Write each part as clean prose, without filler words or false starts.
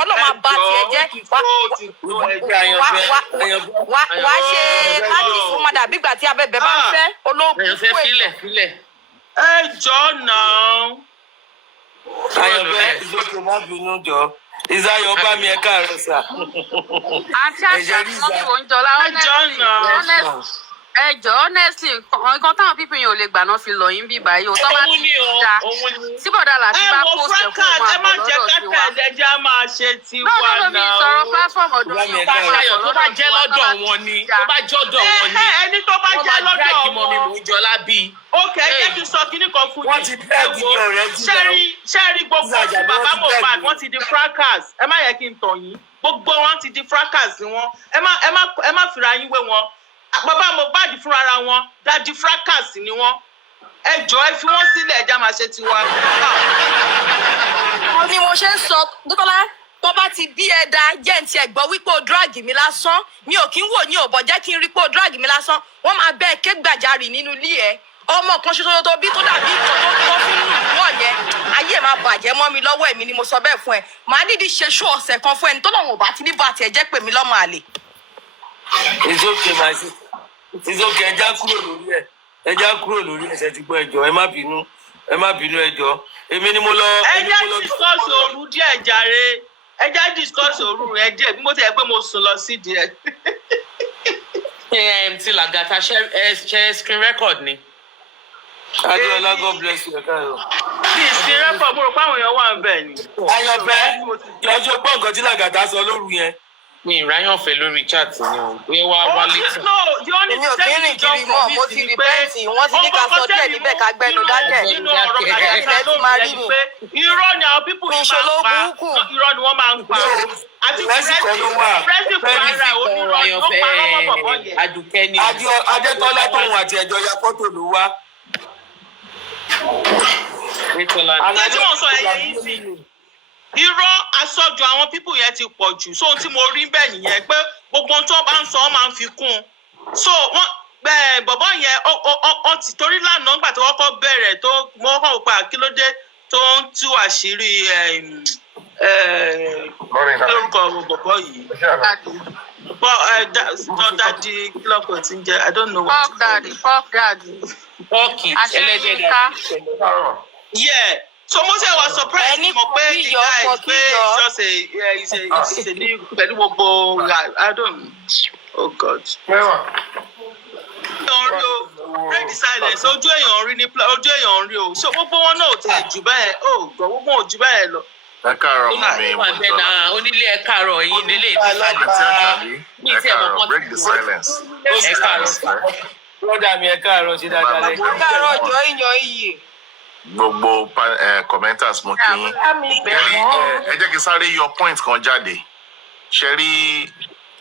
ọlọ́mọ bá tiẹ̀ jẹ́ wá ṣe láti fún mọ́dà bígbà tí abẹ́bẹ́ bá ń fẹ́ olóògùn fún èèyàn. ẹ jọ náà. Ayọ̀bẹ ìjókòó má bínú jọ. Ìsáyọ̀ bá mi ẹ káàárọ̀ sà. Àti àṣà mọ́mí Mohunjola honestly nǹkan táwọn pípín yìí ò lè gbà náà fi lọ yín bí báyìí ò tọ́ bá ti dá síbọ̀dà láti bá post ẹ̀ fún ọmọ àbọ̀ lọ́dọ̀ sí wa. ẹja máa ṣe tiwa náà. lọ́dọ̀ mi sọ̀rọ̀ platform ọdún yìí ò bá ṣayọ̀ tó bá jẹ́ lọ́dọ̀ wọn ni tó bá jọ́dọ̀ wọn ni ẹni tó bá jẹ́ lọ́dọ̀ wọn. wọ́n máa drag Mohunjola bí. ok ẹ jẹ́ kí n sọ kíní kan fún wọ́n ti drag ní ọ̀rẹ́ jùlọ. ṣẹ́rí gbogbo ọ̀sùn bàbá Mohbad wọ́n ti di fracas ẹ má yẹ kí n tàn yín gbogbo wọn ti di fracas wọn ẹ má fìrà yín wé wọn bàbá Mohbad fúnra wọn dadi fracas ni wọn ẹ jọ ẹ fi wọn sílẹ̀ ẹja máa ṣe tiwa. mo ní mo ṣe ń sọ dókòlá tó bá ti bí ẹ̀dá jẹ́ ní ti ẹ̀gbọ́ wípé o drag mi lásán mi ò kí ń wò ní òbọ̀ jẹ́ kí n rí pé o drag mi lásán wọ́n máa bẹ́ẹ̀ ké gbàjarì nínú ilé ẹ̀ ọmọ kan ṣoṣo tó bí tó dàbí nǹkan tó fi ń lù wọ̀ yẹn ayé máa bàjẹ́ mọ́ mi lọ́wọ́ èmi ni mo sọ bẹ́ẹ̀ fún ẹ màá dídí ṣe ṣó ọ̀sẹ̀ kan fún ẹni tó lọ́wọ́ bá ti ní bàtì ẹ̀ jẹ́ pè mí lọ́mọ àlè. It's okay my sister. It's okay ẹja kúrò lórí ẹsẹ̀ ti gbọ́ ẹjọ́ ẹ má bínú ẹjọ́ èmi ni mo lọ. ẹja discuss òru díẹ̀ jàre ẹja discuss òru rẹ díẹ̀ bí mo ti ẹ pé mo sùn lọ sí díẹ̀. ti Lagata ṣe screen record ni. Adéọlá God bless you káàárọ̀. bí screen record mo rò pé àwọn èèyàn wà ń bẹ̀ ni. Ayọ̀bẹ lọ́jọ́ gbọ́ nǹkan tí Lagata sọ lóru yẹn. Mi ìráyàn fẹ́ lórí chat ni o pé wá létí. èmi ò kí ń rìn kiri mọ́ mo ti rí pẹ́ǹtì wọ́n ti ní ká sọ díẹ̀ níbẹ̀ ká gbẹnu dájẹ́ ilẹ̀ ti máa rí mi. irọ́ ni àwọn pípù yìí máa ń pa irọ́ ni wọ́n máa ń pa àti fúrẹ́sì fún ara onírọ́ ló pa lọ́wọ́ bọ̀bọ̀ yẹn. Adùkẹ́ ni. Adétọ́lá tóun àti ẹ̀jọ̀ ya fọ́tò ló wá. àlẹ́ tí wọ́n sọ ẹ̀yẹ yìí sí irọ́ àsọjù àwọn pípù yẹn ti pọ̀ jù so ohun tí mo rí bẹ́ẹ̀ nìyẹn pé gbogbo ohun tó bá ń sọ ọ́ máa ń fi kún un so wọ́n bọ̀bọ̀ yẹn ọ ti torí lánàá nígbà tó kọ́kọ́ bẹ̀rẹ̀ tó mọ́ kọ́ pa kílódé tó ń tú àṣírí lórúkọ bọ̀bọ̀ yìí dadi kílọ̀kọ̀ tí ń jẹ́ I don't know what. Fuck daddy. Pọ́ọ̀kì ẹlẹ́dẹ̀ dàdí. Yeah. So mo say was surprised mo pé the guy pé it's just a new pẹ̀lú gbogbo I don't oh God. Break the silence ojú èèyàn rí ní ojú èèyàn rí o so gbogbo wọn náà ò tẹ̀ jù báyẹn oh God gbogbo wọn ò jù báyẹn lọ. Ẹ káàárọ̀ mọ́ mi Mohunjola. Onílé ẹ káàárọ̀ yìí nílé ìdílé. Ẹ káàárọ̀ break the silence. Ẹ káàárọ̀. Brọ́dà mi ẹ káàárọ̀ sí dáadáa lẹ́yìn. ẹ káàárọ̀ jọ ìyàn iyì. Gbogbo commenters mo kí yín. Ẹ jẹ́ kí sáré yọ point kan jáde. Ṣé rí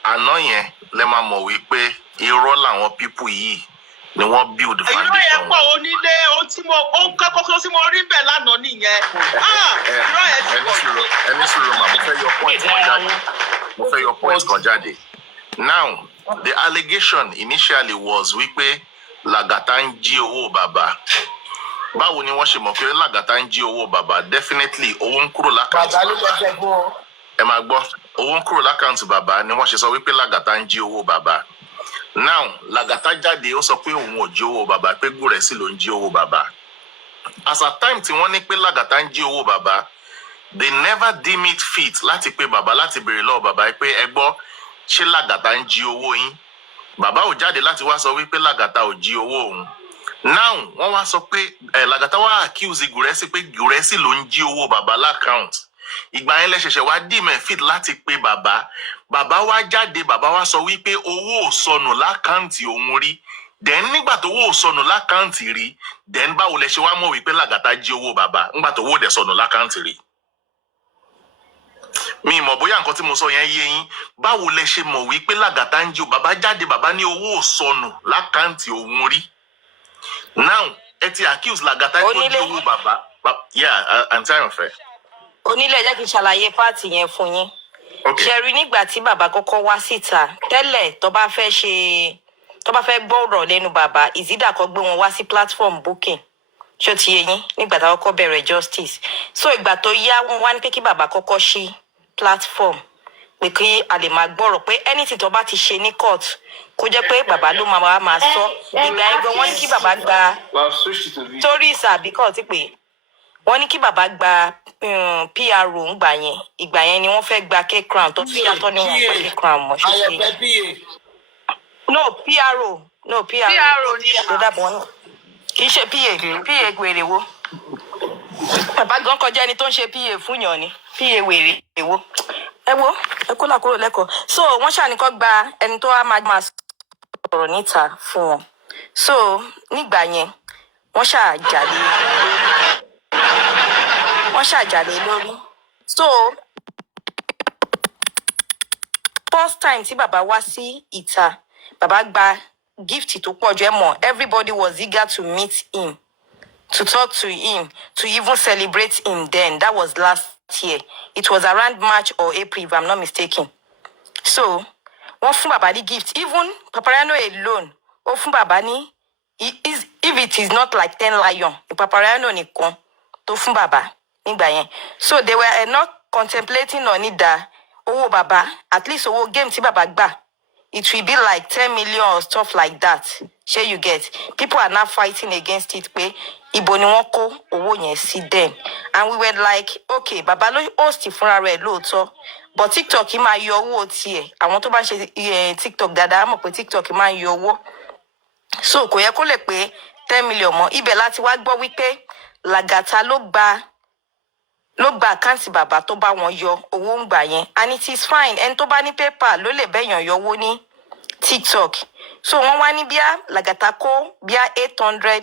àná yẹn lẹ máa mọ̀ wípé irọ́ làwọn pípù yìí ni wọ́n build foundation. Irọ́ yẹn pọ̀ onílé ó ń kẹ́kọ̀ọ́ tí mo rí bẹ̀ lánàá nìyẹn. Irọ́ yẹn ti pọ̀ jù. Ẹni sùúrù mà mo fẹ́ yọ point kan jáde. Now the allegation initially was wípé Lagata ń jí owó bàbá. Báwo ni wọ́n ṣe mọ̀ pé Lagata ń jí owó bàbá? Definitely owó ń kúrò lákàntì bàbá. Ẹ máa gbọ́ owó ń kúrò lákàntì bàbá ni wọ́n ṣe sọ wípé Lagata ń jí owó bàbá. Now Lagata jáde ó sọ pé òun ò jí owó bàbá pé Gúrẹ́sì ló ń jí owó bàbá. As at time tí wọ́n ní pé Lagata ń jí owó bàbá, they never deem it fit láti pé bàbá láti béèrè lọ́wọ́ bàbá pé ẹ gbọ́ ṣé Lagata ń jí owó yín? Bàbá ò jáde láti wá sọ wípé Lagata ò jí owó òun. Now wọ́n wá sọ pé Lagata wá accuse Gúrẹ́sì pé Gúrẹ́sì ló ń jí owó bàbá lákàùnt. Ìgbà yẹn lẹ́sẹ̀ṣẹ̀ wá dìmẹ̀ fit láti pé bàbá wá jáde bàbá wá sọ wípé owó ò sọnù lákàùntì òun rí. Then nígbà tó owó ò sọnù lákàùntì rí, then báwo lẹ ṣe wá mọ̀ wípé Lagata jí owó bàbá nígbà tó owó dẹ̀ sọnù lákàùntì rí? Mi mọ̀ bóyá nǹkan tí mo sọ yẹn yé yín. Báwo lẹ ṣe mọ̀ wípé Lagata ń jí bàbá jáde bàbá ní owó ò sọnù lákàùntì òun rí? Now ẹ ti accuse Lagata tó jí owó bàbá. Yeah, àǹtí Àyànfẹ́. Onílé jẹ́ kí n ṣàlàyé pààtì yẹn fún yín. Ṣe rí nígbà tí bàbá kọ́kọ́ wá síta tẹ́lẹ̀ tó bá fẹ́ gbọ́ ọ̀rọ̀ lẹ́nu bàbá ìzídà kan gbé wọn wá sí platform booking ṣó ti yé yín nígbà tá a kọ́kọ́ bẹ̀rẹ̀ justice so ìgbà tó yá wọn wá ní pé kí bàbá kọ́kọ́ ṣí platform pé kí a lè máa gbọ́rọ̀ pé anything tó bá ti ṣe ní court kó jẹ́ pé bàbá ló máa sọ ìgbà ẹgbẹ́ wọ́n ní kí bàbá gba torí sàbíkọ̀ tí pé wọ́n ní kí bàbá gba PRO ńgbà yẹn ìgbà yẹn ni wọ́n fẹ́ gba cake crown tó fi yàtọ̀ ní wọn fẹ́ cake crown mọ́ ṣe no PRO ni ló dàbọ̀ náà kì í ṣe PA wèrè wo bàbá gan kọjá ẹni tó ń ṣe PA fún yàn ni PA wèrè wo ẹ kó là kúrò lẹ́kọ̀ọ́ so wọ́n ṣàníkọ́ gba ẹni tó wá máa sọ̀rọ̀ níta fún wọn so nígbà yẹn wọ́n ṣàjàlé lórí so first time tí bàbá wá sí ìta bàbá gba gift tó pọ̀ jù ẹ mọ̀ everybody was eager to meet him to talk to him to even celebrate him then that was last year it was around March or April if I'm not mistaken so wọ́n fún bàbá ní gift even Paparano alone ó fún bàbá ní if it is not like 10 lion Paparano nìkan tó fún bàbá nígbà yẹn so they were not contemplating on it that owó bàbá at least owó game tí bàbá gbà it will be like 10 million or stuff like that shey you get people are now fighting against it pé ibo ni wọ́n kó owó yẹn sí then and we were like okay bàbá ló host fúnra rẹ̀ lóòótọ́ but TikTok máa yọ owó tiẹ̀ àwọn tó bá ń ṣe TikTok dáadáa mọ̀ pé TikTok máa ń yọ owó so kò yẹ kó lè pé 10 million mọ́ ibẹ̀ láti wá gbọ́ wípé Lagata ló gba àkáǹtì bàbá tó bá wọn yọ owó ń gbà yẹn and it is fine ẹni tó bá ní pépà ló lè bẹ́yàn yọ owó ní TikTok so wọ́n wá ní bíá Lagata kó bíá 800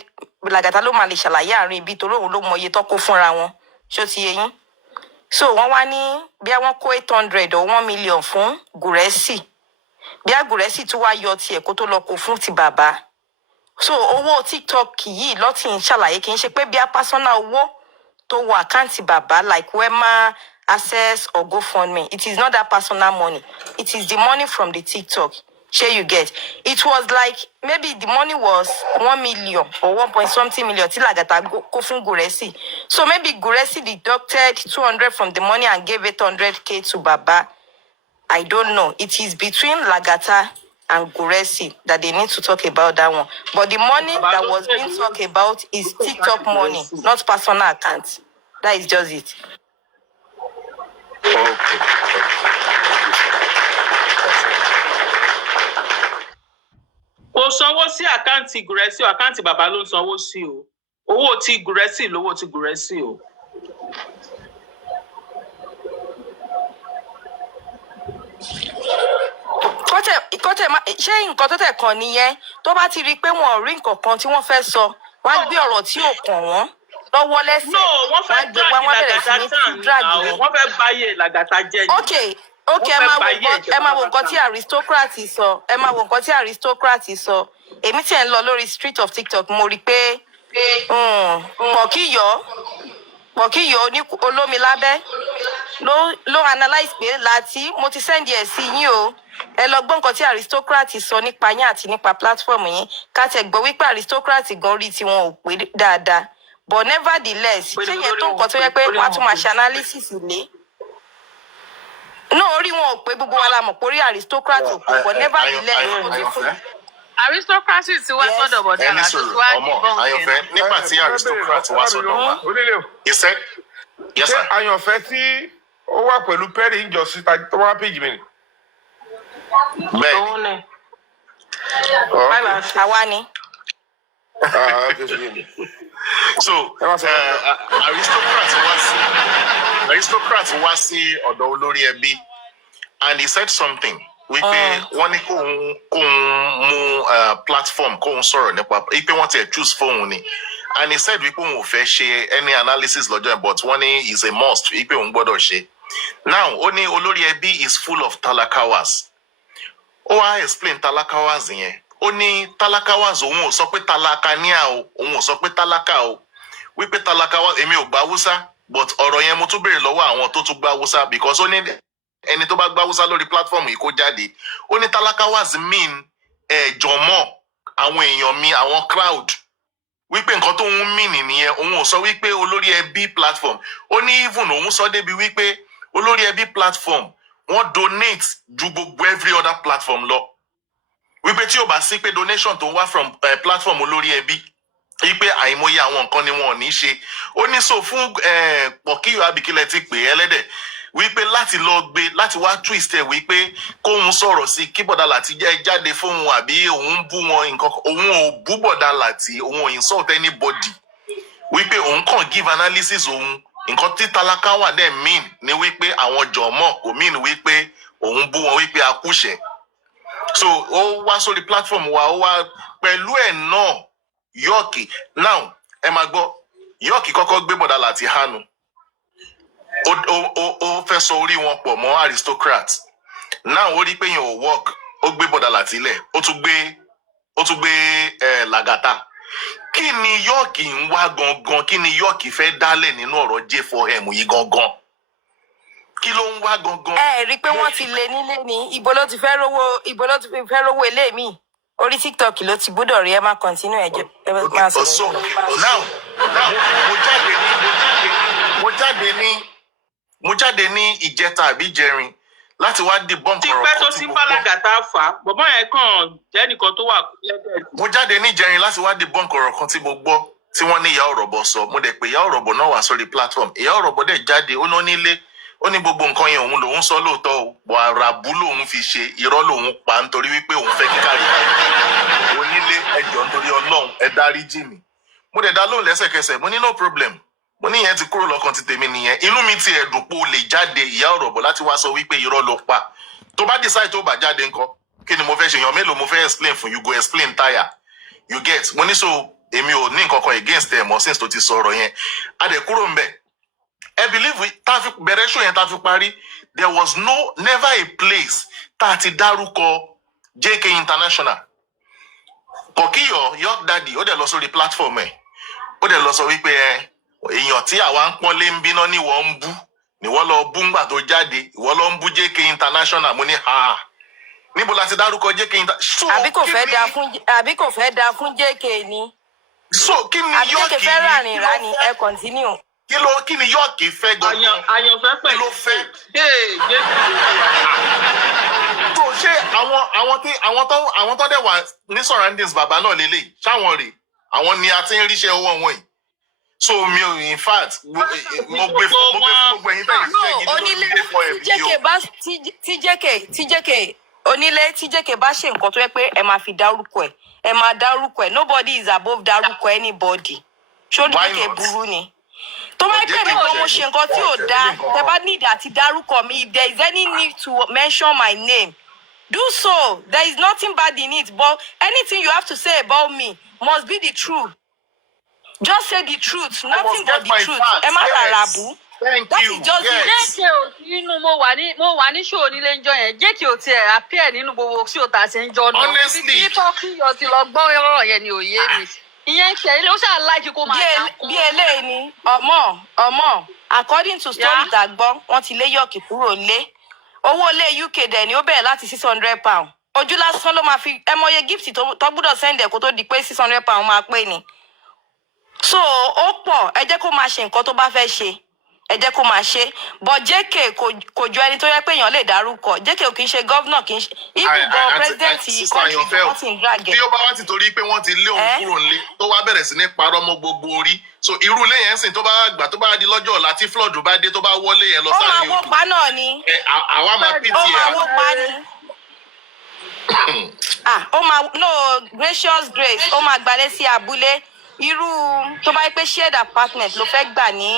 Lagata ló máa lè ṣàlàyé àárín ibi torí òun ló mọ iye tó kó fúnra wọn ṣó ti yé yín so wọ́n wá ní bíá wọ́n kó 800 or 1 million fún Gùrẹ́sì bíá Gùrẹ́sì tún wá yọ tiẹ̀ kó tó lọ kó fún ti bàbá so owó TikTok yìí lọ́tì ń ṣàlàyé kì í ṣe pé bíá personal owó tó wọ àkáǹtì bàbá like Wema, Access or GoFundMe it is not that personal money it is the money from the TikTok shey you get it was like maybe the money was 1 million or 1.something million tí Lagata kó fún Gùrẹ́sì so maybe Gùrẹ́sì deducted 200 from the money and gave 800k to baba I don't know it is between Lagata and Gùrẹ́sì that they need to talk about that one but the money that was being talked about is TikTok money not personal account that is just it. Kò sanwó sí àkáǹtì Gùrẹ́sì o àkáǹtì bàbá ló ń sanwó sí o owó tí Gùrẹ́sì lówó tí Gùrẹ́sì o. ṣé nǹkan tó tẹ̀ kàn nìyẹn tó bá ti rí i pé wọn ò rí nǹkan kan tí wọ́n fẹ́ sọ wọ́n á gbé ọ̀rọ̀ tí ò kàn wọ́n lọ́wọ́ lẹ́sẹ̀ wọ́n fẹ́ báyé Lagata jẹ́ ni. ok ẹ máa wo nǹkan tí aristocrat sọ èmi tí ẹ ń lọ lórí street of TikTok mo rí i pé pọ̀kíyọ̀ olómi lábẹ́ ló analyse pé láti mo ti send ẹ̀ sí yín o ẹ lọ gbọ́ nǹkan tí aristocrat sọ nípa yín àti nípa platform yín ká tẹ̀ gbọ́ wípé aristocrat gan rí tiwọn ò pé dáadáa but nevertheless ṣé yẹn tó nǹkan tó yẹ pé wọ́n á tún máa ṣe analysis lé náà orí wọn ò pé gbogbo wa la mọ̀ pé orí aristocrat ò pé but nevertheless aristocracy ti wá sọ́dọ̀ bọ̀dá láti wá ní bọ́ǹkì. Àyànfẹ́ nígbà tí aristocrat wá sọ́dọ̀ wa iṣẹ́ ṣé Àyànfẹ́ tí ó wà pẹ̀lú Perry ń jọ síta tó wá péjì mi ni. bẹ́ẹ̀ àwa ni. so aristocrat wá sí ọ̀dọ̀ olórí ẹbí and he said something wípé wọ́n ní kóun mú platform kóun sọ̀rọ̀ nípa wípé wọ́n ti choose fóun ni and he said wípé òun ò fẹ́ ṣe any analysis lọ́jọ́ yẹn but wọ́n ní is a must wípé òun gbọ́dọ̀ ṣe now ó ní olórí ẹbí is full of talakawas ó wá explain talakawas yẹn ó ní talakawas òun ò sọ pé talaka ní à o òun ò sọ pé talaka o wípé talakawas èmi ò gba Hausa but ọ̀rọ̀ yẹn mo tún béèrè lọ́wọ́ àwọn tó tún gba Hausa because ó ní ẹni tó bá gba Hausa lórí platform yìí kó jáde ó ní talakawas mean jọmọ àwọn èèyàn mi àwọn crowd wípé nǹkan tó ń mean nìyẹn òun ò sọ wípé olórí ẹbí platform ó ní even òun sọ débi wípé olórí ẹbí platform wọ́n donate ju gbogbo every other platform lọ wípé tí ó bá sí pé donation tó ń wá from platform olórí ẹbí wípé àìmọye àwọn nǹkan ni wọn ò ní ṣe ó ní so fún pọ̀kíyọ̀ abikilẹ̀ ti pè é ẹlẹ́dẹ̀ wípé láti lọ gbé láti wá twist ẹ̀ wípé kóun sọ̀rọ̀ sí kí Bọ̀dá Láti jẹ́ jáde fóun àbí òun bú wọn nǹkan òun ò bú Bọ̀dá Láti òun ò insult anybody wípé òun kàn give analysis òun nǹkan tí tálákà wà dẹ̀ mean ni wípé àwọn jọ̀mọ́ kò mean wípé òun bú wọn wípé akúṣẹ̀ so ó wá sórí platform wa ó wá pẹ̀lú ẹ̀ náà yọ́ọ̀kì now ẹ máa gbọ́ yọ́ọ̀kì kọ́kọ́ gbé Bọ̀dá Láti hánu ó fẹ́ sọ orí wọn pọ̀ mọ́ aristocrat now ó rí pé yẹn ò work ó gbé Bọ̀dá Láti lẹ̀ ó tún gbé Làgàtà kí ni yọ́ọ̀kì ń wá gangan kí ni yọ́ọ̀kì fẹ́ dálẹ̀ nínú ọ̀rọ̀ J4M yìí gangan kí ló ń wá gangan. ẹ rí i pé wọ́n ti lé nílé ní ibo ló ti fẹ́ rówó ilé mi orí TikTok ló ti gbọ́dọ̀ rí ẹ má continue ẹjọ́ ẹ má sọ. so now mo jáde ní ìjẹta àbí ìjẹrin láti wá debunk ọ̀rọ̀ pẹ́ tó kan ti tí ń mo bá gbọ́. Làgàtà fà á bọ̀bọ́ yẹn kàn jẹ́ nìkan tó wà lẹ́dẹ̀ẹ́. mo jáde ní ìjẹrin láti wá debunk ọ̀rọ̀ kan tí mo gbọ́ tí wọ́n ní Ìyá Ọ̀rọ̀bọ̀ sọ mo dẹ̀ pé Ìyá Ọ̀rọ̀bọ̀ náà wà sórí platform Ìyá Ọ̀rọ̀bọ̀ dẹ̀ jáde ó ná nílé ó ní gbogbo nǹkan yẹn òun lòun sọ lóòótọ́ o bọ̀ àràbù lòun fi ṣe irọ́ lòun pa nítorí wípé òun fẹ́ kíkàrí onílé ẹjọ́ nítorí Ọlọ́run ẹ dáríjì mí mo dẹ̀ dá lóhùn lẹ́sẹ̀kẹsẹ̀ mo ní no problem mo ní yẹn ti kúrò lọ́kàn ti tèmi nìyẹn inú mi ti ẹ̀dùn pé o lè jáde Ìyá Ọ̀rọ̀bọ̀ láti wá sọ wípé irọ́ ló pa tó bá decide tó bá jáde ńkọ́ kí ni mo fẹ́ ṣe èèyàn mélòó mo fẹ́ explain fún you go explain tire you get mo ní so èmi ò ní nǹkan kan against ẹ̀ mọ́ since tó ti sọ̀rọ̀ yẹn a dẹ̀ kúrò ń bẹ̀ I believe tá a fi bẹ̀rẹ̀ show yẹn tá a fi parí there was never a place tá a ti dárúkọ JK International Pọ̀kíyọ̀ York Daddy ó dẹ̀ lọ sórí platform ẹ̀ ó dẹ̀ lọ sọ wípé èèyàn tí àwa ń pọ́nlé ń bínú ni wọ́n ń bú ni wọ́n lọ bú ńgbà tó jáde ìwọ lọ ń bú JK International mo ní ha níbo la ti dárúkọ JK International. àbí kò fẹ́ da fún JK ni. so kí ni àbí York JK fẹ́ rárìn rá ni ẹ continue. kí ni York fẹ́ gangan àyànfẹ́ pẹ̀lú kí ló fẹ́. Jésù. tó ṣe àwọn tó dẹ̀ wà ní surroundings bàbá náà lélẹ̀ ṣáwọn rè àwọn ni a ti ń ríṣẹ́ ọwọ́ wọn yìí so mi ò in fact mo gbé fún gbogbo ẹ̀yin tẹ̀yìn sí ẹ̀yìn tí JK onílé tí JK bá ṣe nǹkan tó yẹ pé ẹ máa fi dárúkọ ẹ máa dárúkọ ẹ nobody is above dárúkọ anybody ṣó ní JK burú ni tó bá pè mí pé mo ṣe nǹkan tí ò dáa tẹ bá need àti dárúkọ mi if there is any need to mention my name do so there is nothing bad in it but anything you have to say about me must be the truth just say the truth nothing but the truth ẹ má rárá bú. Thank you. JK ò sí nínú mo wà ní ṣòó nílé ńjọ́ yẹn JK ò tiẹ̀ appear nínú gbogbo ṣòó tá a ṣe ń jọ náà. Honestly. bí Pọ̀kíyọ̀ ti lọ gbọ́ ọ̀rọ̀ yẹn ni òye mi. ìyẹn tẹ̀lé ó ṣáà láìkí kó máa dá fún. bí eléyìí ni ọmọ according to story tá a gbọ́ wọ́n ti lé York kúrò lé owó ilé UK dẹ̀ ni ó bẹ̀rẹ̀ láti £600 ojú lásán ló máa fi ẹ mọye gift tó gbúdọ̀ send ẹ̀ kó tó di pé £600 máa pé ni so ó pọ̀ ẹ jẹ́ kó máa ṣe nǹkan tó bá fẹ́ ṣe ẹ jẹ́ kó máa ṣe but JK kò jọ ẹni tó yẹ pé èèyàn lè dárúkọ JK ò kì í ṣe gọ́vnà kì í ṣe ibùdó president country wọ́n ti ń drag ẹ̀. tí ó bá wá ti torí pé wọ́n ti lé òun kúrò nílé tó wá bẹ̀rẹ̀ sí ní parọ́ mọ́ gbogbo orí so irú ilé yẹn sìn tó bá gbà tó bá di lọ́jọ́ ọ̀la tí flood bá dé tó bá wọlé yẹn lọ ó sáà máa wó pa náà ni àwa máa pìtì ó máa wó pa ni ó máa no gracious grace ó máa gbalẹ̀ sí abúlé irú tó bá yẹ pé shared apartment ló fẹ́ gbà ní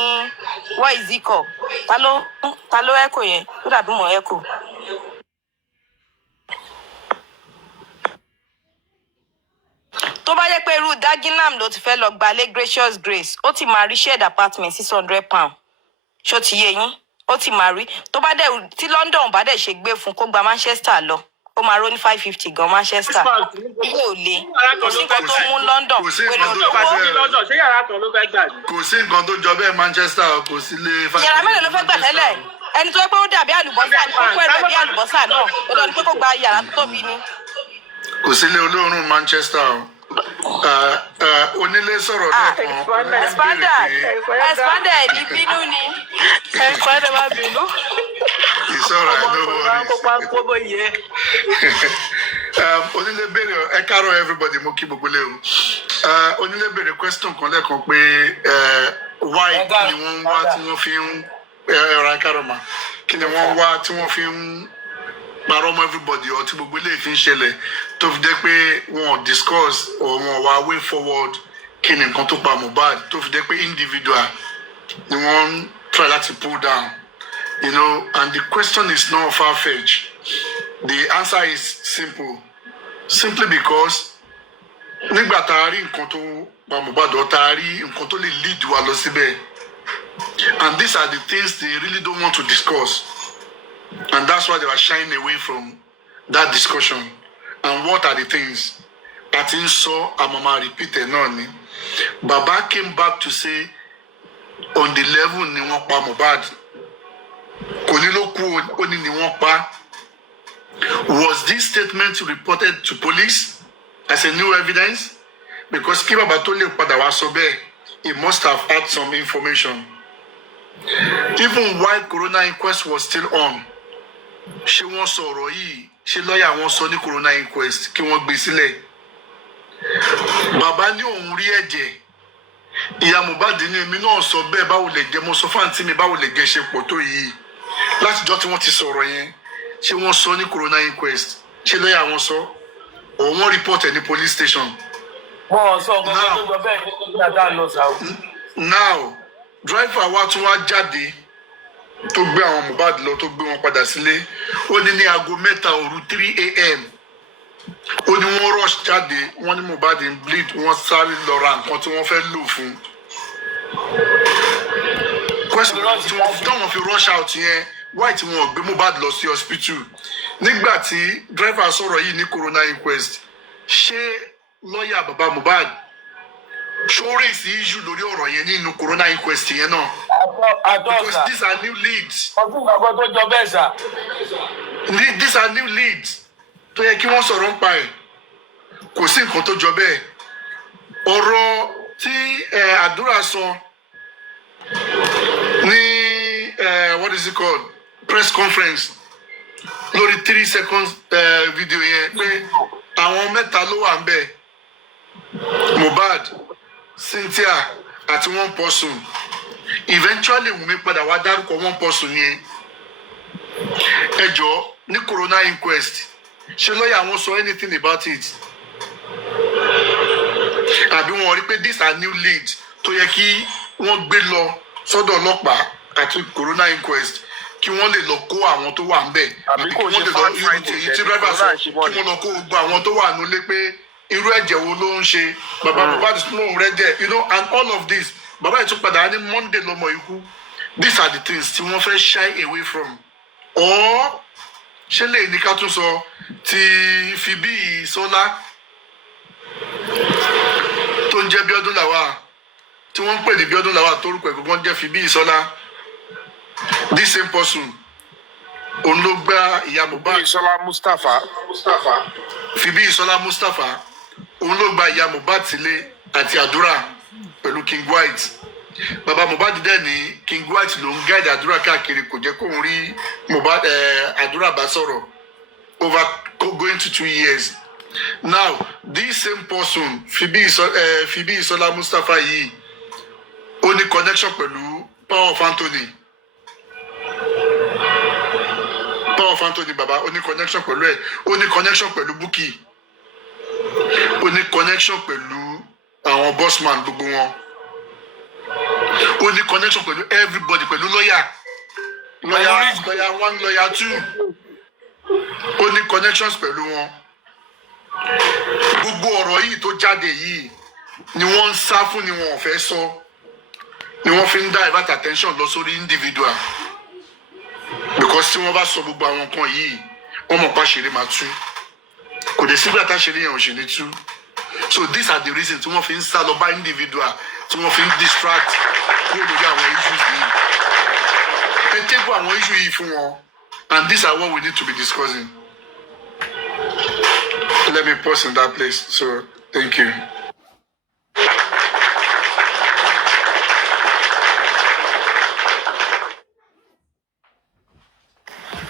what is it called ta ló echo yẹn tó dàbí mọ̀ echo. tó bá yẹ pé irú dagenham ló ti fẹ́ lọ gbalẹ̀ gracious grace ó ti máa rí shared apartment £600 ṣó ti yé yín ó ti máa rí tó bá dẹ̀ tí London bá dẹ̀ ṣe gbé fún kó gba Manchester lọ ó máa ró ní £550 gan Manchester ilé ò le kò sí nǹkan tó mú London pẹ̀lú London ṣé yàrá kan ló fẹ́ gbà ní. kò sí nǹkan tó jọ bẹ́ẹ̀ Manchester kò sí lé. yàrá mélòó ló fẹ́ gbà tẹ́lẹ̀ ẹni tó yẹ pé ó dàbí àlùbọ́sà ní kókó ẹ̀rọ bí àlùbọ́sà náà ó lọ ní pé kó gba yàrá tó tóbi ni. kò sí lé olóòórùn Manchester onílé sọ̀rọ̀ lẹ́ẹ̀kan expander ní bínú ni pàdé má bínú. It's all right, no worries. Kópa kóbó yẹ. Onílé béèrè ẹ káàárọ̀ everybody mo kí gbogbo lé o. Onílé béèrè question kan lẹ́ẹ̀kan pé why ni wọ́n wá tí wọ́n fi ń ra káàárọ̀ mà kí ni wọ́n wá tí wọ́n fi ń parọ́ mọ́ everybody or tí gbogbo ilé fi ń ṣẹlẹ̀ tó fi jẹ́ pé wọ́n discuss or wọ́n wá way forward kí ni nǹkan tó pa Mohbad tó fi jẹ́ pé individual ni wọ́n try láti pull down. You know, and the question is not far-fetched. The answer is simple. Simply because nígbà tá a rí nǹkan tó pa Mohbad or tá a rí nǹkan tó lè lead wa lọ síbẹ̀, and these are the things they really don't want to discuss, and that's why they were shying away from that discussion. And what are the things? Àti ń sọ àmàmà repeated náà ni. Baba came back to say on the level ni wọ́n pa Mohbad. Kò ní ló kú ó ní ni wọ́n pa. Was this statement reported to police as a new evidence? Because kí bàbá tó lè padà wá sọ bẹ́ẹ̀, he must have had some information. Even while corona inquest was still on, ṣé wọ́n sọ ọ̀rọ̀ yìí, ṣé lọ́ọ̀yà wọn sọ ní corona inquest kí wọ́n gbé sílẹ̀? Bàbá ní òun rí ẹ̀jẹ̀. Ìyá Mohbad ní èmi náà sọ bẹ́ẹ̀ báwo lè jẹ́ mo sọ fáǹtì mi báwo lè jẹ́ ṣe pọ̀ tó yìí. Látijọ́ tí wọ́n ti sọ̀rọ̀ yẹn, ṣé wọ́n sọ ní corona inquest? Ṣé lọ́ọ̀yà wọn sọ? Or wọ́n report ní police station? Wọ́n sọ ọgbọ́n tó lọ bẹ́ẹ̀ ní dáadáa lọ sáà. Now, driver wa tún wá jáde tó gbé àwọn Mohbad lọ tó gbé wọn padà sílé. Ó ní ní aago 3 òru 3 a.m. Ó ní wọ́n rush jáde, wọ́n ní Mohbad ń bleed, wọ́n sáré lọ ra nǹkan tí wọ́n fẹ́ lò fún. Question tí wọ́n fi rush out yẹn, why tí wọ́n gbé Mohbad lọ sí hospital? Nígbà tí driver sọ̀rọ̀ yìí ní corona inquest, ṣé lọ́ọ̀yà bàbá Mohbad ṣó raise issue lórí ọ̀rọ̀ yẹn nínú corona inquest yẹn náà? Because these are new leads. Ọdún ìgbàgbọ́ tó jọ bẹ́ẹ̀ sà. These are new leads. Tó yẹ kí wọ́n sọ̀rọ̀ ń pa ẹ̀. Kò sí nǹkan tó jọ bẹ́ẹ̀. Ọ̀rọ̀ tí àdúrà sọ ní what is it called? Press conference lórí 3 seconds video yẹn pé àwọn mẹ́ta ló wà ń bẹ̀. Mohbad, Cynthia àti one person. Eventually Wunmi padà wá dárúkọ one person yẹn. Ẹ jọ̀ọ́ ní corona inquest ṣé lọ́ọ̀yà wọn sọ anything about it? Àbí wọn rí pé these are new leads tó yẹ kí wọ́n gbé lọ sọ́dọ̀ ọlọ́pàá àti corona inquest kí wọ́n lè lọ kó àwọn tó wà ń bẹ̀. Àbí kí wọ́n lè lọ tí driver sọ kí wọ́n lọ kó gbogbo àwọn tó wà nílé pé irú ẹ̀jẹ̀ wo ló ń ṣe bàbá Mohbad lóhùn rẹ̀ jẹ́, you know, and all of this. Bàbá yìí tún padà ní Monday lọ́mọ ikú. These are the things tí wọ́n fẹ́ shy away from. Or ṣé lè ní ká tún sọ ti Fabiyi Sọlá tó ń jẹ́ Bíọ́dún Lawal tí wọ́n ń pè ní Bíọ́dún Lawal torúkọ ẹ̀ gbogbo ń jẹ́ Fabiyi Sọlá. This same person òun ló gbá ìyá Mohbad. Fabiyi Sọlá Mustapha òun ló gba ìyá Mohbad sílé àti àdúrà pẹ̀lú King White. Bàbá Mohbad dẹ̀ ní King White ló ń gáàdì àdúrà káàkiri kò jẹ́ kóun rí Mohbad àdúrà bá sọ̀rọ̀ over going to 2 years. Now this same person Fabiyi Sọlá Mustapha yìí ó ní connection pẹ̀lú Power of Anthony. Bàbá ó ní connection pẹ̀lú ẹ̀, ó ní connection pẹ̀lú Bukky, ó ní connection pẹ̀lú àwọn bossman gbogbo wọn, ó ní connection pẹ̀lú everybody, pẹ̀lú lawyer 1 lawyer 2, ó ní connections pẹ̀lú wọn. Gbogbo ọ̀rọ̀ yìí tó jáde yìí ni wọ́n ń sá fún, ni wọ́n ò fẹ́ sọ, ni wọ́n fi ń divert attention lọ sórí individual. Because tí wọ́n bá sọ gbogbo àwọn nǹkan yìí wọ́n mọ̀ pa ṣeré máa tú, kò dé sígbà tá ṣeré yẹn ò ṣe ní tú. So these are the reasons tí wọ́n fi ń sá lọ bá individual, tí wọ́n fi ń distract kúrò lórí àwọn issues yìí. Ẹ tẹ́gbọ́ àwọn issues yìí fún wọn, and these are what we need to be discussing. Let me pause in that place. So thank you.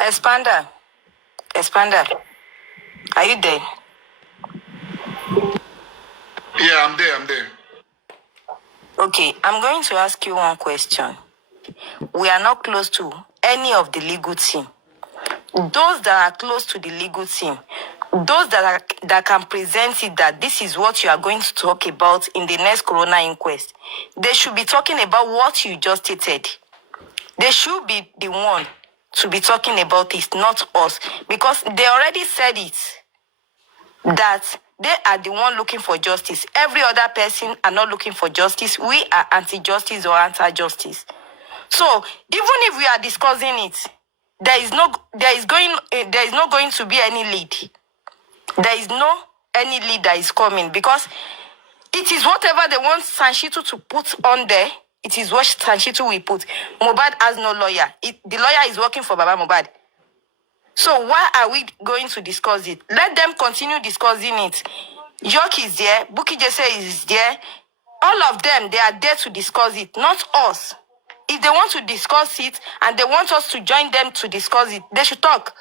Expander. Are you there? Yeah, I'm there. Okay, I'm going to ask you one question. We are not close to any of the legal team. Those that are close to the legal team, those that can present it that this is what you are going to talk about in the next coroner inquest, they should be talking about what you just stated. They should be the one to be talking about it, not us, because they already said it, that they are the one looking for justice. Every other person are not looking for justice. We are anti-justice or anti-justice. So even if we are discussing it, there is not going to be any lead. There is no any lead that is coming, because it is whatever they want Sanshitu to put on there. It is what Sanshitu will put. Mohbad has no lawyer. The lawyer is working for Baba Mohbad. So why are we going to discuss it? Let them continue discussing it. York is there. Buki Jesse is there. All of them, they are there to discuss it, not us. If they want to discuss it and they want us to join them to discuss it, they should talk.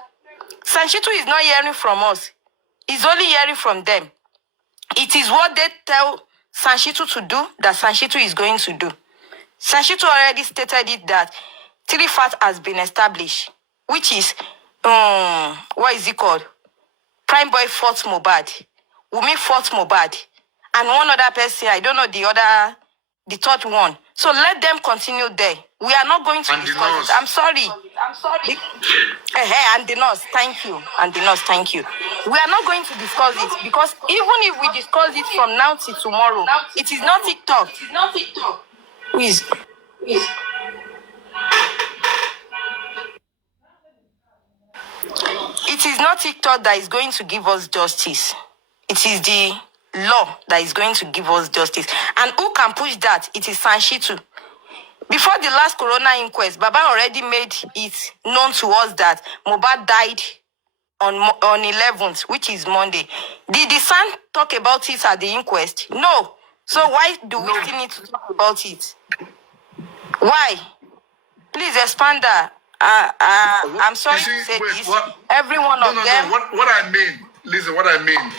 Sanshitu is not hearing from us. He's only hearing from them. It is what they tell Sanshitu to do that Sanshitu is going to do. Sanshitu already stated it that 3 facts has been established, which is, what is it called? Prime Boy fought Mohbad. Wumi fought Mohbad. And one other person, I don't know the third one. So let them continue there. We are not going to discuss it. I'm sorry. And the nurse, thank you. We are not going to discuss it, because even if we discuss it from now till tomorrow, it is not TikTok. Please. It is not TikTok that is going to give us justice. It is the law that is going to give us justice. And who can push that? It is Sanshitu. Before the last corona inquest, Baba already made it known to us that Mohbad died on 11th, which is Monday. Did the son talk about it at the inquest? No. So why do we still need to talk about it? Why? Please, Expander. I'm sorry to say this. Every one of them. What I mean, listen, what I mean.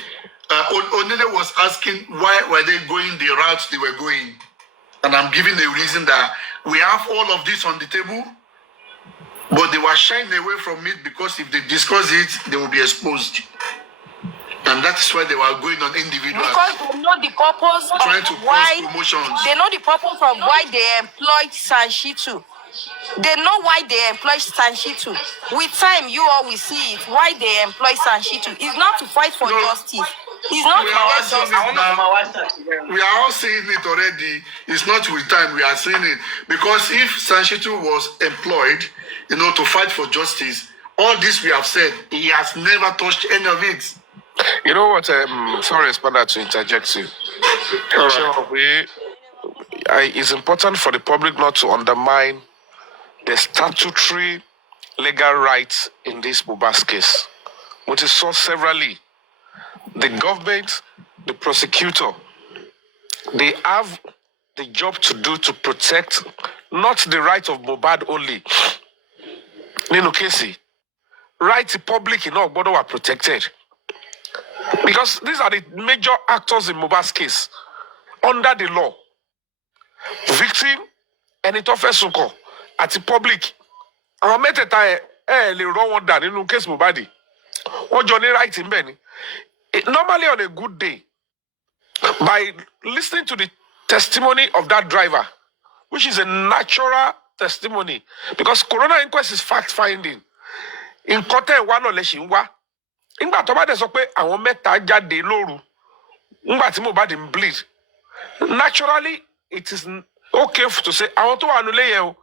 Onile was asking why were they going the route they were going. And I'm giving the reason that we have all of this on the table, but they were shying away from it because if they discuss it, they will be exposed. And that's why they were going on individuals. Because they know the purpose of why they know the purpose of why they employed Sanshitu. They know why they employ Sanshitu. With time, you all will see it. Why they employ Sanshitu. It's not to fight for justice. It's not to get justice. We are all seeing it already. It's not with time we are seeing it. Because if Sanshitu was employed, to fight for justice, all this we have said, he has never touched any of it. You know what? Sorry, Expander, to interject you. Right. It's important for the public not to undermine the statutory legal rights in this Mohbad case, which is so severally. The government, the prosecutor, they have the job to do to protect not the right of Mohbad only. Nino Casey, right to public in all border were protected. Because these are the major actors in Mohbad's case under the law. Victim, and it offers succor at the public. Àwọn mẹ́tẹ̀ẹ̀ta lè rọ́ wọn dà nínú case Mohbad. Wọ́n jọ ní right in bẹ́ẹ̀ ni. Normally on a good day, by listening to the testimony of that driver, which is a natural testimony, because corona inquest is fact-finding. In court, one or less in wa. Nígbà tó bá dẹ̀ sọ pé àwọn mẹ́ta jáde lóru, nígbà tí Mohbad ń bleed. Naturally, it is okay to say, àwọn tó wà nílé yẹn o,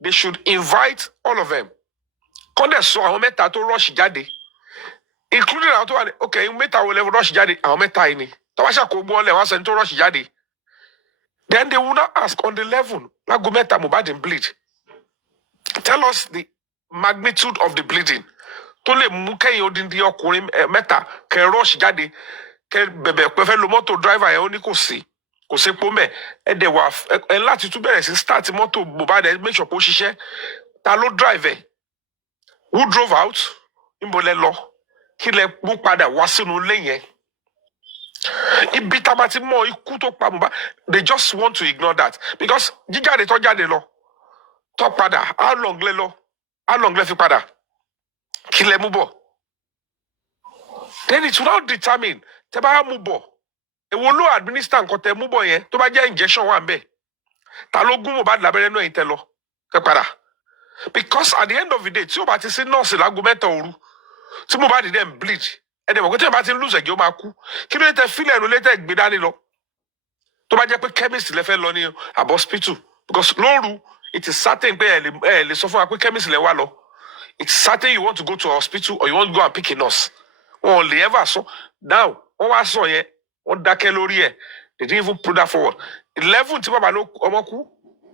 they should invite all of them. Kọ́ dẹ̀ sọ àwọn mẹ́ta tó rush jáde. Including àwọn tó wà ní, okay, mẹ́ta wo lè rush jáde, àwọn mẹ́ta yìí ni. Tó bá ṣàkó gbọ́ lẹ̀ wá sẹ́ni tó rush jáde. Then they will now ask on the level, lágo mẹ́ta Mohbad ń bleed. Tell us the magnitude of the bleeding. Tó lè mú kẹ́yìn odindi ọkùnrin mẹ́ta kẹ́ rush jáde kẹ́ bẹ̀bẹ̀ pẹ́fẹ́ lo mọ́tò driver yẹn ó ní kò sí pọ́ mẹ́ ẹ dẹ̀ wà ẹ láti tún bẹ̀rẹ̀ sí start mọ́tò Mohbad ẹ make sure kó ṣiṣẹ́ ta ló drive ẹ̀ Who drove out? Imbolelo. Kí lẹ mú padà wá sínú ilé yẹn. Ibi tá bá ti mọ ikú tó pa Mohbad, they just want to ignore that because jíjáde tó jáde lọ tó padà how long lẹ lọ how long lẹ fi padà kí lẹ mú bọ̀. Then it will now determine tẹ́ bá mú bọ̀ èwo ló administer nǹkan tẹ́ mú bọ̀ yẹn tó bá jẹ́ injection wà ńbẹ̀ ta ló gún Mohbad lábẹ́rẹ́ náà yìí tẹ́ lọ kẹ́ padà because at the end of the day tí o bá ti sí nọ́ọ̀sì láago mẹ́ta òru tí Mohbad dẹ̀ ń bleed ẹ̀dẹ̀ mọ̀ pé tí o bá ti ń lose ẹ̀jẹ̀ ó máa kú kí ló dé tẹ́ fílẹ̀ ẹ̀rù létẹ̀ gbé dání lọ tó bá jẹ́ pé chemist lẹ fẹ́ lọ ní àbọ̀ hospital because lóru it is certain pé ẹ lè sọ fún wa pé chemist lẹ wá lọ it's certain you want to go to a hospital or you want to go and pick a nurse wọn ò lè ever sọ now wọn wá sọ yẹn wọn dákẹ́ lórí ẹ̀ they didn't even put that forward 11 tí bàbá ló ọmọ kú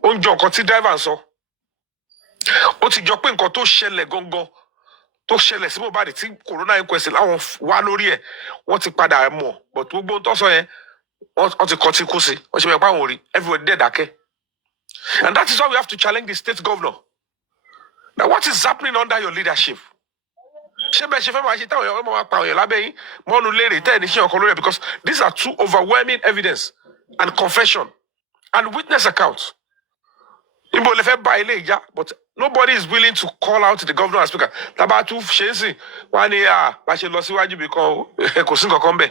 ó ń jọ nǹkan tí driver ń sọ ó ti jọ pé nǹkan tó ṣẹlẹ̀ gangan tó ṣẹlẹ̀ sí Mohbad tí corona inquest láwọn wá lórí ẹ̀ wọ́n ti padà mọ̀ but gbogbo ohun tó sọ yẹn wọ́n ti kọ́ tí kú sí wọ́n ṣe mẹ́pà àwọn orí everybody dẹ̀ dákẹ́ and that is why we have to challenge the state governor now what is happening under your leadership ṣé bẹ́ẹ̀ ṣe fẹ́ máa ṣe táwọn èèyàn máa pa àwọn èèyàn lábẹ́ yín mọ́nu léèrè tẹ́ ẹ̀ ní ṣe ọkọ lórí ẹ̀ because these are two overwhelming evidence and confession and witness account níbo lè fẹ́ bá ilé ìjà but nobody is willing to call out the governor and speaker tábà tún ṣe é sìn wọ́n á ní bá ṣe lọ síwájú bí kan kò sí nǹkan kan bẹ́ẹ̀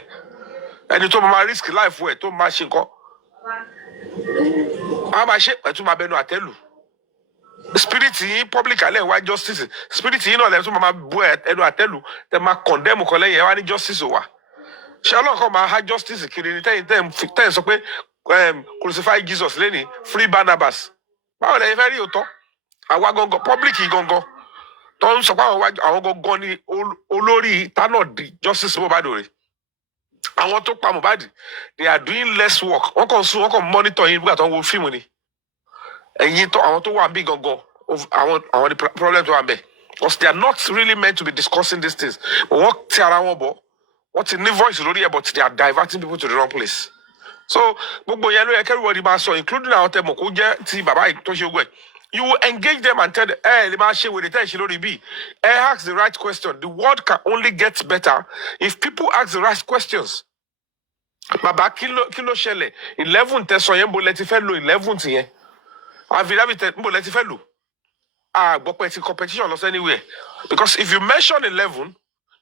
ẹni tó máa risk life ẹ̀ tó máa ṣe nǹkan a máa ṣe ẹ̀tún máa bẹnu àtẹ́lù spirit yín public alẹ́ wá justice spirit yín náà lẹ́yìn tó máa bu ẹnu àtẹ́lù tẹ máa condemn kan lẹ́yìn ẹ wá ní justice ò wà ṣé ọlọ́run kan máa há justice kiri ní tẹ́yìn sọ pé crucify Jesus lẹ́ni free Barnabas báwo lẹ́yìn fẹ́ rí òótọ́ àwa gangan public yìí gangan tó ń sọ pé àwọn gangan ní olórí tánà di justice Mohbad rẹ̀ àwọn tó pa Mohbad they are doing less work wọ́n kàn monitor yín nígbà tó ń wo fíìmù ni ẹ̀yin tó àwọn tó wà bí gangan àwọn the problem tó wà bẹ́ẹ̀ because they are not really meant to be discussing these things but wọ́n ti ara wọn bọ̀ wọ́n ti ní voice lórí ẹ̀ but they are diverting people to the wrong place so gbogbo yẹn ló yẹ everybody máa sọ including àwọn tẹmọ kó jẹ́ ti bàbá yìí tó ṣe gbẹ you will engage them and tell them lè máa ṣe wèrè tẹ́ ẹ̀ ṣe lórí bí ask the right question the world can only get better if people ask the right questions bàbá kí ló ṣẹlẹ̀ 11 tẹ̀sán yẹn bó lẹ ti fẹ́ lo 11 yẹn affidavit bó lẹ ti fẹ́ lò gbọ́pẹ́ ti competition lọ anywhere because if you mention 11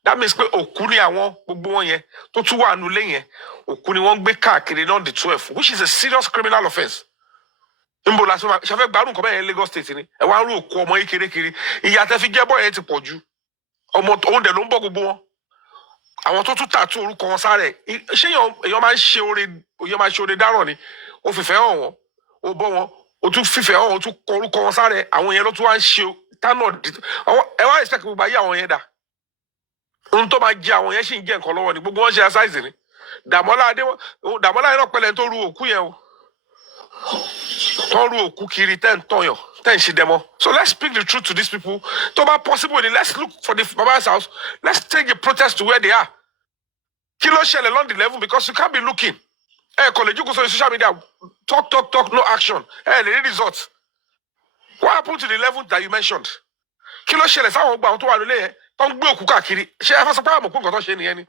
that means pé òkú ni àwọn gbogbo wọn yẹn tó tún wà nulẹ̀ yẹn òkú ni wọ́n gbé káàkiri náà the 12 which is a serious criminal offence nbọ la ṣàfẹ́ gbárùn nǹkan bẹ́ẹ̀ yẹn Lagos state ni ẹ wá ń rú òkú ọmọ yìí kérékéré ìyá tẹ́ fi jẹ́ bọ́ yẹn ti pọ̀ ju ọmọ òun dẹ̀ ló ń bọ́ gbogbo wọn àwọn tó tún tààtú orúkọ wọn sáré ṣé èèyàn máa ń ṣe oore dáràn ni ó fìfẹ́ hàn wọ́n ó bọ́ wọn ó tún fìfẹ́ hàn wọ́n ó tún kọ orúkọ wọn sáré àwọn yẹn ló tún wá ń ṣe tánà ẹ wá expect gbogbo ayé àwọn yẹn dà ohun tó máa jẹ àwọn yẹn sì ń jẹ nǹkan lọ́wọ́ ni gbogbo wọn ṣe aṣáìsì ni Dàmọ́lá yẹn náà pẹ̀lẹ́ tó ru òkú yẹn o tó ru òkú kiri tẹ́ ń tọ̀yàn tẹ́ ń ṣe dẹmọ so let's speak the truth to these people tó bá possible ni let's look for the baba's house let's take the protest to where they are kí ló ṣẹlẹ̀ lọ́ndì level because you can't be looking kò lè jókòó sórí social media talk no action lè rí result what happened to the level that you mentioned kí ló ṣẹlẹ̀ sáwọn ọgbà àwọn tó wà nílé yẹn tó ń gbé òkú káàkiri ṣé ẹ fẹ́ sọ pé àmọ̀ pé nǹkan tó ṣe nìyẹn ni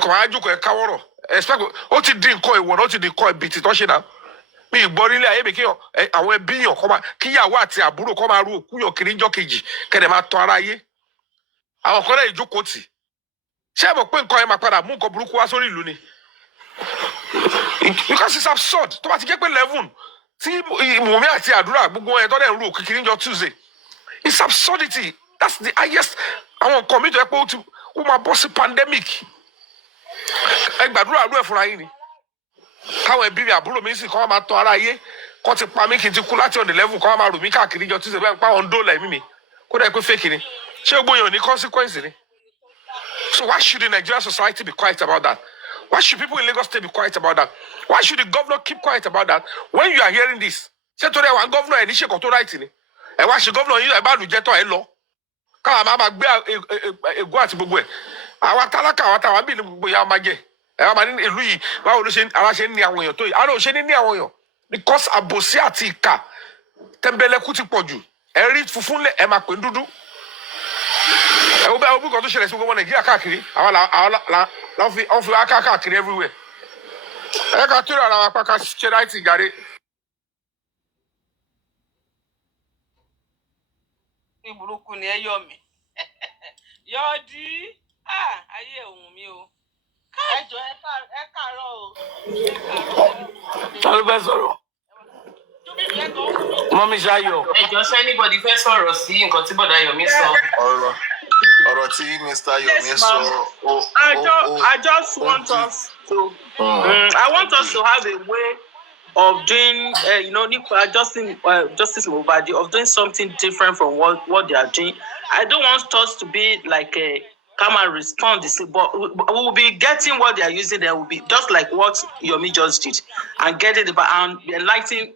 kò máa jókòó ẹ káwọ́rọ̀ expect ó ti di nǹkan ìwọ̀n ó ti di nǹkan ìbìtì tó ṣe náà mi ìgbọ́ nílé ayé mi kí àwọn ẹbí yàn kọ́ máa kíyàwó àti àbúrò kọ́ máa ru òkú yàn kiri níjọ́ kejì kẹ́dẹ̀ máa tọ́ ara ayé àwọn kan náà ìjókòó tì ṣé ẹ mọ̀ pé nǹkan yẹn máa padà mú nǹkan burúkú wá sórí ìlú ni because it's absurd tó bá ti jẹ́ pé 11 tí Wùmí àti àdúrà gbogbo ẹ̀ tọ́ dẹ̀ ń ru òkú kiri níjọ́ Tuesday it's absurdity that's the highest àwọn nǹkan mi tó yẹ pé ó máa bọ́ sí pandemic ẹ gbàdúrà àdúrà fúnra yín ni káwọn ẹbí mi àbúrò mi sì kọ́ máa tọ́ ara ayé kọ́ ti pa mí kí n ti kú láti ọ̀dẹ̀ level kọ́ máa rù mí káàkiri jọ Tuesday bẹ́ẹ̀ pa àwọn dóòlà ẹ̀mí mi kó dẹ̀ pé fake ni ṣé gbogbo yẹn ò ní consequence ni so why should the Nigerian society be quiet about that why should people in Lagos State be quiet about that why should the governor keep quiet about that when you are hearing this ṣé torí ẹwà governor ẹ̀ ní ṣèkọ̀ tó right ni ẹ wá ṣe governor yín ẹ bá lù jẹ́tọ̀ ẹ lọ káwọn máa gbé ègún àti gbogbo ẹ̀ àwa tálákà àwa táwa bí gbogbo yà máa jẹ ẹ wá máa ní ìlú yìí báwo ló ṣe ara ṣe ń ní àwọn èèyàn tó yìí ara ò ṣe ní àwọn èèyàn because àbòsí àti ìkà tẹ́ńbẹ́lẹ́kú ti pọ̀ jù ẹ rí funfun lẹ̀ ẹ máa pè dúdú. ẹ wo bẹ́ẹ̀ o bí kan tó ṣẹlẹ̀ sí gbogbo Nàìjíríà káàkiri àwọn fi wá káàkiri everywhere. ẹ ká tó ara wa pa ká ṣe láìtì gàrí. ní burúkú ni ẹ yọ mí yọdí ayé òun mi o. ẹjọ ẹ káàárọ̀ o. ta ló fẹ́ sọ̀rọ̀. mọ́mí ṣayọ̀. ẹjọ ṣé anybody fẹ́ sọ̀rọ̀ sí nǹkan tí bọ̀dá Yomi sọ. ọ̀rọ̀ tí Mr. Yomi sọ. I just want us to. I want us to have a way of doing, Justice Mohbad, of doing something different from what they are doing. I don't want us to be like a come and respond, but we will be getting what they are using. There will be just like what Yomi just did, and get it and enlightening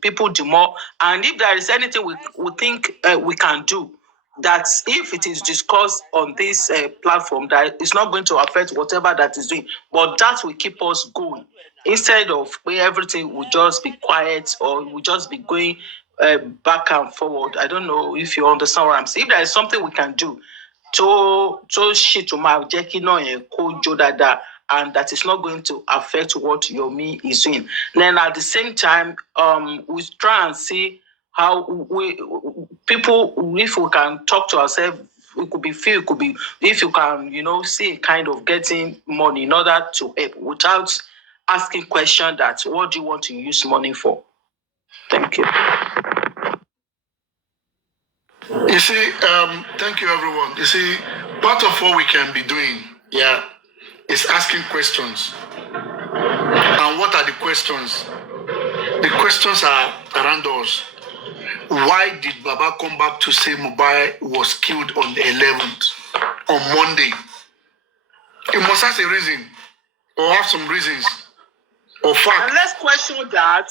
people the more. And if there is anything we think we can do, that if it is discussed on this platform, that it's not going to affect whatever that is doing, but that will keep us going. Instead of where everything will just be quiet or will just be going back and forward. I don't know if you understand what I'm saying. If there is something we can do to shit to my and that is not going to affect what Yomi is doing. Then at the same time, we try and see how people, if we can talk to ourselves, it could be if you can, see a kind of getting money in order to help without asking question that what do you want to use money for? Thank you. You see, thank you everyone. You see, part of what we can be doing, is asking questions. And what are the questions? The questions are around us. Why did Baba come back to say Mohbad was killed on the 11th, on Monday? It must have a reason, or have some reasons, or fact. And let's question that.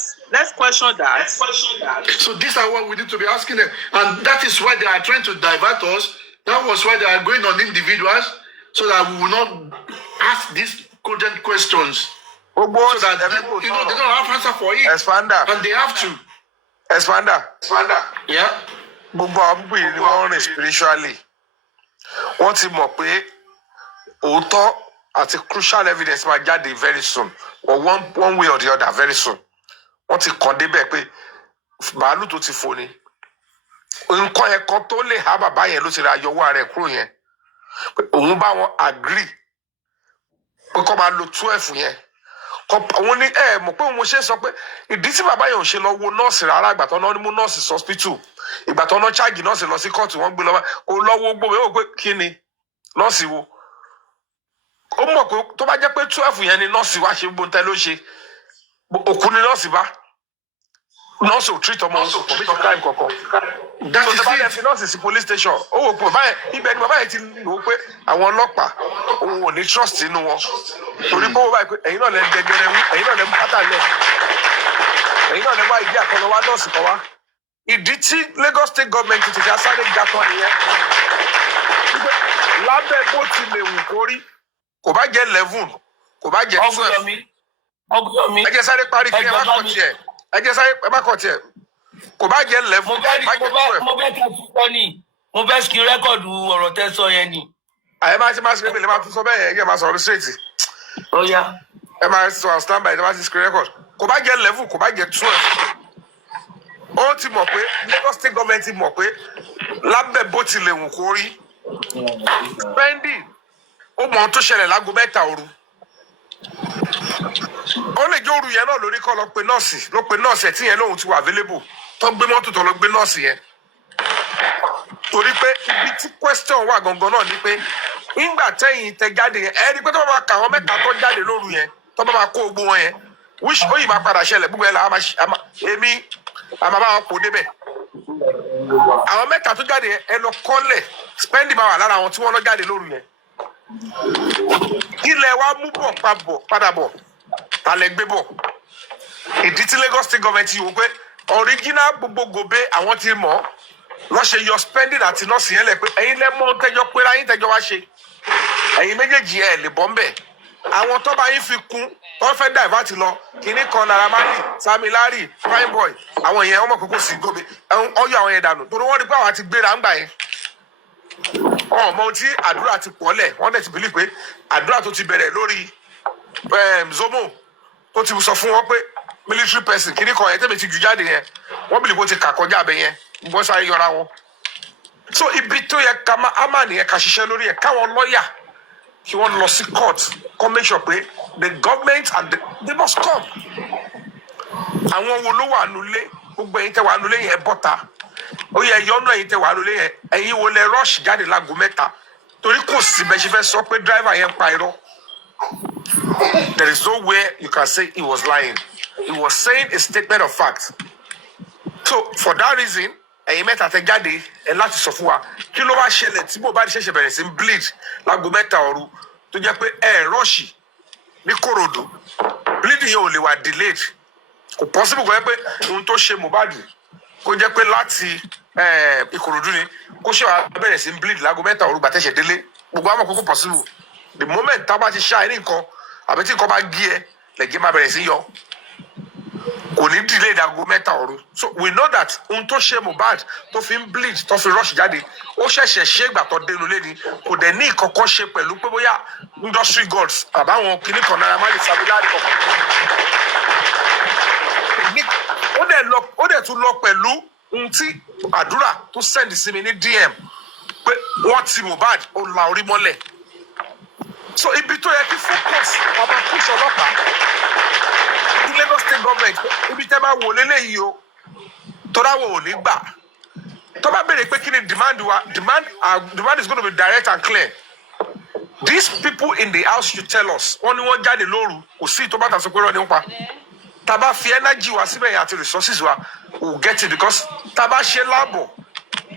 So these are what we need to be asking them. And that is why they are trying to divert us. That was why they are going on individuals, so that we will not ask these cogent questions. So that they don't have answer for it. Expander. And they have to. Expander. Yeah. Gbogbo àwọn people yìí ni wọ́n rìn spiritually. Wọ́n ti mọ̀ pé òótọ́ àti crucial evidence máa jáde very soon, or one way or the other very soon. Wọ́n ti kàn débẹ̀ pé bàálù tó ti fò ni. Nǹkan ẹ̀kan tó lè há bàbá yẹn ló ti ra yọwọ́ ara ẹ̀ kúrò yẹn. Òun bá wọn agree pé kó máa lo 12 yẹn. Òun ní mọ̀ pé òun ṣe sọ pé ìdí tí bàbá yẹn ò ṣe lọ wo nọ́ọ̀sì rárá ìgbà tó náà ní mú nọ́ọ̀sì hospital, ìgbà tó náà ṣáàgì nọ́ọ̀sì lọ sí kóòtù wọ́n gbé lọ́wọ́ kó lọ́wọ́ gbogbo ẹ̀ wò pé kí ni nọ́ọ̀sì wo. Ó mọ̀ pé tó bá jẹ́ pé 12 yẹn ni nọ́ọ̀sì wá ṣe gbóntẹ́ ló ṣe òkú ni nọ́ọ̀sì bá nọ́ọ̀sì ò treat ọmọ òun kò bí crime kankan. That is bá yẹn it. fi nọ́ọ̀sì sí police station ó wò pé báyẹn ibẹ̀ ni bàbá yẹn ti wò pé àwọn ọlọ́pàá òun ò ní trust nínú wọn torí pé ó báyìí pé ẹ̀yin náà lẹ gẹgẹrẹ wú ẹ̀yin náà lẹ mú pátá lẹ ẹ̀yin náà lẹ wá ìdí àkọlọ wá nọ́ọ̀sì kan wá. Ìdí tí Lagos State Government ti ṣe sáré jatọ nìyẹn lábẹ́ bó ti lè wù kórí kò bá jẹ́ 11 kò bá jẹ́ 12. Ọgùnyomi. Ẹ jẹ́ sáré parí kí ẹ má kọ tiẹ̀ ẹ jẹ́ sáré ẹ má kọ tiẹ̀ kò bá jẹ́ 11 kò bá jẹ́ 12. mo fẹ́ kẹ́ tún sọ ni mo fẹ́ kí rẹ́kọ̀dù ọ̀rọ̀ tẹ́ sọ yẹn ni. Àyè máa ṣe máa ṣe lè máa tún sọ bẹ́ẹ̀ yẹn ẹ máa sọ̀rọ̀ straight Ó yá. ẹ máa sọ stand by ẹ máa ti screen record kò bá jẹ́ 11 kò bá jẹ́ 12. Ó ti mọ̀ pé Lagos State Government ti mọ̀ pé lábẹ́ bó ti lè wù kó rí spending ó mọ ohun tó ṣẹlẹ̀ lágo 3 òru. Ó lè jẹ́ òru yẹn náà lórí kọ́ lọ pé nọ́ọ̀sì ẹ̀ tí yẹn lóhun ti wà available tó gbé mọ́tò tó lọ gbé nọ́ọ̀sì yẹn. Torí pé ibi tí question wà gangan náà ni pé nígbà tẹ́yìn tẹ jáde yẹn ẹ rí pé tó bá máa kà wọ́n 3 tó jáde lóru yẹn tó bá máa kó gbogbo wọn yẹn which ó yìí máa padà ṣẹlẹ̀ gbogbo ẹ̀ là èmi àmà bá wọn kó débẹ̀. Àwọn 3 tó jáde yẹn ẹ lọ kọ́lẹ̀ spending máa wà lára àwọn tí wọ́n lọ jáde lóru yẹn. Ilẹ̀ wa mú padà bọ̀ ta lẹ gbé bọ̀. Ìdí tí Lagos State Government yìí wò pé original gbogbo gòbé àwọn ti mọ̀ wọ́n ṣe yọ spending àti nọ́ọ̀sì yẹn lẹ̀ pé ẹ̀yin lẹ́ mọ́ tẹ́jọ́ pé ráyìn tẹ́jọ́ wá ṣe ẹ̀yin méjèèjì ẹ̀ lè bọ́ ńbẹ̀ àwọn tó bá yín fi kún tó fẹ́ divert lọ kínní kan Naira Marley Sammy Larry Fine Boy àwọn yẹn ọmọ kókó sí gómìn ọyọ àwọn yẹn dànù torí wọ́n rí pé àwọn àti gbéra ń gbà yẹn ọmọ ohun tí àdúrà ti pọ̀ lẹ̀ wọ́n dẹ̀ ti bìlí pé àdúrà tó ti bẹ̀rẹ̀ lórí Zomo tó ti sọ fún wọn pé military person kínní kan yẹn tẹ́lẹ̀ ti jù jáde yẹn wọ́n bìlí kó ti kà kọjá abẹ yẹn wọ́n sáré yọra wọn so ibi tó yẹ ká má nìyẹn ká ṣiṣẹ́ lórí ẹ̀ káwọn lọ́ọ̀yà kí wọ́n lọ sí court kó make sure pé the government and they must come. àwọn wo ló wà nulẹ̀ gbogbo ẹ̀yin tẹ́ wà nulẹ̀ yẹn bọ́ta ó yẹ yọ́nú ẹ̀yin tẹ́ wà nulẹ̀ yẹn ẹ̀yin wo lẹ rush jáde láago mẹ́ta torí kò sí bẹ́ẹ̀ ṣe fẹ́ sọ pé driver yẹn pa irọ́. There is no way you can say he was lying. He was saying a statement of fact. So for that reason ẹ̀yin mẹ́ta tẹ́ jáde ẹ láti sọ fún wa kí ló wá ṣẹlẹ̀ tí Mohbad ṣẹ̀ṣẹ̀ bẹ̀rẹ̀ sí bleed láago mẹ́ta òru tó jẹ́ pé ẹ rọ́ọ̀ṣì ní Kòròdú bleeding yẹn ò lè wà delayed kò possible kò jẹ́ pé ohun tó ṣe Mohbad kó jẹ́ pé láti Ìkòròdú ni kó ṣe wà bẹ̀rẹ̀ sí bleed láago mẹ́ta òru gbàtẹ́ṣẹ̀ délé gbogbo àmọ́ kókó possible the moment tá a bá ti ṣá ẹ ní nǹkan àbí tí nǹkan bá gé ẹ lẹ́gẹ́ máa bẹ̀rẹ̀ sí yọ kò ní delay ìdágo mẹ́ta òru so we know that ohun tó ṣe Mohbad tó fi ń bleed tó fi rush jáde ó ṣẹ̀ṣẹ̀ ṣe ìgbà tó dénú lé ní kò dẹ̀ ní ìkọ̀kọ̀ ṣe pẹ̀lú pé bóyá industry gods àbáwọn kìnnì kan Naira Marley Sammy Larry kọ̀ọ̀kan ó dẹ̀ tún lọ pẹ̀lú ohun tí àdúrà tó send sí mi ní DM pé wọ́n ti Mohbad ó la orí mọ́lẹ̀ so ibi tó yẹ kí focus ọmọ push ọlọ́pàá Lagos state government ibi tẹ́ bá wò lélẹ́yìí o tọ́lá wo ò ní gbà tó bá béèrè pé kí ni demand wa demand is going to be direct and clear these people in the house should tell us wọ́n ní wọ́n jáde lóru kò sí tó bá tà sọ pé rọ́ ní pa tá bá fi energy wa síbẹ̀ yẹn àti resources wa we will get it because tá bá ṣe láàbọ̀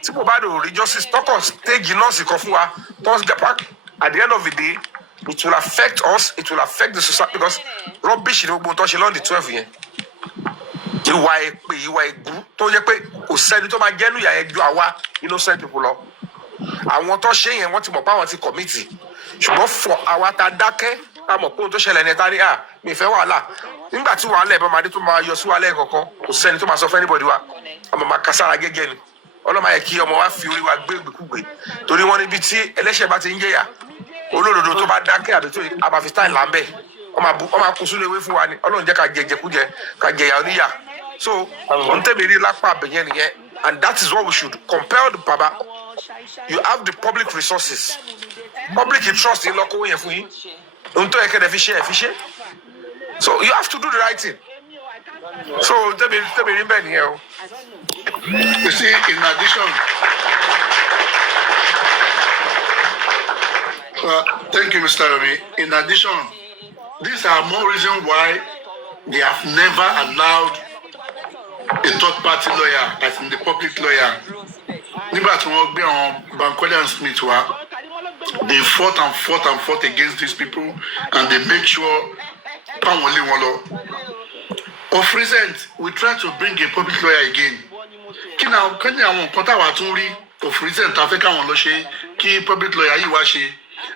tí kò bá dò rí justice tọkàn stage nọ́ọ̀sì kan fún wa tọ́sí dẹ́pà at the end of the day it will affect us it will affect the society because rubbish ni gbogbo tó ṣe lọ́ọ̀dì 12 yẹn ìwà èpè ìwà ègún tó yẹ pé kò sẹ́ni tó máa jẹ́nu ìyà yẹn ju àwa innocent people lọ àwọn tó ṣe yẹn wọ́n ti mọ̀ pé àwọn ti commit ṣùgbọ́n fọ àwa ta dákẹ́ ká mọ̀ pé ohun tó ṣẹlẹ̀ ní ẹ̀ta ní mi fẹ́ wàhálà nígbà tí wàhálà ẹ̀ bá máa dé tó máa yọ sí wàhálà ẹ̀ kankan kò sẹ́ni tó máa sọ fún anybody wa àmọ́ máa kására gẹ́gẹ́ ni ọlọ́mọ yẹ kí ọmọ wa fi orí wa gbé gbèkúgbè torí wọ́n níbi tí ẹlẹ́ṣẹ̀ bá ti ń jẹ̀yà olódodo tó bá dákẹ́ àbí tó àbàfistáì là ń bẹ̀ wọ́n máa kó sínú ewé fún wa ni Ọlọ́run jẹ́ ká jẹ jẹkújẹ ká jẹyà oníyà so ohun tẹ́mi rí lápá àbẹ̀yẹn nìyẹn and that is what we should compel the baba you have the public resources public trust in lọ́kọ́ yẹn fún yín ohun tó yẹ kẹ́lẹ́ fi ṣe ẹ̀ fi ṣe so you have to do the right thing so tẹ́mi rí bẹ́ẹ̀ nìyẹn o. You see, in addition, thank you, Mr. Rami. In addition, these are more reasons why they have never allowed a third-party lawyer, as in the public lawyer. Nígbà tí wọ́n gbé àwọn Bankole and Smith wá, they fought and fought and fought against these people, and they make sure káwọn lé wọn lọ. Of recent, we try to bring a public lawyer again. Kí ni àwọn nǹkan táwa tún rí of recent tá a fẹ́ káwọn lọ ṣe kí public lawyer yìí wá ṣe?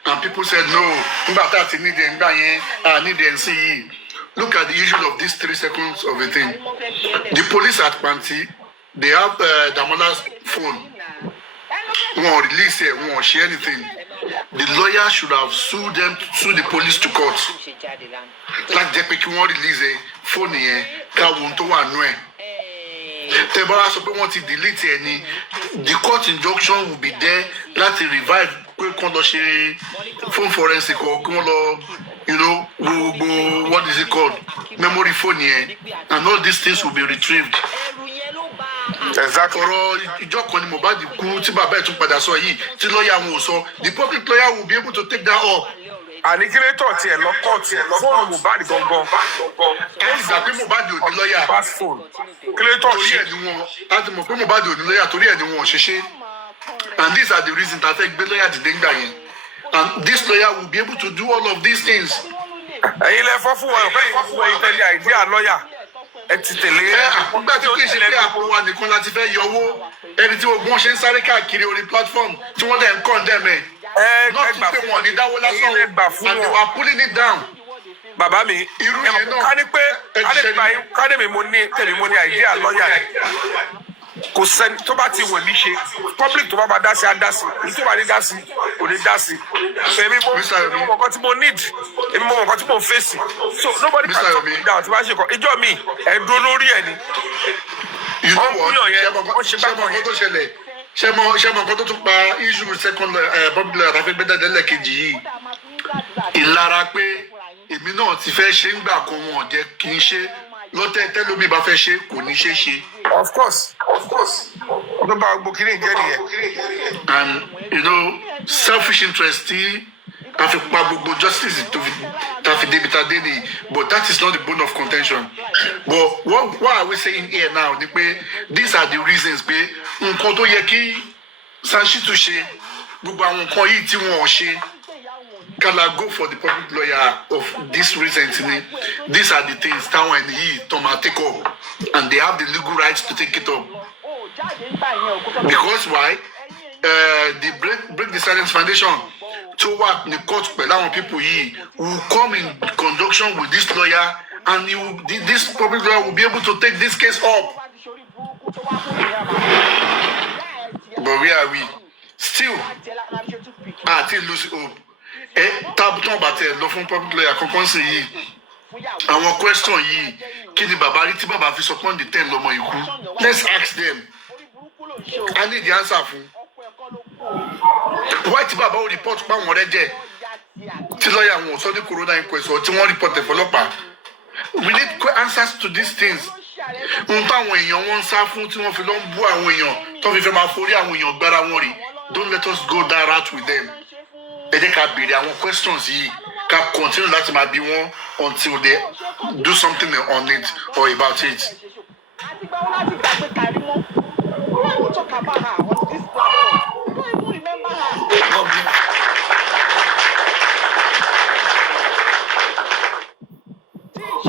And people said no, nígbà tá a ti need ẹ̀ nígbà yẹn need ẹ̀ sí yìí. Look at the issue of these 3 seconds of a thing. The police at Panti, they have Damola's phone. Won't release it, won't share anything. The lawyer should have sued the police to court. Like jẹ́ pé kí wọ́n release a phone yẹn káwọn tó wà nú ẹ̀. Tẹ́ bá wá sọ pé wọ́n ti delete ẹ̀ ni, the court injunction will be there láti revive pé kán lọ ṣe phone forensic or kí wọ́n lọ gbogbo what is it called memory phone yẹn and all these things will be retrieved. Exactly. ọ̀rọ̀ ìjọ kan ni Mohbad kú tí bàbá ẹ̀ tún padà sọ yìí tí lọ́ọ̀yà wọn ò sọ the public lawyer will be able to take that up. Àníkílétọ̀ tiẹ̀ lọ́kọ̀ tiẹ̀ fóònù Mohbad gangan. ẹ ti gbà pé Mohbad ò ní lọ́ọ̀yà kílétọ̀ torí ẹ̀ ni wọn láti mọ̀ pé Mohbad ò ní lọ́ọ̀yà torí ẹ̀ ni wọn ò ṣe ṣe and these are the reasons that fẹ́ gbé lọ́ọ̀yà dìde ńgbà yẹn and this lawyer will be able to do all of these things. ẹ̀yin lẹ fọ́ fún wọn ọ̀fẹ́ ìfúnwẹ̀ ìtẹ̀lé àìdíà lọ́ọ̀yà ẹ ti tẹ̀lé. nígbà tí kì í ṣe pé àpò wa nìkan láti fẹ́ yọ owó ẹni tí ogun ṣe ń sáré káàkiri orí platform tí wọ́n dẹ̀ ń condemn ẹ̀. not to pay wọn ní dáwọ́ lásán and they were pulling it down. Bàbá mi, irú yẹn náà ká ní pé ká ní mi mo ní àìdíà lọ́ọ̀yà ni kò sẹ́ni tó bá ti wọ̀ mí ṣe public tó bá máa dá sí á dá sí èyí tó bá ní dá sí kò ní dá sí èmi mo mọ̀ nǹkan tí mo need èmi mo mọ̀ nǹkan tí mo fèsì so nobody can talk me down tí wọ́n ṣe kọ́ ìjọ mi ẹ̀ dúró lórí ẹ̀ ni. You know what? ṣe mọ nǹkan tó tún pa issue second public lawyer tàbí gbẹdẹdẹ lẹ́ẹ̀kejì yìí ìlara pé èmi náà ti fẹ́ ṣe ń gbà kan wọn jẹ́ kí n ṣe lọ́tẹ̀ tẹ́lómi bá fẹ́ ṣe kò ní ṣe ṣe. Of course ọdún bá gbogbo kiri jẹ́ nìyẹn. And selfish interest tí a fi pa gbogbo justice ta fi débi ta dé nìyí but that is not the bone of contention. But what are we saying here now ni pé these are the reasons pé nǹkan tó yẹ kí Sanshitu ṣe gbogbo àwọn nǹkan yìí tí wọn ò ṣe kala go for the public lawyer of this recently. These are the things táwọn ẹni yìí tó máa take up and they have the legal rights to take it up. Because why? The Break the Silence Foundation to work in the court pẹ̀lú àwọn people yìí will come in conjunction with this lawyer and this public lawyer will be able to take this case up. But where are we? Still, àti lose hope. Tábùtàn bàtẹ lọ fún public lawyer kankan sí yìí. Àwọn question yìí kí ni bàbá rí tí bàbá fi sọ pọ́n di 10 lọ́mọ ikú? Let's ask them. I need the answer fún. Why tí bàbá ò report pa wọn rẹ jẹ? Tí lọ́ọ̀yà wọn ò sọ ní corona inquest or tí wọ́n report ẹ̀ fọlọ́pàá. We need answers to these things. Ohun táwọn èèyàn wọn ń sá fún tí wọ́n fi lọ ń bú àwọn èèyàn tó fi fẹ́ máa forí àwọn èèyàn gbára wọn rè. Don't let us go that route with them. Ẹ jẹ́ ká béèrè àwọn questions yìí ká continue láti máa bí wọn until they do something on it or about it.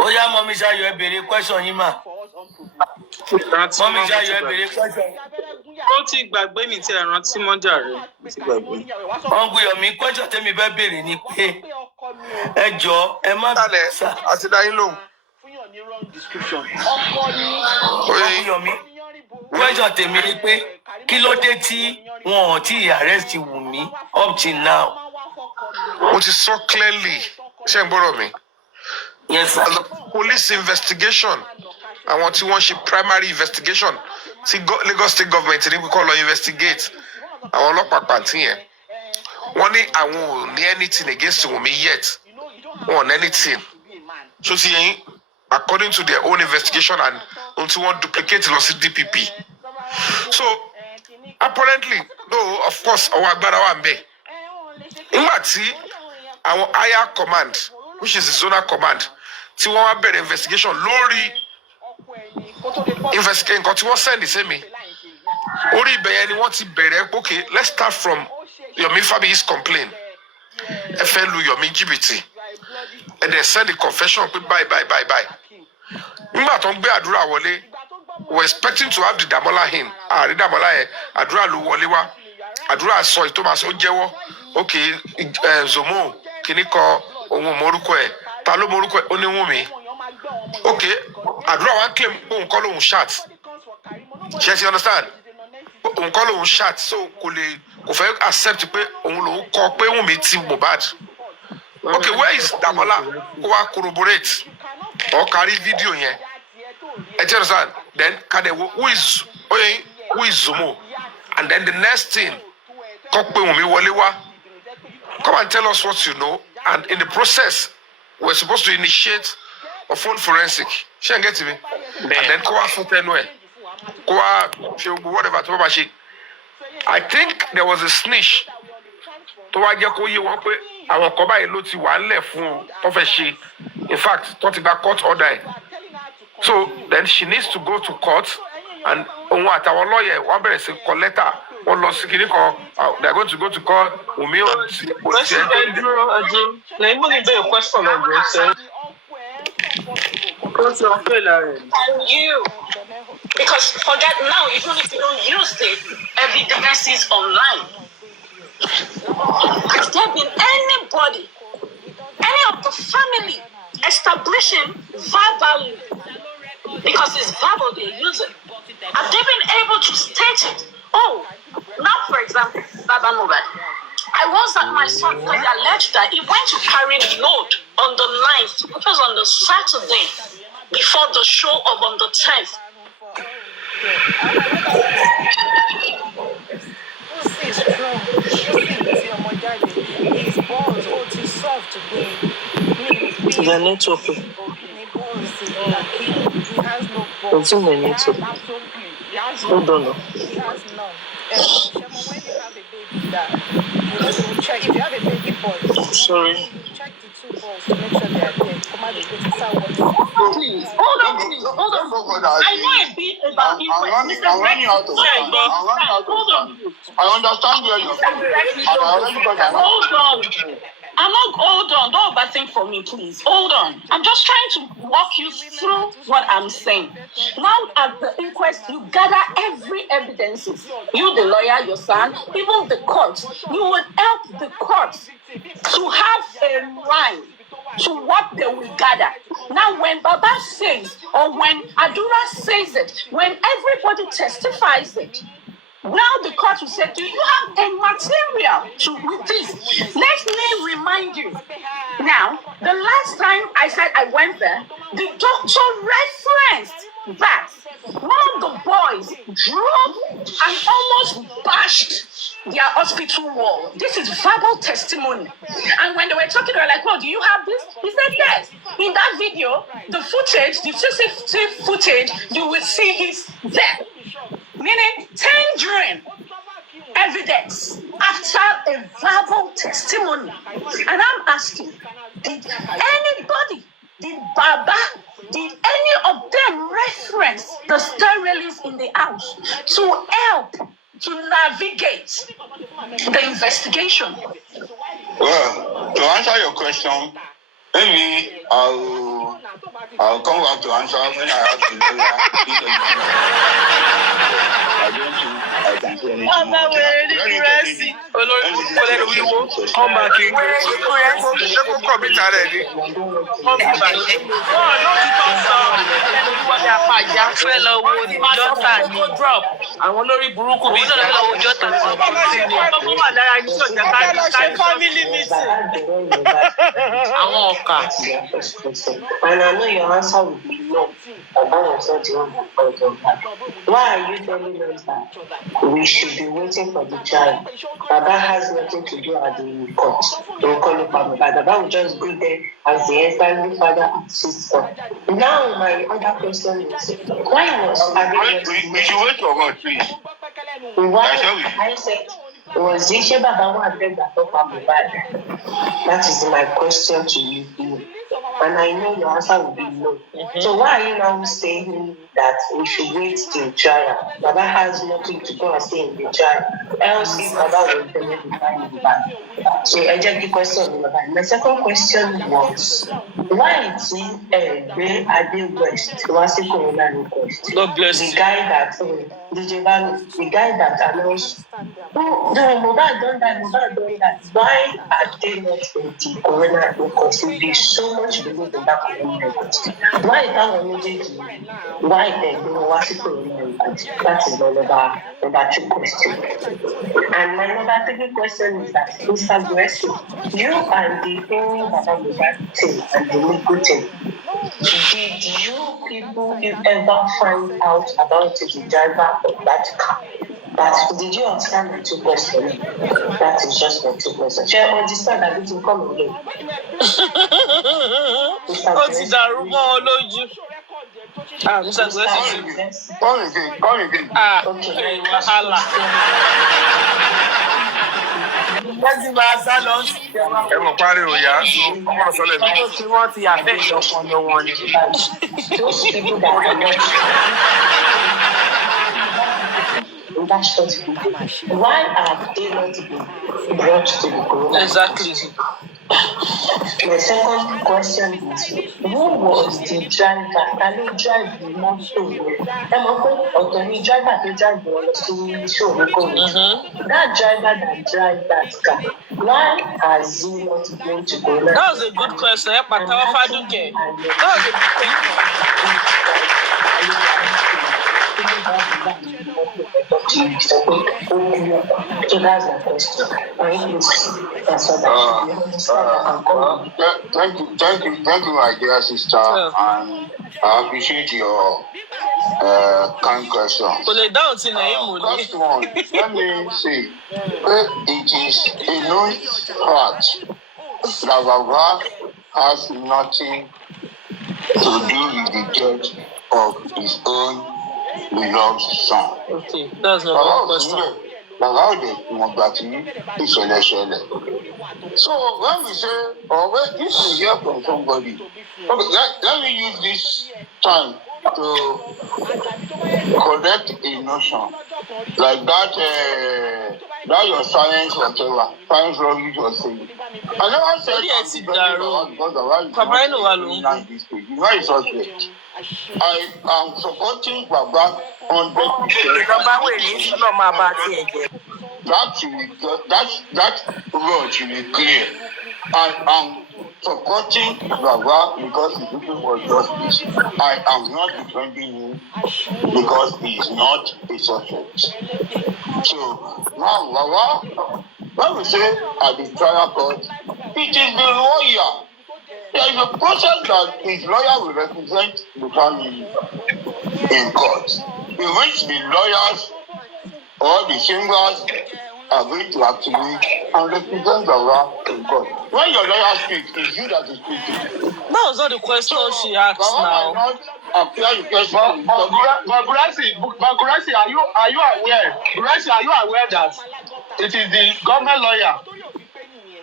Ó yá mọ́mí ṣayọ̀ ẹ béèrè question yín mà. Mọ́mí ṣayọ̀ ẹ béèrè question. Ó ti gbàgbé mi tí ẹ rántí mọ́jà rẹ̀. Wọ́n gbìyànjú mi question tẹ́mi fẹ́ béèrè ni pé ẹ jọ ẹ má Dálẹ̀ àti dáyín lòun. Ọkùnrin question tèmi ni pé kí ló dé tí wọn ò tí arrest Wùmí up till now. Mo ti sọ clearly ṣé ń gbọ́dọ̀ mi. Yes sir. As a police investigation àwọn tí wọ́n ṣe primary investigation tí Lagos State government ní kó lọ investigate àwọn ọlọ́pàá pàǹtí yẹn wọ́n ní àwọn ò ní anything against Wùmí yet wọn ò ní anything so ti yẹn according to their own investigation and ohun tí wọ́n duplicate lọ sí DPP so apparently though of course ọwọ́ agbára wà ń bẹ̀ nígbà tí àwọn higher command which is the zonal command tí wọ́n wá bẹ̀rẹ̀ investigation lórí investigate nǹkan tí wọ́n send sí mi orí ibẹ̀ yẹn ni wọ́n ti bẹ̀rẹ̀ okay let's start from Yomi Fabiyi's complaint ẹ fẹ́ lu Yomi jìbìtì and they send the confession pé bye nígbà tó ń gbé àdúrà wọlé we were expecting to have the Damola in àrí Damola yẹn àdúrà ló wọlé wá àdúrà sọ ìtòmásó jẹ́wọ́ okay Zomo kìíní kan òun morúkọ ẹ̀ ta ló morúkọ ẹ̀ ó ní Wùmí okay àdúrà wa claim pé òun kọ́ lòun chat ṣe ti understand òun kọ́ lòun chat so kò fẹ́ accept pé òun lòun kọ pé Wùmí ti Mohbad okay where is Damola kó wá corroborate or carry video yẹn ẹ ti understand then kade who is Zomo and then the next thing kọ́ pé Wùmí wọlé wá come and tell us what you know and in the process we're supposed to initiate a phone forensic ṣé n get me and then kó wá fún tẹnu ẹ kó wá ṣe whatever tó bá ṣe I think there was a snitch tó wá jẹ́ kó yé wọn pé àwọn kan báyìí ló ti wà ńlẹ̀ fún un tó fẹ́ ṣe in fact tó ti gba court order ẹ̀ so then she needs to go to court and òun àtàwọn lọ́ọ̀yẹ̀ wọ́n bẹ̀rẹ̀ sí kọ lẹ́tà wọ́n lọ sí kìnìún kan they are going to go to court Wùmí ò sí polisi ẹ̀. ẹ dúró lẹ́yìn mú ní bẹ́ẹ̀ question ọ̀gbìn ṣe. And you, because forget now, even if you don't use the evidences online, family establishing verbally, because it's verbal they're using. Have they been able to state it? Oh, now for example, Baba Mubad. I was at my son because they alleged that he went to carry load on the 9th, which was on the Saturday before the show of on the 10th. He's strong. His balls, too soft to be. The network. He has no balls. It's in the network. Hold on. He has none. Shema, when you have a baby that you know you check, if you have a baby boy, Sorry. you check the 2 balls to make sure they are there. Come on, they go to start watching. Please, hold on. I know a bit about it. I'm running out of time. I understand where you're coming. Hold on. Don't overthink for me, please. Hold on. I'm just trying to walk you through what I'm saying. Now, at the inquest, you gather every evidence. You, the lawyer, your son, even the court. You would help the court to have a line to what they will gather. Now, when Baba says, or when Adura says it, when everybody testifies it, now the court will say, do you have a material with this? Let me remind you. Now, the last time I said I went there, the doctor referenced that one of the boys drove and almost bashed their hospital wall. This is verbal testimony. And when they were talking, they were like, well, do you have this? He said, yes. In that video, the footage, the CCTV footage, you will see is there. Meaning tendering evidence after a verbal testimony. And I'm asking, did anybody, did Baba, did any of them reference the sterilist in the house to help to navigate the investigation? Well, to answer your question, maybe I'll come back to answer when I have to know that. I don't think I can say anything more. Come back in. Àwọn olórí burúkú bíi family meeting. àwọn ọ̀kà. And I know your answer will be no. About yourself, you won't point on that. Why are you telling us that we should be waiting for the trial? Baba has nothing to do at the court. They will call it Baba. Baba will just go there as the elderly father and sister. Now, my other question is, why was We should wait for God, please. Why? I said, was Ishe Baba one thing that talk about Baba? That is my question to you. And I know your answer will be no. So why are you now saying that we should wait till trial? Baba has nothing to go and say in the trial. Else if Baba will definitely find the bad. So I just the question. My second question was, why is where Ade West was the corona request? God bless the you. guy that the guy that announced, oh, no, Mohbad don't die. Why are they not in the corona request? It be so much believe in that corona request. Why is that one immediately? Why they don't want the corona request? That is number 2 question. And my number 3 question is that Mr. Blessing, you and the whole Baba Mohbad team and the legal team, did you people ever find out about the driver of that car? But did you understand my 2 questions? That is just my 2 questions. Shall I understand that it will come again? Ó ti dàrú mọ́ ọ lójú. Mr. Blessing. Come again. Okay, wàhálà. Láti máa sá lọ sí Ẹ mọ̀ parí òyà so ọmọ sọlẹ̀ mi. ọjọ́ tí wọ́n ti àfẹ́ ìjọpọ̀lọ wọn ni. Those people that are not that short people, why are they not being brought to the corona? Exactly. The second question is, who was the driver? Can you drive the motor? Driver to drive that driver that drive that car, why has he not been to go? That was a good question. That was a So that's my question. Thank you, my dear sister, and I appreciate your kind question. First one, let me say, it is a known fact that Baba has nothing to do with the death of his own beloved son. Okay, that's not my question. So when we say, or when if we hear from somebody, okay, let me use this time to correct a notion like that your science whatever, science rubbish was saying. I never said because of why you want this page. You know it's suspect. I am supporting Baba 100%. That road should be clear. I am supporting Baba because he's looking for justice. I am not defending him because he is not a suspect. So now Baba, when we say at the trial court, it is the lawyer. There is a process that his lawyer will represent the family in court, in which the lawyers or the chambers are going to activate and represent the law in court. When your lawyer speaks, it's you that is speaking. That was not the question she asked now. But Gracie, are you aware? Gracie, are you aware that it is the government lawyer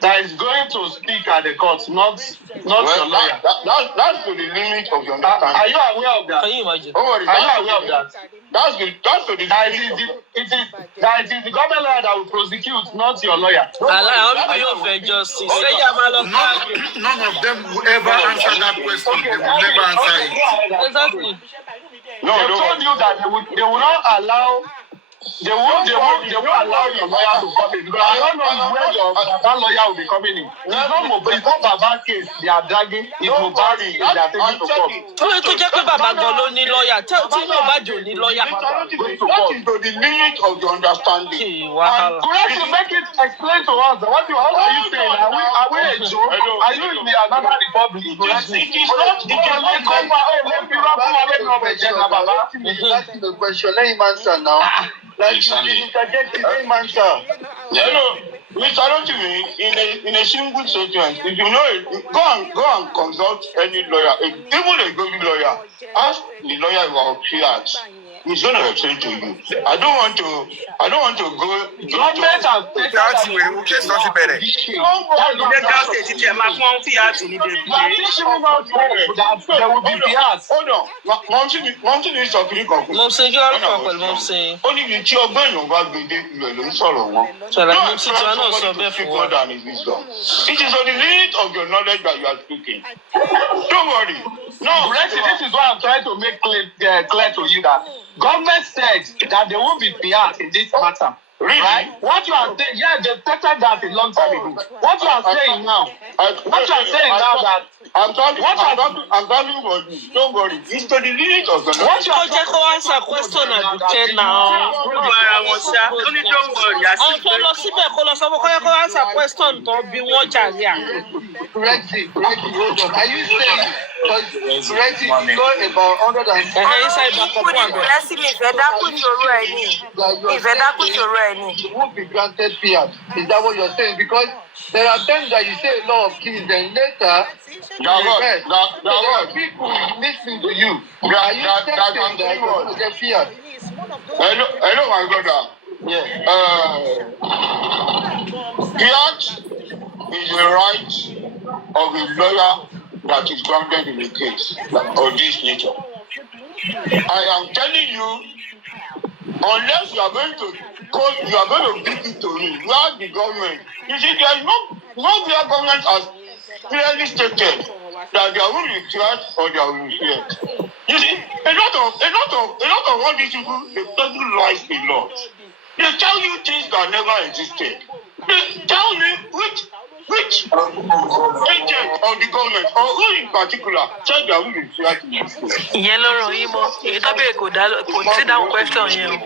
that is going to speak at the court, not your lawyer? That's to the limit of your understanding. Are you aware of that? Can you imagine? Are you aware of that? That's to the limit. It is the government lawyer that will prosecute, not your lawyer. None of them will ever answer that question. They will never answer it. Exactly. No, they told you that they will not allow. They won't allow your lawyer to come in because I don't know where that lawyer will be coming in. It's not Baba case they are dragging. It's Mubari they are taking to court. That is to the limit of your understanding. And to make it explain to us what are you saying? Are we a joke? Are you in the another republic? It is not. The question. Let him answer now. Like you interjected, let him answer. Hello, Mr. Rotimi, in a single statement, if you know it, go and consult any lawyer, even a good lawyer. Ask the lawyer about PRs. He's going to explain to you. I don't want to go. Government has taken that. There will be PRs. Hold on. Monty needs to finish conclusion. Only the two of them are going to it is on the limit of your knowledge that you are speaking. Don't worry. No, this is what I'm trying to make clear to you that government said that there won't be PR in this matter. Really? Right? What you are saying, yeah, they stated that a long time ago. What you are saying now, that I'm talking for you. Don't worry. It's to the limit of the what you are saying. Answer question now. Don't worry. Answer question. Don't be watching here. Correctly. Are you saying? Correctly, go about 100 you won't be granted PR. Is that what you're saying? Because there are times that you say a lot of things, then later people listening to you. Are you saying that you want to get PR? Hello, my brother. Yeah. PR is the right of a lawyer that is grounded in a case of this nature. I am telling you, unless you are going to give it to me, where the government, you see, there is no government has clearly stated that there will be threat or there will be fear. You see, a lot of all these people, they totally lies in law. They tell you things that never existed. They tell you which agent of the government or who in particular said that we will threat in this case. ìyẹn ló ràn yín mọ́ èyí tó béèrè kò sí dáhùn question yẹn o.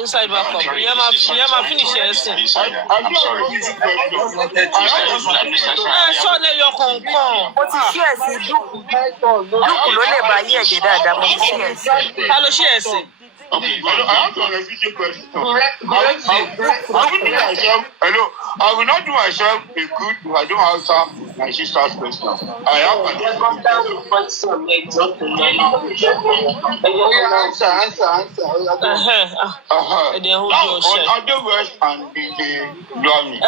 Inside backup. Finish your essay. I'm sorry. Ṣọ́ọ̀lẹ̀ yọ kọ̀ọ̀kan. mo ti ṣí ẹ̀ sí dúkù ló lè bá yí ẹ̀jẹ̀ dáadáa mo ti ṣí ẹ̀ sí. Ta ló ṣí ẹ̀sìn? Okay, I have to refute your question. I will not do myself a good if I don't answer my sister's question. I have an Now, on other words and the Johnny.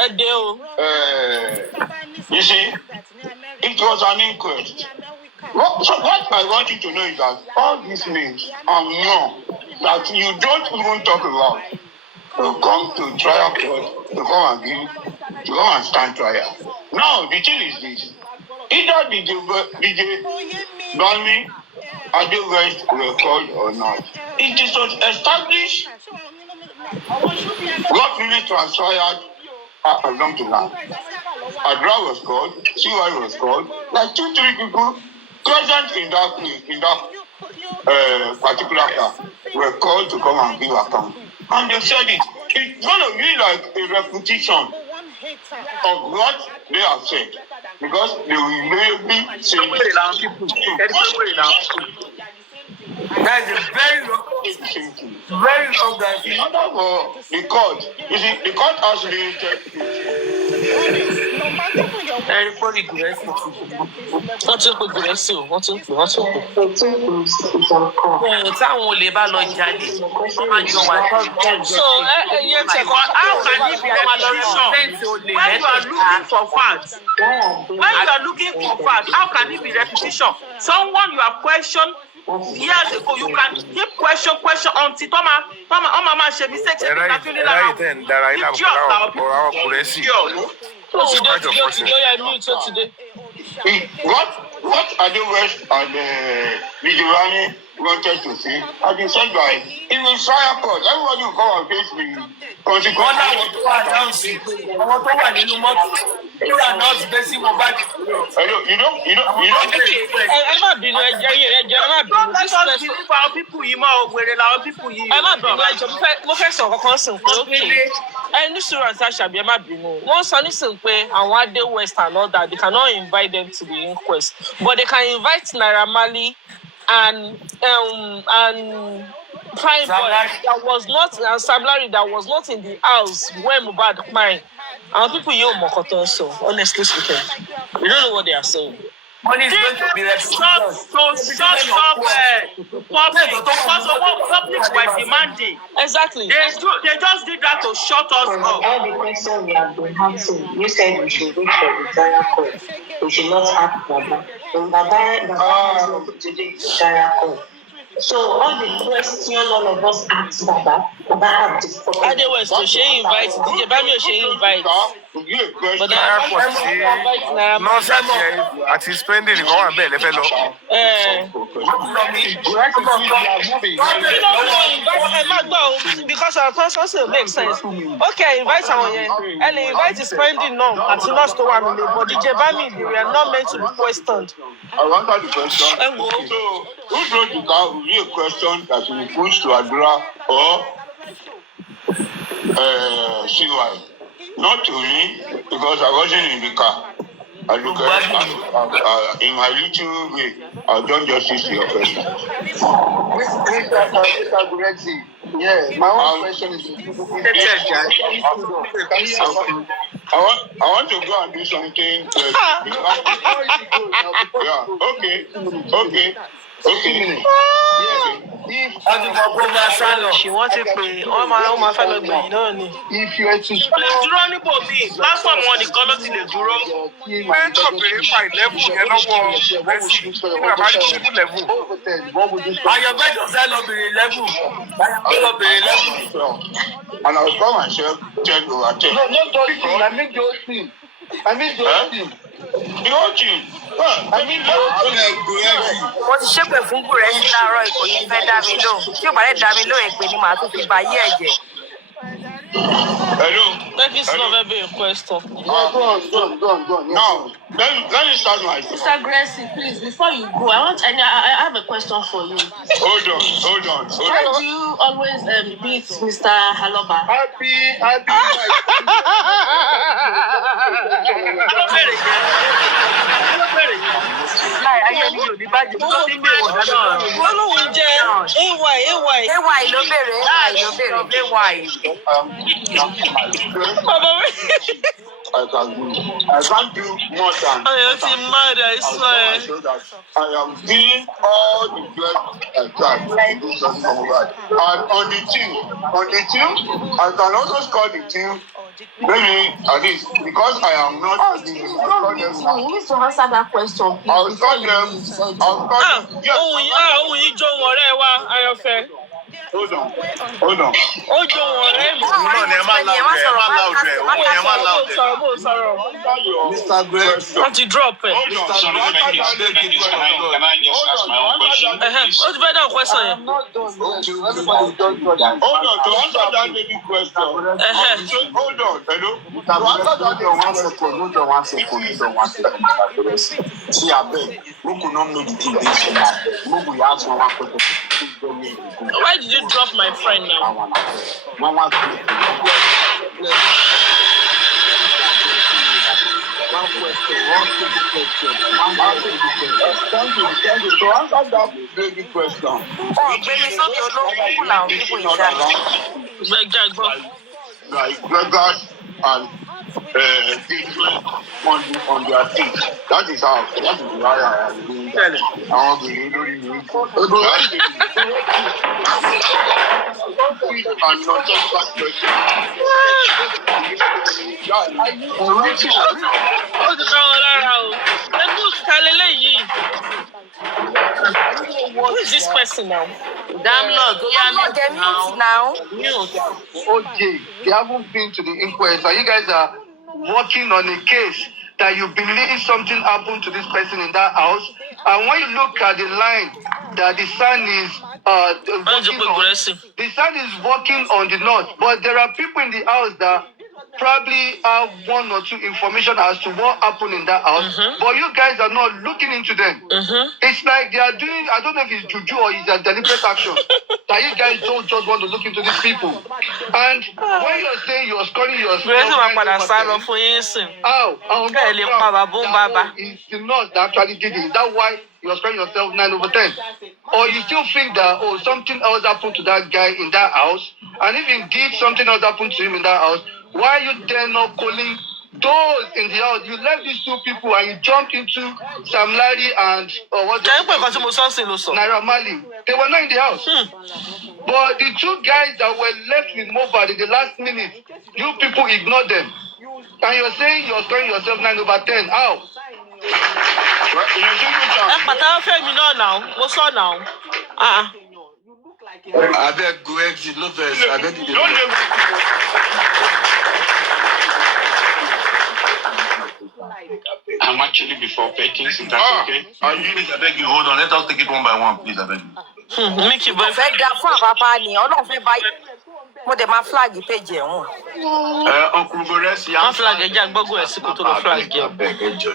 You see, it was an inquest. What I want you to know is that all these names are known that you don't even talk about. You come to trial court to come and stand trial. Now the thing is this: either DJ Bami and the rest were called or not. It is established what really transpired along the line. Adra was called, CY was called, like 2-3 people present in that particular car were called to come and give account. And they said it. It's going to be like a repetition of what they have said. Because they will maybe say That is a very wrong guy. In order for the court, you see, the court has limited. Everybody aggressive. Wọ́n ti ń pè gẹ̀rẹ́sì o, wọ́n ti ń pè. Táwọn olè bá lọ jalè, wọ́n máa jọ wà lọ́jọ́. So, yẹn ti ẹ̀kọ́, How can it be repetition when you are looking for facts? When you are looking for facts, how can it be repetition? Someone you have questioned years ago, you can keep question until Toma ṣe mistake. What are the West and Vigilani wanted to say? As they said, by in the trial court, everybody will come and face the consequences. You are not facing mobile. You don't. Ẹ má bínú ẹjẹ. Let us believe our people yìí mọ́ òwèrè làwọn people yìí. Ẹ má bínú ẹjọ, mo fẹ́ sọ kankan sìn pé ókè. Ẹ ní sùúrù àti àṣàbí ẹ má bínú. Wọ́n sọ nísìnyí pé àwọn Adé West and all that, they cannot invite them to the inquest, but they can invite Naira Marley and Prime Boy that was not, and Sablari that was not in the house when Mohbad crying. Our people here Mokoton, so honestly speaking, we don't know what they are saying. Money is going to be Shut up, public were demanding. Exactly. They just did that to shut us From up. all the questions we have been asking, you said we should wait for the trial court. We should not ask Baba. And Baba has not to do the trial court. So all the questions all of us asked Baba have the Ade West, she invite DJ Bami, she invite. But nọ́ọ̀sì àti spending nǹkan wà bẹ́ẹ̀ lẹ́fẹ̀ẹ́ lọ. Because our conscience will make sense. Okay, invite someone here. And invite spending now. At last to one minute. But DJ Bami, we are not meant to be questioned. I wanted the question. So, who told you that will be a question that will be pushed to Adra or CY? Not to me, because I wasn't in the car. In my little way, I've done justice to your question. Yeah, my own question is I want to go and do something. Okay. She wanted to pay. Oh my fellow, you know. If you are to Dúró níbo mi, platform wọn nìkan ló ti lè dúró. Mẹ́tọ̀ bèrè fa ìlẹ́bù yẹn lọ́wọ́ Messi ní bàbá ní kókó lẹ́bù. Ayọ̀bẹ́ jọ̀sẹ̀ lọ bèrè lẹ́bù. And I was by myself 10 over 10. no talking, I make your thing. I mean, Joachim. I mean, Mo ti ṣépè fún Gúrẹ́sì láàárọ̀ yìí, kò ní fẹ́ dá mi lóhùn. Tí ò bá lè dá mi lóhùn, èpè ni màá tún fi ba ayé ẹ̀ jẹ́. Hello. Let me solve every question. Go on. Now, let me start my question. Mr. Gracie, please, before you go, I have a question for you. Hold on. Why do you always beat Mr. Haloba? Happy. Ayé mi ò ní bàjẹ́, mo ti ń bèrè ọ̀dọ́ náà. Olóhùn jẹ́ AY. AY ló bèrè, AY ló bèrè, AY. Bàbá mi. I can't do more than. I am mad, I swear. I am doing all the best I can to do something from right. And on the team, I can also score the team. Maybe at least because I am not. Oh, you need to answer that question. I'll score them. Yes. Ohun yìí jó wọn ọ̀rẹ́ wa, Ayọ̀fẹ́. Hold on. Ó jó wọn ọ̀rẹ́ mi. Mo sọ̀rọ̀. Mr. Greg. Wọ́n ti drop ẹ̀. Hold on. Can I just ask my own question? Ó ti fẹ́ dáhùn question yẹn. Hold on. To answer that baby question. Hold on. Hello. To answer that baby question. One second. See, I beg. We could not know the thing this now. We ask one question. Why did you drop my friend now? One question. Thank you. To answer that baby question. Like Gregor and on their team. That is why I am doing that. I want to be really and not just that question. Ó ti ká wọn lára o. Ẹgbẹ́ òkúta lélẹ́yìí. Who is this person now? Damn Lord, get mute now. Okay, you haven't been to the inquest. So you guys are working on a case that you believe something happened to this person in that house. And when you look at the line that the son is working on the north, but there are people in the house that probably have one or two information as to what happened in that house, but you guys are not looking into them. It's like they are doing, I don't know if it's juju or it's a deliberate action, that you guys don't just want to look into these people. And when you're saying you're scoring your stuff, it's the nurse that actually did it. Is that why you're scoring yourself 9/10? Or you still think that, something else happened to that guy in that house, and if indeed something else happened to him in that house, why are you then not calling those in the house? You left these two people and you jumped into Sam Larry and Naira Marley. They were not in the house. But the two guys that were left with Mohbad in the last minute, you people ignored them. And you're saying you're scoring yourself 9/10. How? I beg go exit, no first. I beg you. I'm actually before packing, so that's okay. Please, I beg you, hold on. Let us take it one by one, please. I beg you. Mo dẹ̀ máa flag page ẹ̀ wọ̀n. Uncle Goresi. Flag ẹ̀ jẹ́ agbọ́gbọ́ ẹ̀ sí kó tó lọ flag ẹ̀.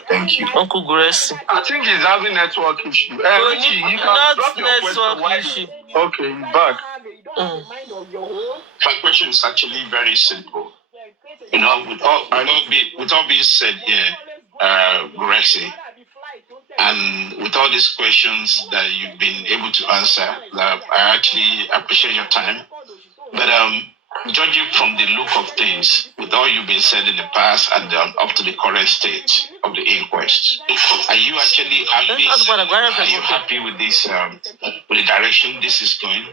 Thank you. Uncle Goresi. I think he's having network issue. Richie, you can Not drop your network question. issue. Okay, he's back. My question is actually very simple. You know, with all being said here, Grexy, and with all these questions that you've been able to answer, I actually appreciate your time. But judging from the look of things, with all you've been said in the past and up to the current state of the inquest, are you actually happy? Are you happy with this, with the direction this is going?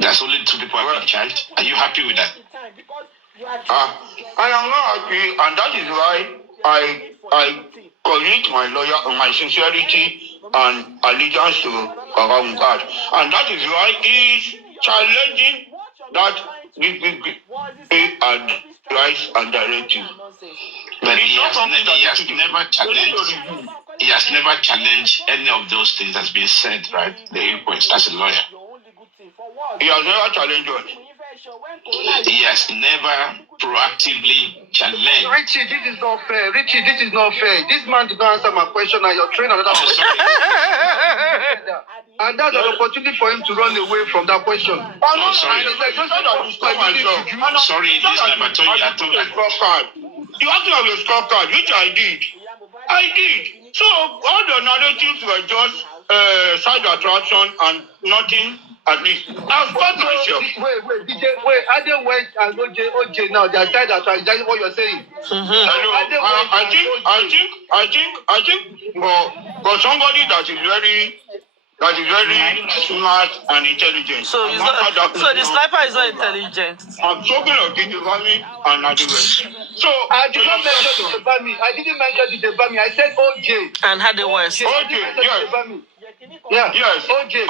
There's only 2 people have been charged. Are you happy with that? I am not happy, and that is why I commit my lawyer on my sincerity and allegiance to Kagam. And that is why he is challenging that right and directive. But he has never challenged any of those things that's been said, right? The inquest as a lawyer. He has never challenged us. He has never proactively challenged. Richie, this is not fair. Richie, this is not fair. This man did not answer my question and you're throwing another question. And that's an opportunity for him to run away from that question. Sorry. Sorry, this time I told you. You asked me of a scorecard, which I did. So all the narratives were just side attraction and nothing. At least I've got myself. Wait, Ade West and OJ now, they are side attraction. That's what you're saying. Hello, I think for somebody that is very smart and intelligent. So the sniper is not intelligent. I'm talking of DJ Bami and Ade West. So I did not mention DJ Bami. I didn't mention DJ Bami. I said OJ. And Ade West. OJ, yes. Yeah. Yes. OJ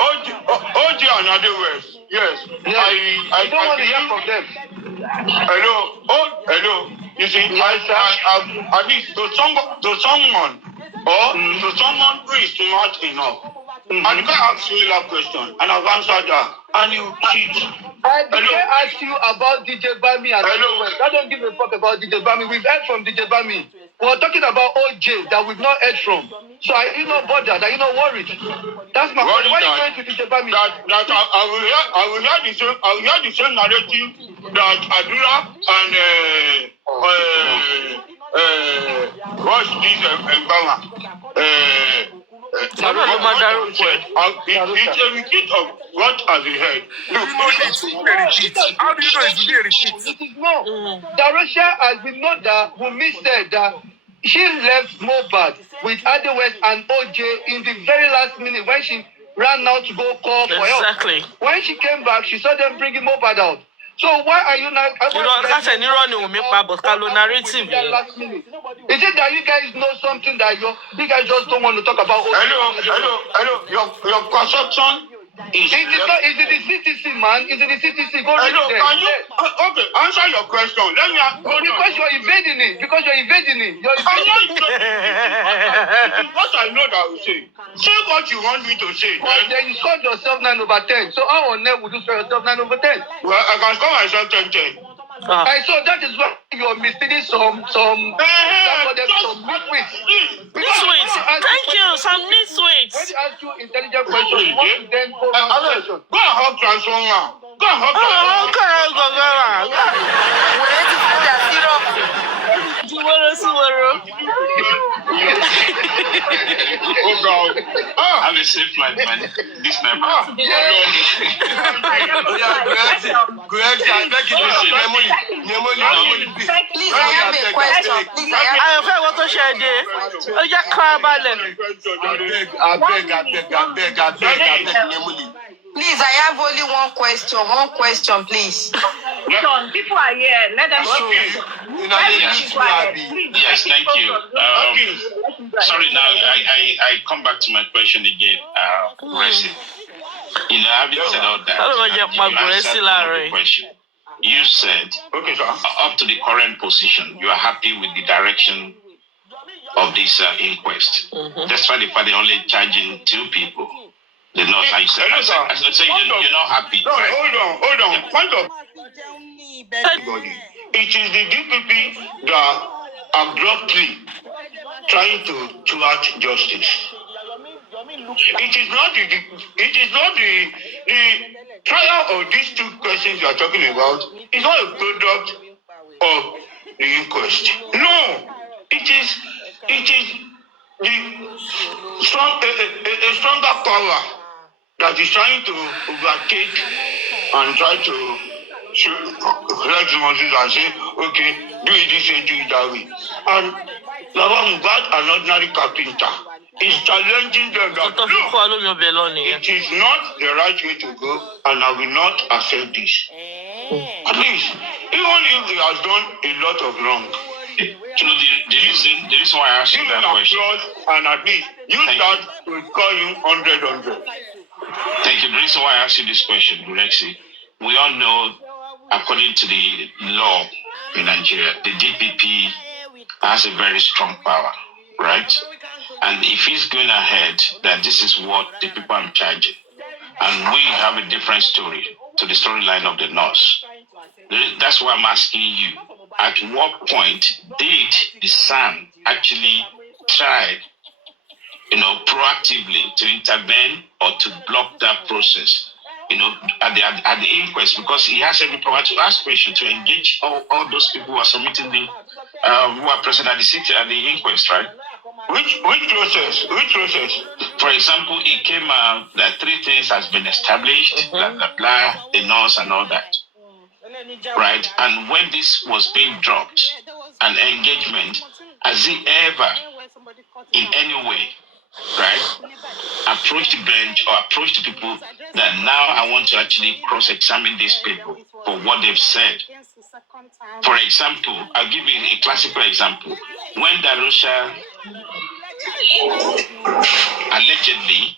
and Ade West. Yes. I don't want to hear from them. Hello. You see, at least to someone who is smart enough. And you can ask me that question, and I've answered that, and you cheat. I didn't ask you about DJ Bami and Ade West. I don't give a fuck about DJ Bami. We've heard from DJ Bami. We're talking about OJ that we've not heard from. So are you not bothered? Are you not worried? That's my point. Why are you going to DJ Bami? That I will hear the same narrative that Adura and what's this Obama? It's a repeat of what has been heard. How do you know it's really a repeat? No. Darusha has been known that Wunmi said that she left Mohbad with Ade West and OJ in the very last minute when she ran out to go call for help. Exactly. When she came back, she saw them bringing Mohbad out. So why are you not? That's a new running narrative. Last minute. Is it that you guys know something that you guys just don't want to talk about? Hello. Your perception is it the CTC, man? Is it the CTC? Go read it. Okay, answer your question. Let me ask. Because you're evading it. What I know that I will say. Say what you want me to say. Then you scored yourself 9/10. So how on earth would you score yourself 9/10? Well, I can score myself 10/10. So that is why you're misleading some nitwits. Nitwits. Thank you, some nitwits. When you ask you intelligent questions, you want to then go around question. Go and hug transformer. Go and hug transformer. Oh God. Have a safe life, man. This member. Please, I have a question. Please, I want to share this. Oh, yeah, Please, I have only one question. One question, please. People are here. Let them show. Yes, thank you. Sorry, now I come back to my question again. Having said all that, you answered the question. You said, up to the current position, you are happy with the direction of this inquest. That's why they're only charging 2 people. They're not. I said you're not happy. No, hold on. Point of it is the DPP that abruptly trying to thwart justice. It is not the trial of these 2 questions you are talking about. It's not a product of the inquest. No, it is the a stronger power that is trying to overtake and try to collect resources and say, okay, do it this way, do it that way. And Mohbad, an ordinary carpenter, is challenging them that, look, it is not the right way to go, and I will not accept this. At least, even if he has done a lot of wrong. The reason why I asked you that question. And at least, you start to call him 100. Thank you. The reason why I asked you this question, Rexy, we all know according to the law in Nigeria, the DPP has a very strong power, right? And if he's going ahead, that this is what the people are charging, and we have a different story to the storyline of the North. That's why I'm asking you, at what point did the SAN actually try, proactively to intervene or to block that process, at the inquest, because he has every power to ask questions, to engage all those people who are submitting who are present at the inquest, right? Which process? Which process? For example, it came out that 3 things has been established, blah, blah, blah, the nurse and all that. Right? And when this was being dropped, an engagement, has he ever, in any way, right, approach the bench or approach the people that now I want to actually cross-examine these people for what they've said? For example, I'll give you a classical example. When Darusha allegedly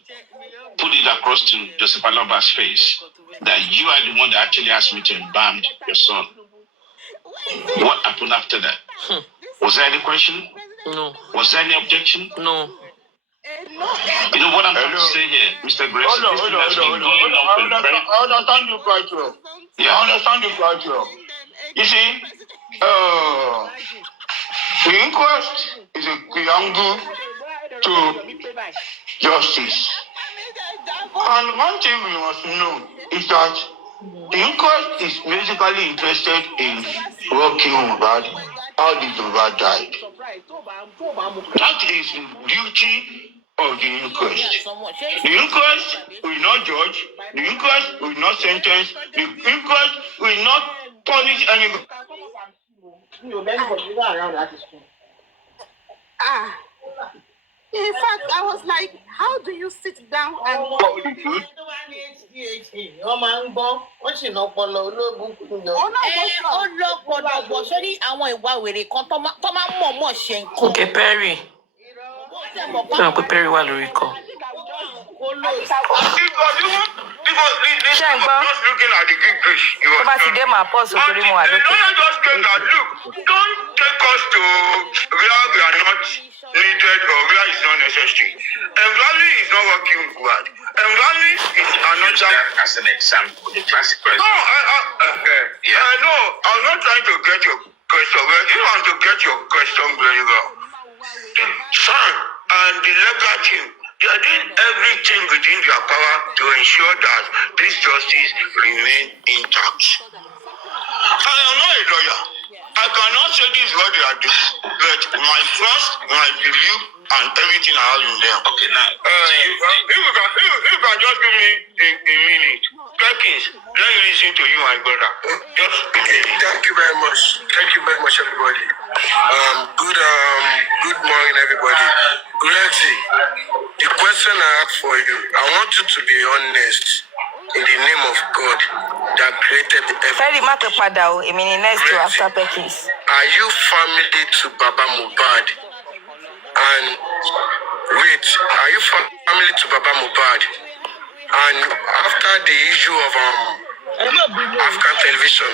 put it across to Joseph Aloba's face that you are the one that actually asked me to embalm your son, what happened after that? Was there any question? No. Was there any objection? No. You know what I'm trying to say here, Mr. Grace? Hold on. I understand you quite well. Yeah. I understand you quite well. You see, the inquest is a preamble to justice. And one thing we must know is that the inquest is basically interested in what killed Mohbad, how did Mohbad die. That is the duty of the inquest. The inquest will not judge, the inquest will not sentence, the inquest will not punish anybody. In fact, I was like, how do you sit down and Okay, Perry. No, Perry wà lórí call. Just looking at the big fish. The lawyer just came that, look, don't take us to where we are not needed or where it's not necessary. Embalming is not working well. Embalming is another. As an example, the classical. No, no, I'm not trying to get your question. Well, you want to get your question very well. Son and the legal team, they are doing everything within their power to ensure that this justice remain intact. I am not a lawyer. I cannot say this is what they are doing, but my trust, my belief, and everything I have in them. Okay, now, if you can just give me a minute. Perkins, let me listen to you, my brother. Just Thank you very much. Thank you very much, everybody. Good morning, everybody. Granty, the question I have for you, I want you to be honest in the name of God that created everything. Next to Perkins. Are you family to Baba Mohbad? And wait, are you family to Baba Mohbad? And after the issue of African television,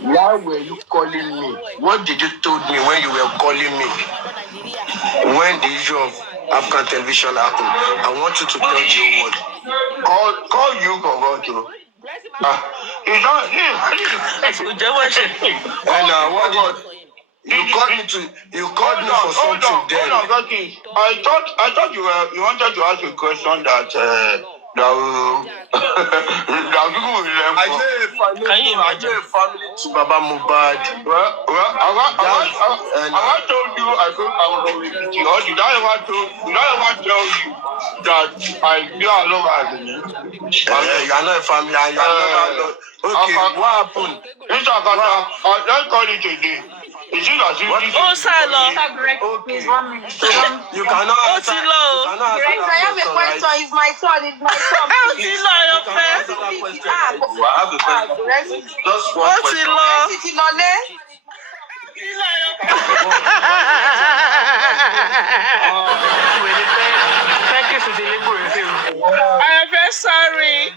why were you calling me? What did you told me when you were calling me? When the issue of African television happened, I want you to tell you what. Call you for what to. It's not him. And what? You called me for something then. Hold on, I thought you wanted to ask a question that people will learn from. Are you a family to Baba Mohbad? I told you I was with you. Did I ever tell you that I do alone as a man? You are not a family and you are not. Okay, what happened? Let's call it a day. Is it as if this is Please, 1 minute. You cannot answer. I have a question. It's my son. It's my son. I have a question. Just one question. Thank you for delivering. sorry.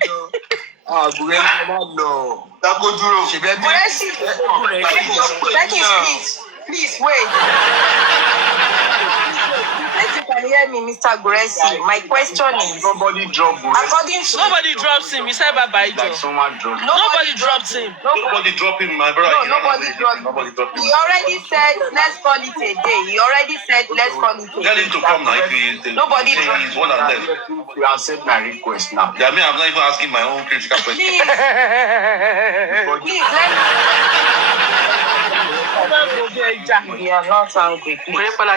Please wait. Let you can hear me, Mr. Guresi. My question is, Nobody dropped according to Nobody drops him. He said bye-bye, Joe. like someone dropped. Nobody dropped him. Nobody dropped him, my brother. No, nobody dropped him. He already said, let's call it a day. He already said, let's call it a day. Tell him to come now if he is. Nobody dropped He's one and left. You accept my request now. Yeah, me, I'm not even asking my own critical question. Please, please, let me. We are not angry, please. Can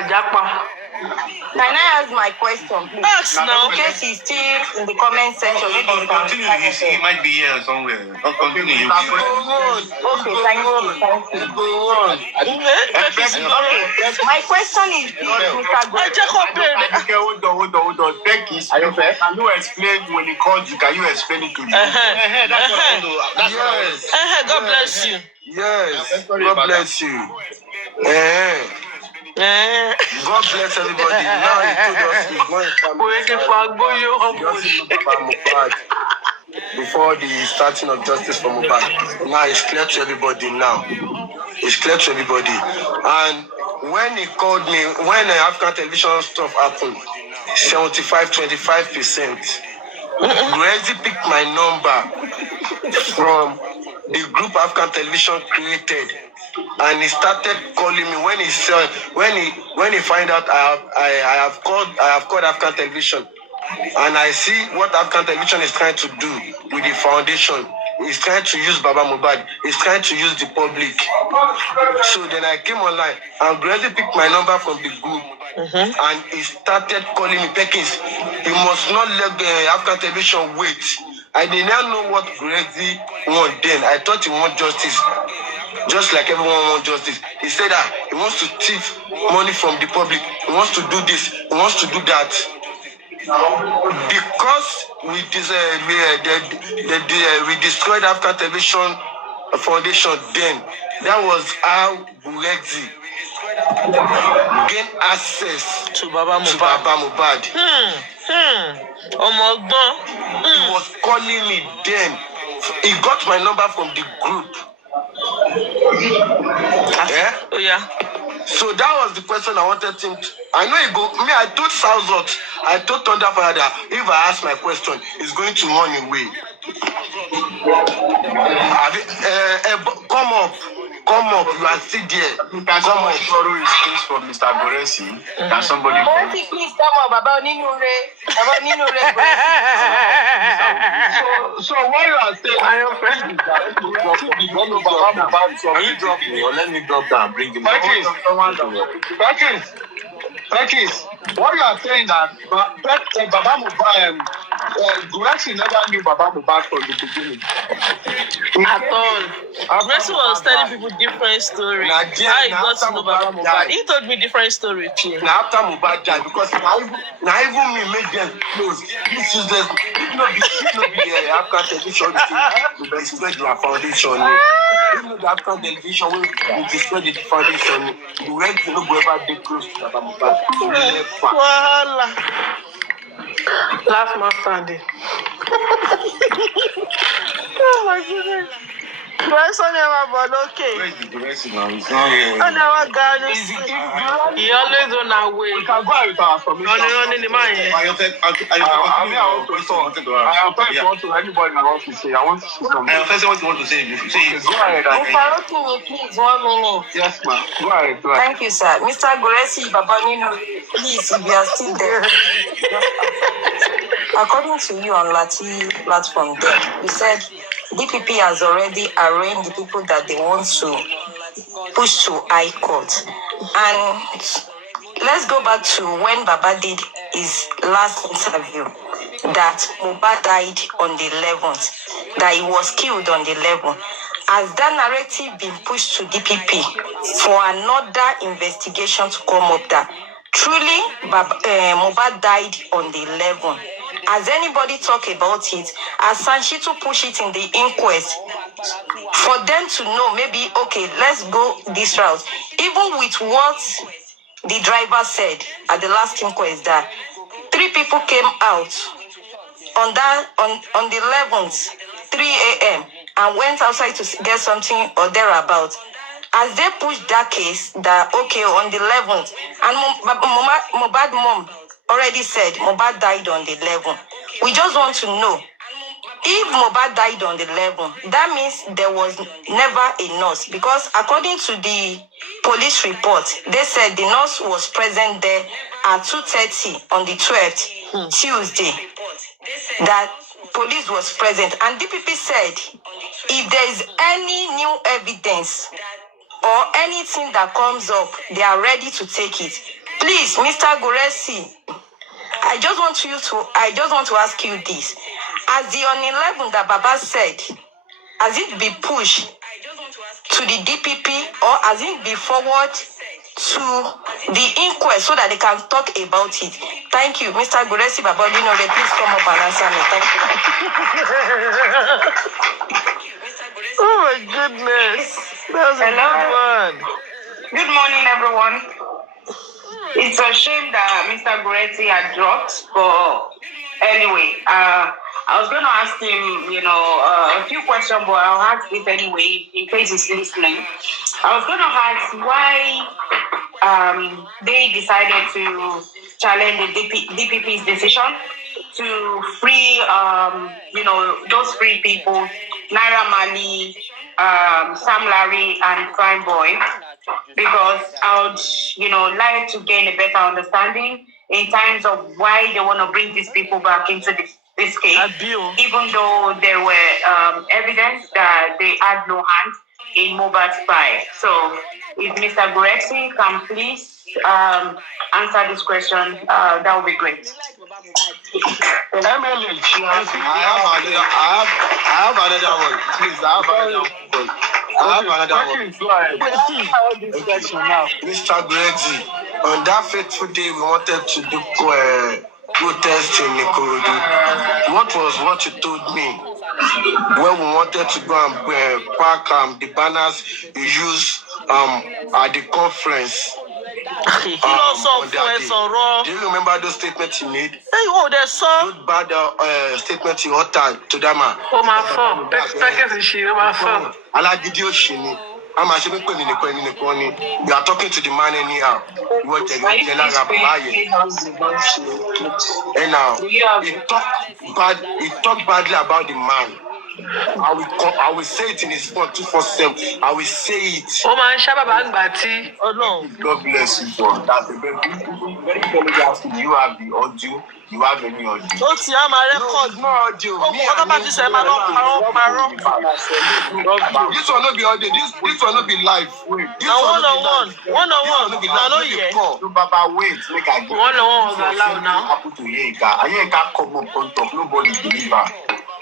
I ask my question, please? Ask now. In case he's still in the comment section, maybe you can Continue. He might be here somewhere. Continue. Okay, thank you. My question is this, Mr. Hold on. Becky, can you explain when he called you? Can you explain it to me? God bless you. Yes. God bless you. God bless everybody. Now he told us he's going to before the starting of justice for Mohbad. Now it's clear to everybody now. It's clear to everybody. And when he called me, when the African television stuff happened, 75-25%. Grezi picked my number from the group African television created. And he started calling me when he find out I have called African television, and I see what African television is trying to do with the foundation. He's trying to use Baba Mohbad. He's trying to use the public. So then I came online and Grady picked my number from the group, and he started calling me, Perkins, you must not let the African television wait. I did not know what Grady want then. I thought he want justice. Just like everyone wants justice. He said that he wants to thief money from the public. He wants to do this. He wants to do that. Because we destroyed African Television Foundation then. That was how Burezi gained access to Baba Mohbad. He was calling me then. He got my number from the group. Oh yeah. So that was the question I wanted him to. I know he go. Me, I told Southsort, I told Thunderfire that if I ask my question, he's going to run away. Come up. You are still there. Come up. Borrow his case from Mr. Goresi. Can somebody? Goresi, please come up. About Ninure. So what you are saying? I am friend. Can you drop me or let me drop down? Bring him. Perkins, what you are saying that Baba Mohbad, Guresi never knew Baba Mohbad from the beginning. At all. Guresi was telling people different stories. How he got to know Baba Mohbad. He told me different stories too. Now after Mohbad died, because now even me make them close. This is the African television to destroy their foundation. Even the African television will destroy the foundation. The way to no go ever dey close to Baba Mohbad. Laugh my standing. Oh my goodness. My son never but okay. Where is the Guresi now? He's not here. I never got this. He always on our way. We can go out with our information. On the man. I want to anybody that wants to say. I want to say something. I first what you want to say. Go ahead. Mr. please, 1 minute. Yes, ma'am. Go ahead. Thank you, sir. Mr. Guresi, Baba Nino, please, if you are still there. According to you on Lati platform there, you said DPP has already arraigned the people that they want to push to High Court. And let's go back to when Baba did his last interview, that Mohbad died on the 11th, that he was killed on the 11th. Has that narrative been pushed to DPP for another investigation to come up that truly Mohbad died on the 11th? Has anybody talked about it? Has Sanchito pushed it in the inquest for them to know maybe, okay, let's go this route? Even with what the driver said at the last inquest, that 3 people came out on the 11th, 3 a.m. and went outside to get something or thereabout. As they pushed that case, that okay, on the 11th, and Mohbad mom already said Mohbad died on the 11th. We just want to know, if Mohbad died on the 11th, that means there was never a nurse, because according to the police report, they said the nurse was present there at 2:30 on the 12th, Tuesday, that police was present. And DPP said, if there is any new evidence or anything that comes up, they are ready to take it. Please, Mr. Guresi, I just want to ask you this. As the on 11 that Baba said, has it been pushed to the DPP or has it been forward to the inquest so that they can talk about it? Thank you. Mr. Guresi Babodino, please come up and answer me. Thank you. Oh my goodness. That was a good one. Good morning, everyone. It's a shame that Mr. Guresi had dropped, but anyway, I was going to ask him, a few questions, but I'll ask it anyway in case he's listening. I was going to ask why they decided to challenge the DPP's decision to free, those three people, Naira Marley, Sam Larry, and Prime Boy, because I would, like to gain a better understanding in terms of why they want to bring these people back into this case, even though there were evidence that they had no hand in Mohbad's crime. So, if Mr. Guresi can please answer this question, that would be great. I have another one. Please, I have another one. Mr. Guresi, on that fateful day we wanted to do protest in Ikorodu. What you told me when we wanted to go and pack the banners you used at the conference? Do you remember those statements you made? Those bad statements you uttered to that man. You are talking to the man anyhow. And now he talked badly about the man. I will say it in his phone 247. I will say it. Oh no. God bless you for that. Very clearly asking, do you have the audio? Do you have any audio? No, it's not audio. This will not be audio. This will not be live. One-on-one. Baba, wait. Make I get one-on-one was allowed now. Happen to Yenka. I can't come up on top. Nobody believe her.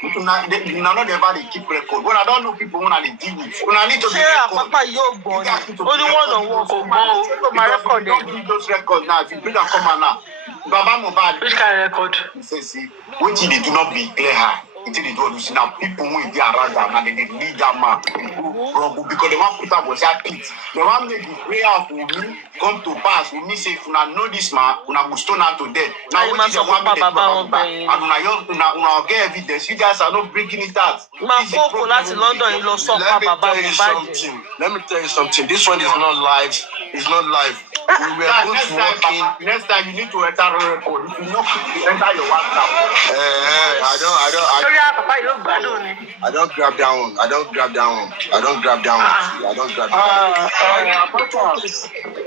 Not ever keep record. When I don't know people, when I deal with, when I need to be record. Only one-on-one. My record. Don't give those records now. If you bring them, come on now. Baba Mohbad. Which kind of record? He says, see, what they do not be clear her. Until they do this now, people will be around them and they need that man. Because they want to put up was that pit. They want to make the prayer of me come to pass. We say, if you know this man, we will stone out to death. Now, what is the one minute? And when I get evidence, you guys are not breaking it out. Let me tell you something. This one is not live. It's not live. We were both working. Next time you need to enter a record. If you know to enter your WhatsApp. I don't grab that one.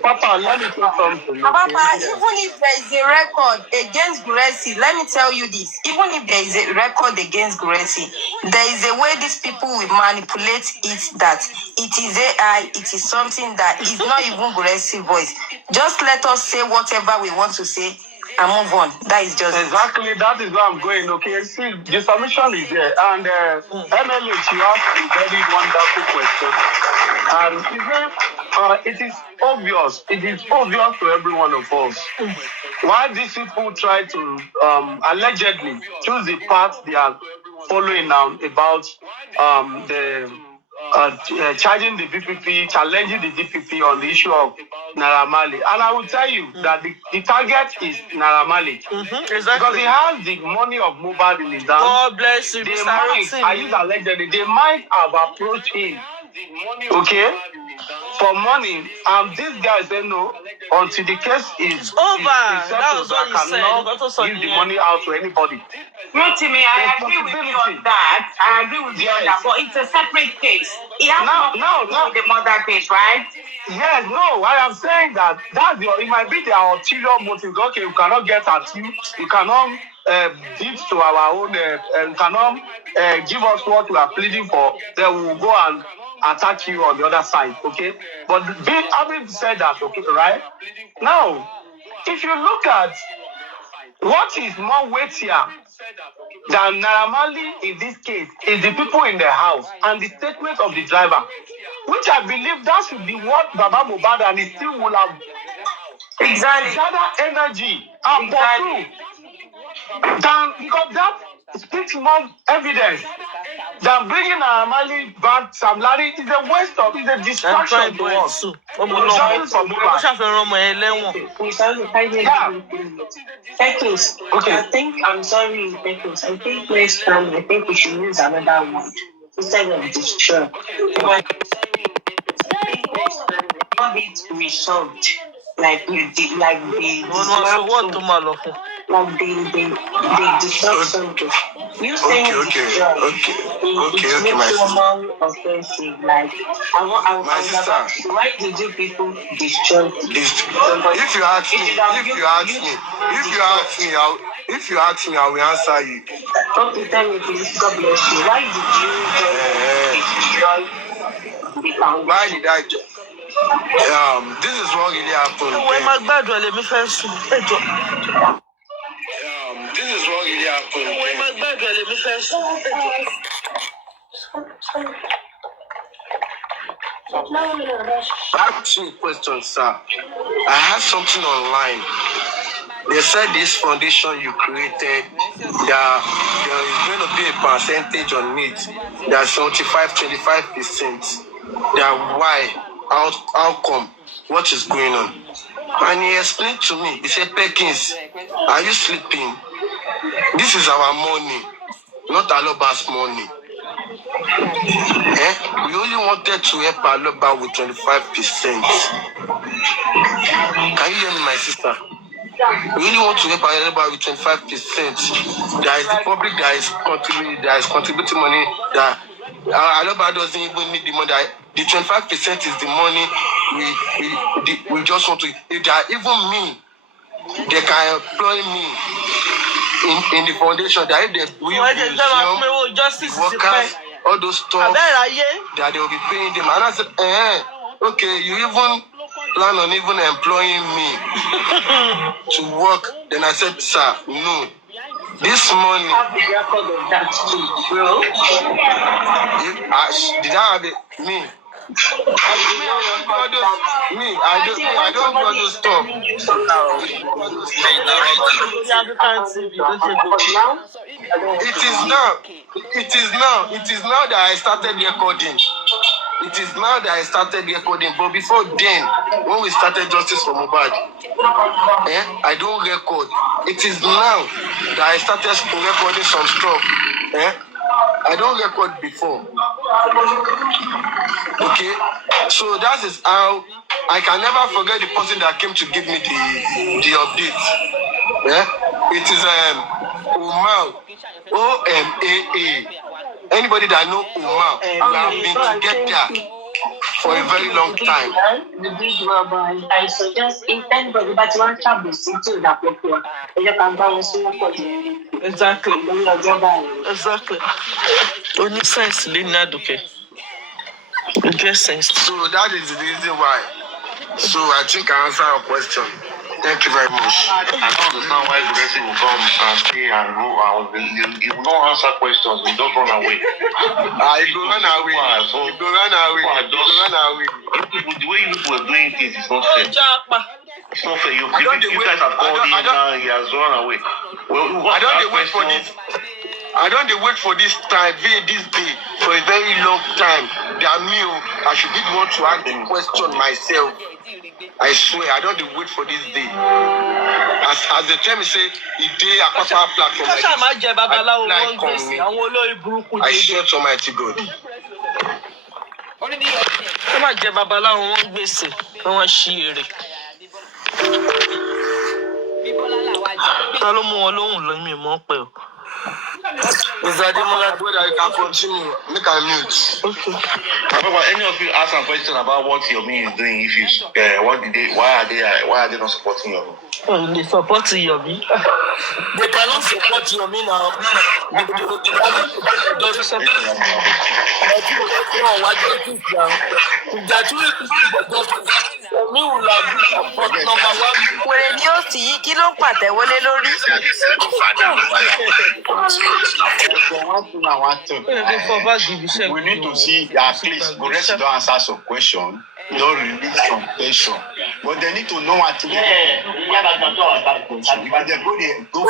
Papa, let me say something. Papa, even if there is a record against Guresi, let me tell you this. Even if there is a record against Guresi, there is a way these people will manipulate it that it is AI, it is something that is not even Guresi voice. Just let us say whatever we want to say and move on. That is just exactly that is where I'm going. Okay, see, the submission is there, and MLH, you asked a very wonderful question, and it is obvious. It is obvious to every one of us why these people try to allegedly choose the path they are following now about charging the DPP, challenging the DPP on the issue of Naira Marley. And I will tell you that the target is Naira Marley. Exactly. Because he has the money of Mohbad in his hand. God bless you, Mr. I use allegedly, they might have approached him, okay, for money. And this guy said no, until the case is over. That settled, was what he said. I cannot give the money out to anybody. Rotimi, I agree with you on that. I agree with you on that, but it's a separate case. It has nothing to do with the mother case, right? Yes, no, I am saying that it might be their ulterior motive. Okay, you cannot get at you cannot give to our own, you cannot give us what we are pleading for, then we will go and attack you on the other side, okay? But having said that, okay, right? Now, if you look at what is more weightier than Naira Marley in this case is the people in the house and the statement of the driver, which I believe that should be what Baba Mohbad and his team will have gather energy and pursue. Because that speaks more evidence than bringing Naira Marley back. Sam Larry is a waste of, is a distraction to us. Okay. I think I'm sorry, Beckles. I think next time I think we should use another word instead of destroy. I think next time we call it resolved. Like you did, like the destroy something. You saying okay, my sister. Offensive. Like My sister. Why did you people destroy? If you ask me, I will answer you. Okay, tell me please. God bless you. Why did you destroy the foundation? Why did I? This is what really happened. This is what really happened. I have two questions, sir. I had something online. They said this foundation you created, there is going to be a percentage on it. There's 25%. Why? How come? What is going on? And he explained to me, he said, Perkins, are you sleeping? This is our money, not Aloba's money. We only wanted to help Aloba with 25%. Can you hear me, my sister? We really want to help Aloba with 25%. There is the public that is contributing money that Aloba doesn't even need the money. The 25% is the money we just want to. If they are even me, they can employ me in the foundation. That if they will use workers, all those stuff that they will be paying them. And I said, okay, you even plan on even employing me to work. Then I said, sir, no. This money. Have the record of that too, bro. Did I have it? Me. I don't do all those stuff. It is now that I started recording. But before then, when we started Justice for Mohbad, I don't record. It is now that I started recording some stuff. I don't record before. Okay, so that is how I can never forget the person that came to give me the update. It is Umar, OMAA. Anybody that know Umar, we have been together for a very long time. I suggest if anybody but one trouble to that people, you can balance Exactly. Only sense didn't okay. It just sense. So that is the reason why. So I think I answered your question. Thank you very much. I don't understand why the person will come and stay and go out. He will not answer questions. He just run away. He will run away. The way you people are doing things is not fair. It's not fair. You guys have called him now. He has run away. I don't wait for this time, this day, for a very long time. I should be the one to ask the question myself. I swear, I don't wait for this day. As the term say, the day a papa platform like this, I swear to Almighty God. Mr. Ademola, whether you can continue, make a mute. Okay. However, any of you ask a question about what Yomi is doing? If you, why are they not supporting Yomi? Oh, they support Yomi. They cannot support Yomi now. Wèrè ni ó sì yí kí ló ń pàtẹ́wọ́lé lórí. We need to see at least Goresi don't answer some question, don't release some tension. But they need to know what to do. But they go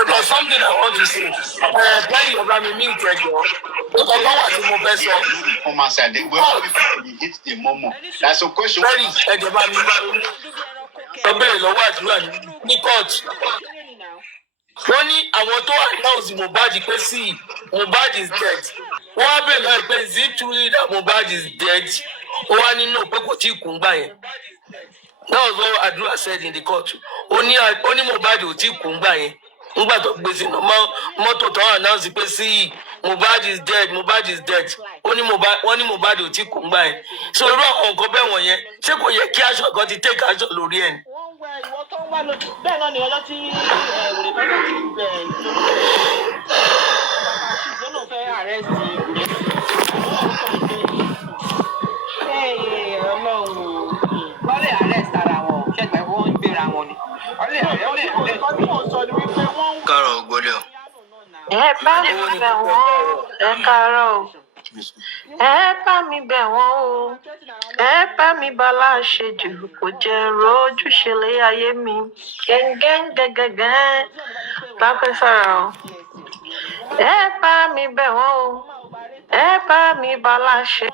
There's something I want to say. Plenty of them mean come outside. They will hit the moment. That's a question. Ní court wọ́n ní àwọn tó announce Mohbad pé sí Mohbad is dead wọ́n á bẹ̀rẹ̀ náà pé is it truly that Mohbad is dead ó wá nínú pé kò tí ì kún gbà yẹn that was what Adua said in the court ó ní Mohbad ò tí ì kún gbà yẹn nígbà tó gbé sínú mọ́tò tó announce pé sí Mohbad is dead wọ́n ní Mohbad ò tí ì kún gbà yẹn so irú àwọn nǹkan bẹ́ẹ̀ wọ̀nyẹn ṣé kò yẹ kí aṣọ kan ti take action lórí ẹ̀ ni. Bẹ́ẹ̀ náà ni ọjọ́ tí wèrè kan tó ti lọ́nà fẹ́ arrest wọ́n lè arrest ara wọn ṣẹ́gbẹ́ wọ́n ń gbéra wọn ni. Nǹkan tí mò ń sọ ni wípé wọ́n ń. Kárọ̀ ògbólẹ̀ o. Ẹ bá mi bẹ̀ wọ́n ẹ káàárọ̀ o. Ẹ bá mi bẹ̀ wọ́n o. Ẹ bá mi bala ṣejù kò jẹ́ rojúṣe lé ayé mi. Gẹ́gẹ́gẹ́gẹ́gẹ́ bá fẹ́ sọ̀rọ̀ o. Ẹ bá mi bẹ̀ wọ́n o. Ẹ bá mi bala ṣe.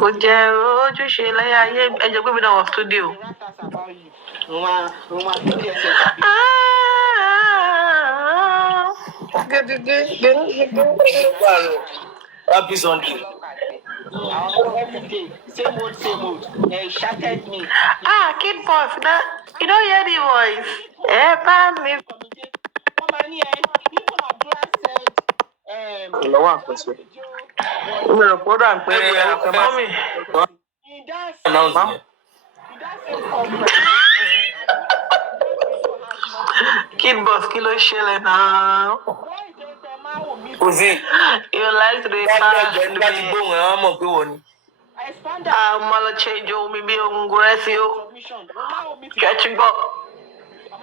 Kò jẹ́ rojúṣe lé ayé mi. Ẹ jẹ́ pé mi náà wọ studio. Happy Sunday. Same old. They shattered me. Kid boss, you don't hear the voice. Ẹ bá mi. Lọ́wọ́ àpẹẹsẹ. Mi ò kó dà pé àpẹẹmọ́ mi. Kid boss, kí ló ṣẹlẹ̀ náà? You like the car to be. Mo lọ change omi bí ohun Goresi o.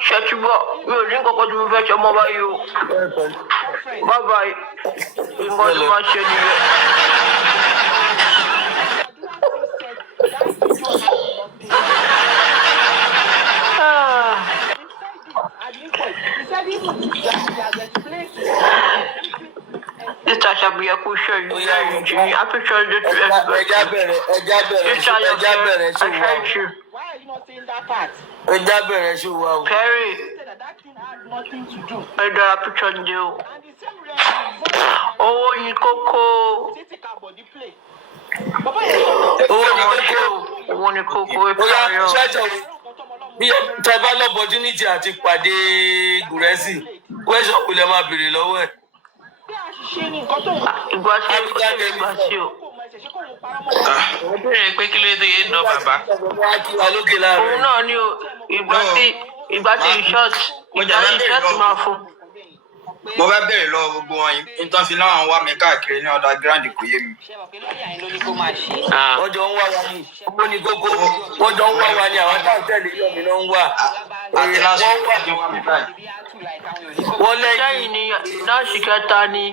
Ṣẹ́túbọ̀, mi ò ní kọ́kọ́ tí mo fẹ́ ṣe ọmọ báyìí o. Bye bye. Nǹkan tí wọ́n ṣe nìyẹn. This shall be a push you. I picture it to everybody. Why are you not saying that part? Perry. I don't have picture you. Oh, you coco. Oh, you coco. Bí tọ́ba lọ́pọ̀tunity àti pàdé Gùrẹ́sì question kò lè máa béèrè lọ́wọ́ ẹ̀. Ìgbà tí o. Ó bẹ̀rẹ̀ pé kí ló dé yé ń dán bàbá. Òun náà ni o, ìgbà tí ìṣọ́ọ̀tì máa fún. Mo fẹ́ bèrè lọ́wọ́ gbogbo wọn yìí nítorí fi láwọn wá mi káàkiri ní underground kò yé mi. Wọ́n jọ ń wá wa ní owó ní kókó wọ́n jọ ń wá wa ní àwọn táwọn tẹ̀lé Yomi náà ń wà. Àti lásìkò tí wọ́n mi báyìí. Wọ́n lẹ́yìn Sẹ́yìn ni nọ́ọ̀sì kẹta ni.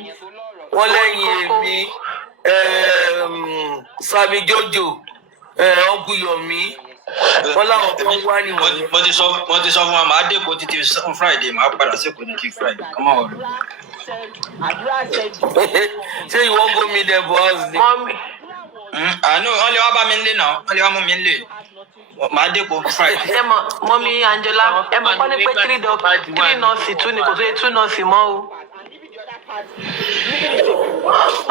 Wọ́n lẹ́yìn èmi Sami Jojo ọ̀nkú Yomi. Wọ́n láwọn tó ń wá nìwọ̀n. Mo ti sọ fún wa màá dé kó títí Friday màá padà sí kò ní kí Friday kọ́mọ ọ̀rọ̀. Ṣé you wan go meet them for house ni? àánú wọn lè wá bá mi nílé náà wọn lè wá mú mi nílé màá dé kó Friday. ẹ mọ mọ́mí Angela ẹ mọ kọ́ ní pé 3 nọ́ọ̀sì 2 ni kò tó yẹ 2 nọ́ọ̀sì mọ́ o.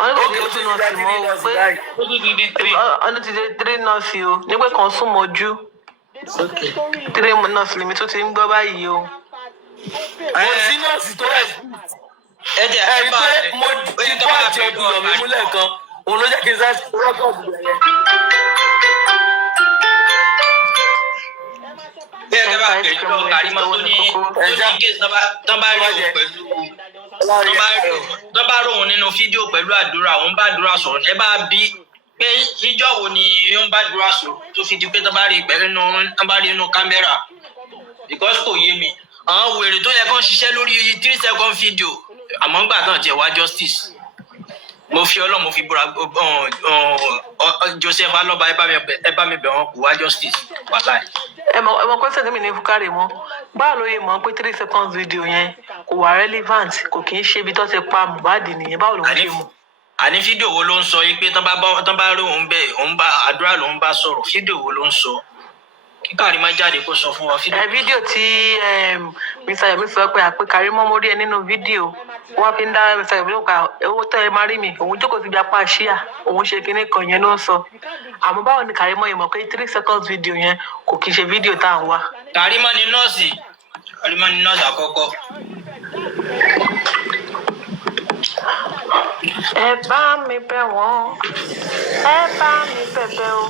ọ̀nà ti dé 2 nọ́ọ̀sì mọ́ o pé ọ̀nà ti dé 3 nọ́ọ̀sì o ní pé kàn sún mọ́jú 3 nọ́ọ̀sì lèmi tó ti ń gbọ́ báyìí o. kò sí nọ́ọ̀sì tó rẹ̀ ẹ̀jẹ̀ ẹ ẹ̀rí pé mo ti bọ́ àti ọdún yọ̀ mí múlẹ̀ kan òun ló jẹ́ kí n sá rọ́kọ̀dù rẹ̀ yẹn. bí ẹ bá pè lọ Karimo tó ní kéésì tán bá rí òun pẹ̀lú tán bá rí òun nínú fídíò pẹ̀lú àdúrà òun bá àdúrà sọ̀rọ̀ ẹ bá bí pé ìjọ wo ni ó ń bá àdúrà sọ̀rọ̀ tó fi di pé tán bá rí inú kámẹ́rà because kò yé mi àwọn wèrè tó yẹ kán ṣiṣẹ́ lórí 3 second fídíò àmọ́ ńgbà náà tiẹ̀ wá justice mo fi Ọlọ́run mo fi búra Joseph alọba ẹ bá mi bẹ̀ wọ́n kó wá justice wàláì. ẹ mọ kọ́sẹ̀ tí mi ní fúkàrẹ̀ mọ́ báwo ló yẹ mọ̀ pé 3 seconds video yẹn kò wà relevant kò kì í ṣe ibi tó ti pa Mohbad nìyẹn báwo ló ń ṣe mọ̀. àní fídíò wo ló ń sọ yìí pé tán bá rí òun bẹ́ẹ̀ òun bá àdúrà lòun bá sọ̀rọ̀ fídíò wo ló ń sọ kí Karimo jáde kó sọ fún wa fídíò tí Mr. Yomi sọ pé àpè Karimo mo rí ẹ nínú fídíò wọn fi ń dá Mr. Yomi lóka owó tẹ ẹ máa rí mi òun jókòó síbi apá ṣíà òun ṣe kinní kan yẹn ló ń sọ àmọ́ báwo ni Karimo yìí mọ̀ pé 3 seconds video yẹn kò kì í ṣe fídíò tá à ń wá. Karimo ni nọ́ọ̀sì àkọ́kọ́. ẹ bá mi bẹ̀ wọ́n ẹ bá mi bẹ̀bẹ̀ o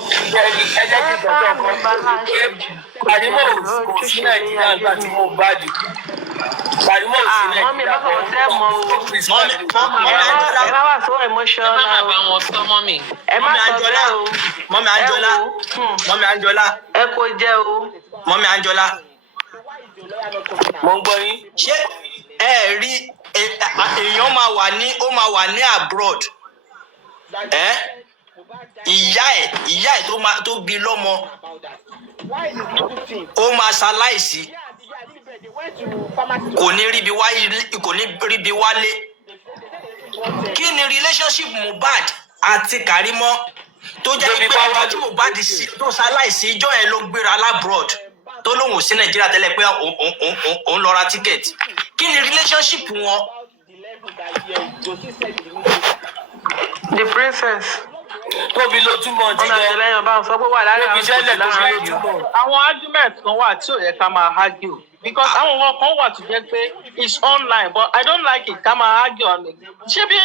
ẹ bá mi bá láṣẹ jù Karimo kò sí Nàìjíríà nígbà tí mo bá dì Karimo ò sí Nàìjíríà. mọ́mí ẹ bá fọwọ́ tẹ́ mọ́ o ẹ má wà so emotional o ẹ má sọ bẹ́ẹ̀ o mọ́mí Anjola ẹ kò jẹ́ o. mọ́mí Anjola. mo ń gbọ́ yín. ṣé ẹ rí èèyàn máa wà ní abroad ìyá ẹ̀ tó bí lọ́mọ ó máa ṣaláìsí kò ní ríbi wálé kí ni relationship Mohbad àti Karimo tó jẹ́ pé ọjọ́ tí Mohbad tó ṣaláìsí ìjọ ẹ̀ ló gbéra labroad tó lóun ò sí Nàìjíríà tẹ́lẹ̀ pé òun lọ ra tíkẹ́ẹ̀tì kí ni relationship wọn. The princess. tóbi ló túmọ̀ jí lọ lẹ́yìn ọba sọ pé wà lára àwọn ìṣẹ̀lẹ̀ tó fi ló túmọ̀. àwọn argument kan wà tí ò yẹ ká máa argue because àwọn kan wà tó jẹ́ pé it's online but I don't like it ká máa argue on it. ṣé bí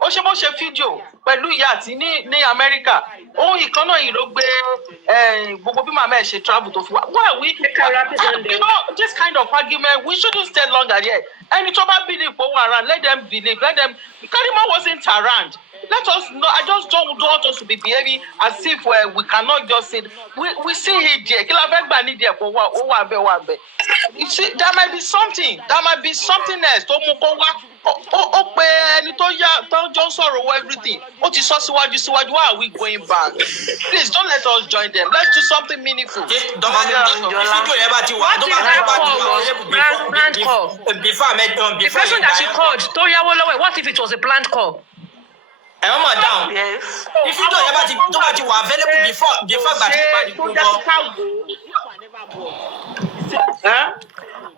ó ṣe bó ṣe fídíò pẹ̀lú ìyá àti ní Amẹ́ríkà ohun ìkan náà yìí ló gbé gbogbo bí màmá ẹ̀ ṣe travel tó fi wá. Why we you know this kind of argument we shouldn't stay longer here. Ẹni tó bá believe owó around let them believe let them. Karimo wasn't around. Let us know. I just don't want us to be behaving as if we cannot just sit. We see it there. Kí la fẹ́ gbà ní díẹ̀ kó wà bẹ́ẹ̀. You see, there might be something. There might be something else tó mú kó wá. Ó pe ẹni tó jọ ń sọ̀rọ̀ owó everything. Ó ti sọ síwájú. Why are we going back? Please don't let us join them. Let's do something meaningful. Fídíò yẹn bá ti wà tó bá ti wà before the person that she called tó yáwó lọ́wọ́ ẹ̀ what if it was a planned call? ẹ wọ́n mọ̀ dáhùn if fídíò yẹn bá ti wà available before gbà tí ìpàdé gbogbo.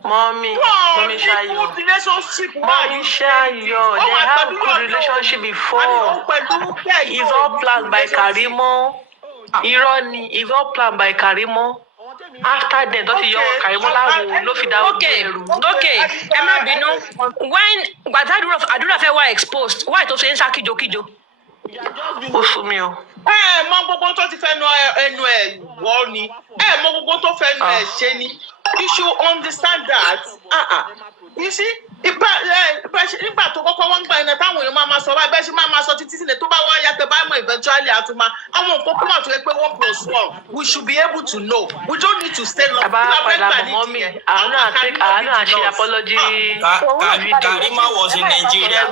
Mommy Shayo. Mommy Shayo. They have good relationship before. It's all planned by Karimo. Ironi is all planned by Karimo. After them, don't you Karimo ló fi dá okay. Ẹ má bínú. When Adura fẹ́ wá exposed, why tó ṣe ń sá kíjokíjo? Ó sú mi o. Mọ gbogbo tó ti fẹ́ nu ẹnu ẹ̀ wọ́ ni. Mọ gbogbo tó fẹ́ nu ẹ̀ ṣe ni. You should understand that. You see, nígbà tó kọ́kọ́ wọ́n ń gba ẹ̀nà táwọn èèyàn máa sọ báyìí bẹ́ẹ̀ ṣe máa sọ títí sílẹ̀ tó bá wá yàtọ̀ báyìí mọ̀ eventually àtúmọ̀ àwọn nǹkan kúmọ̀ tó yẹ pé 1+1 we should be able to know we don't need to stay long. Àánú àṣe apology. Karimo was in Nigeria.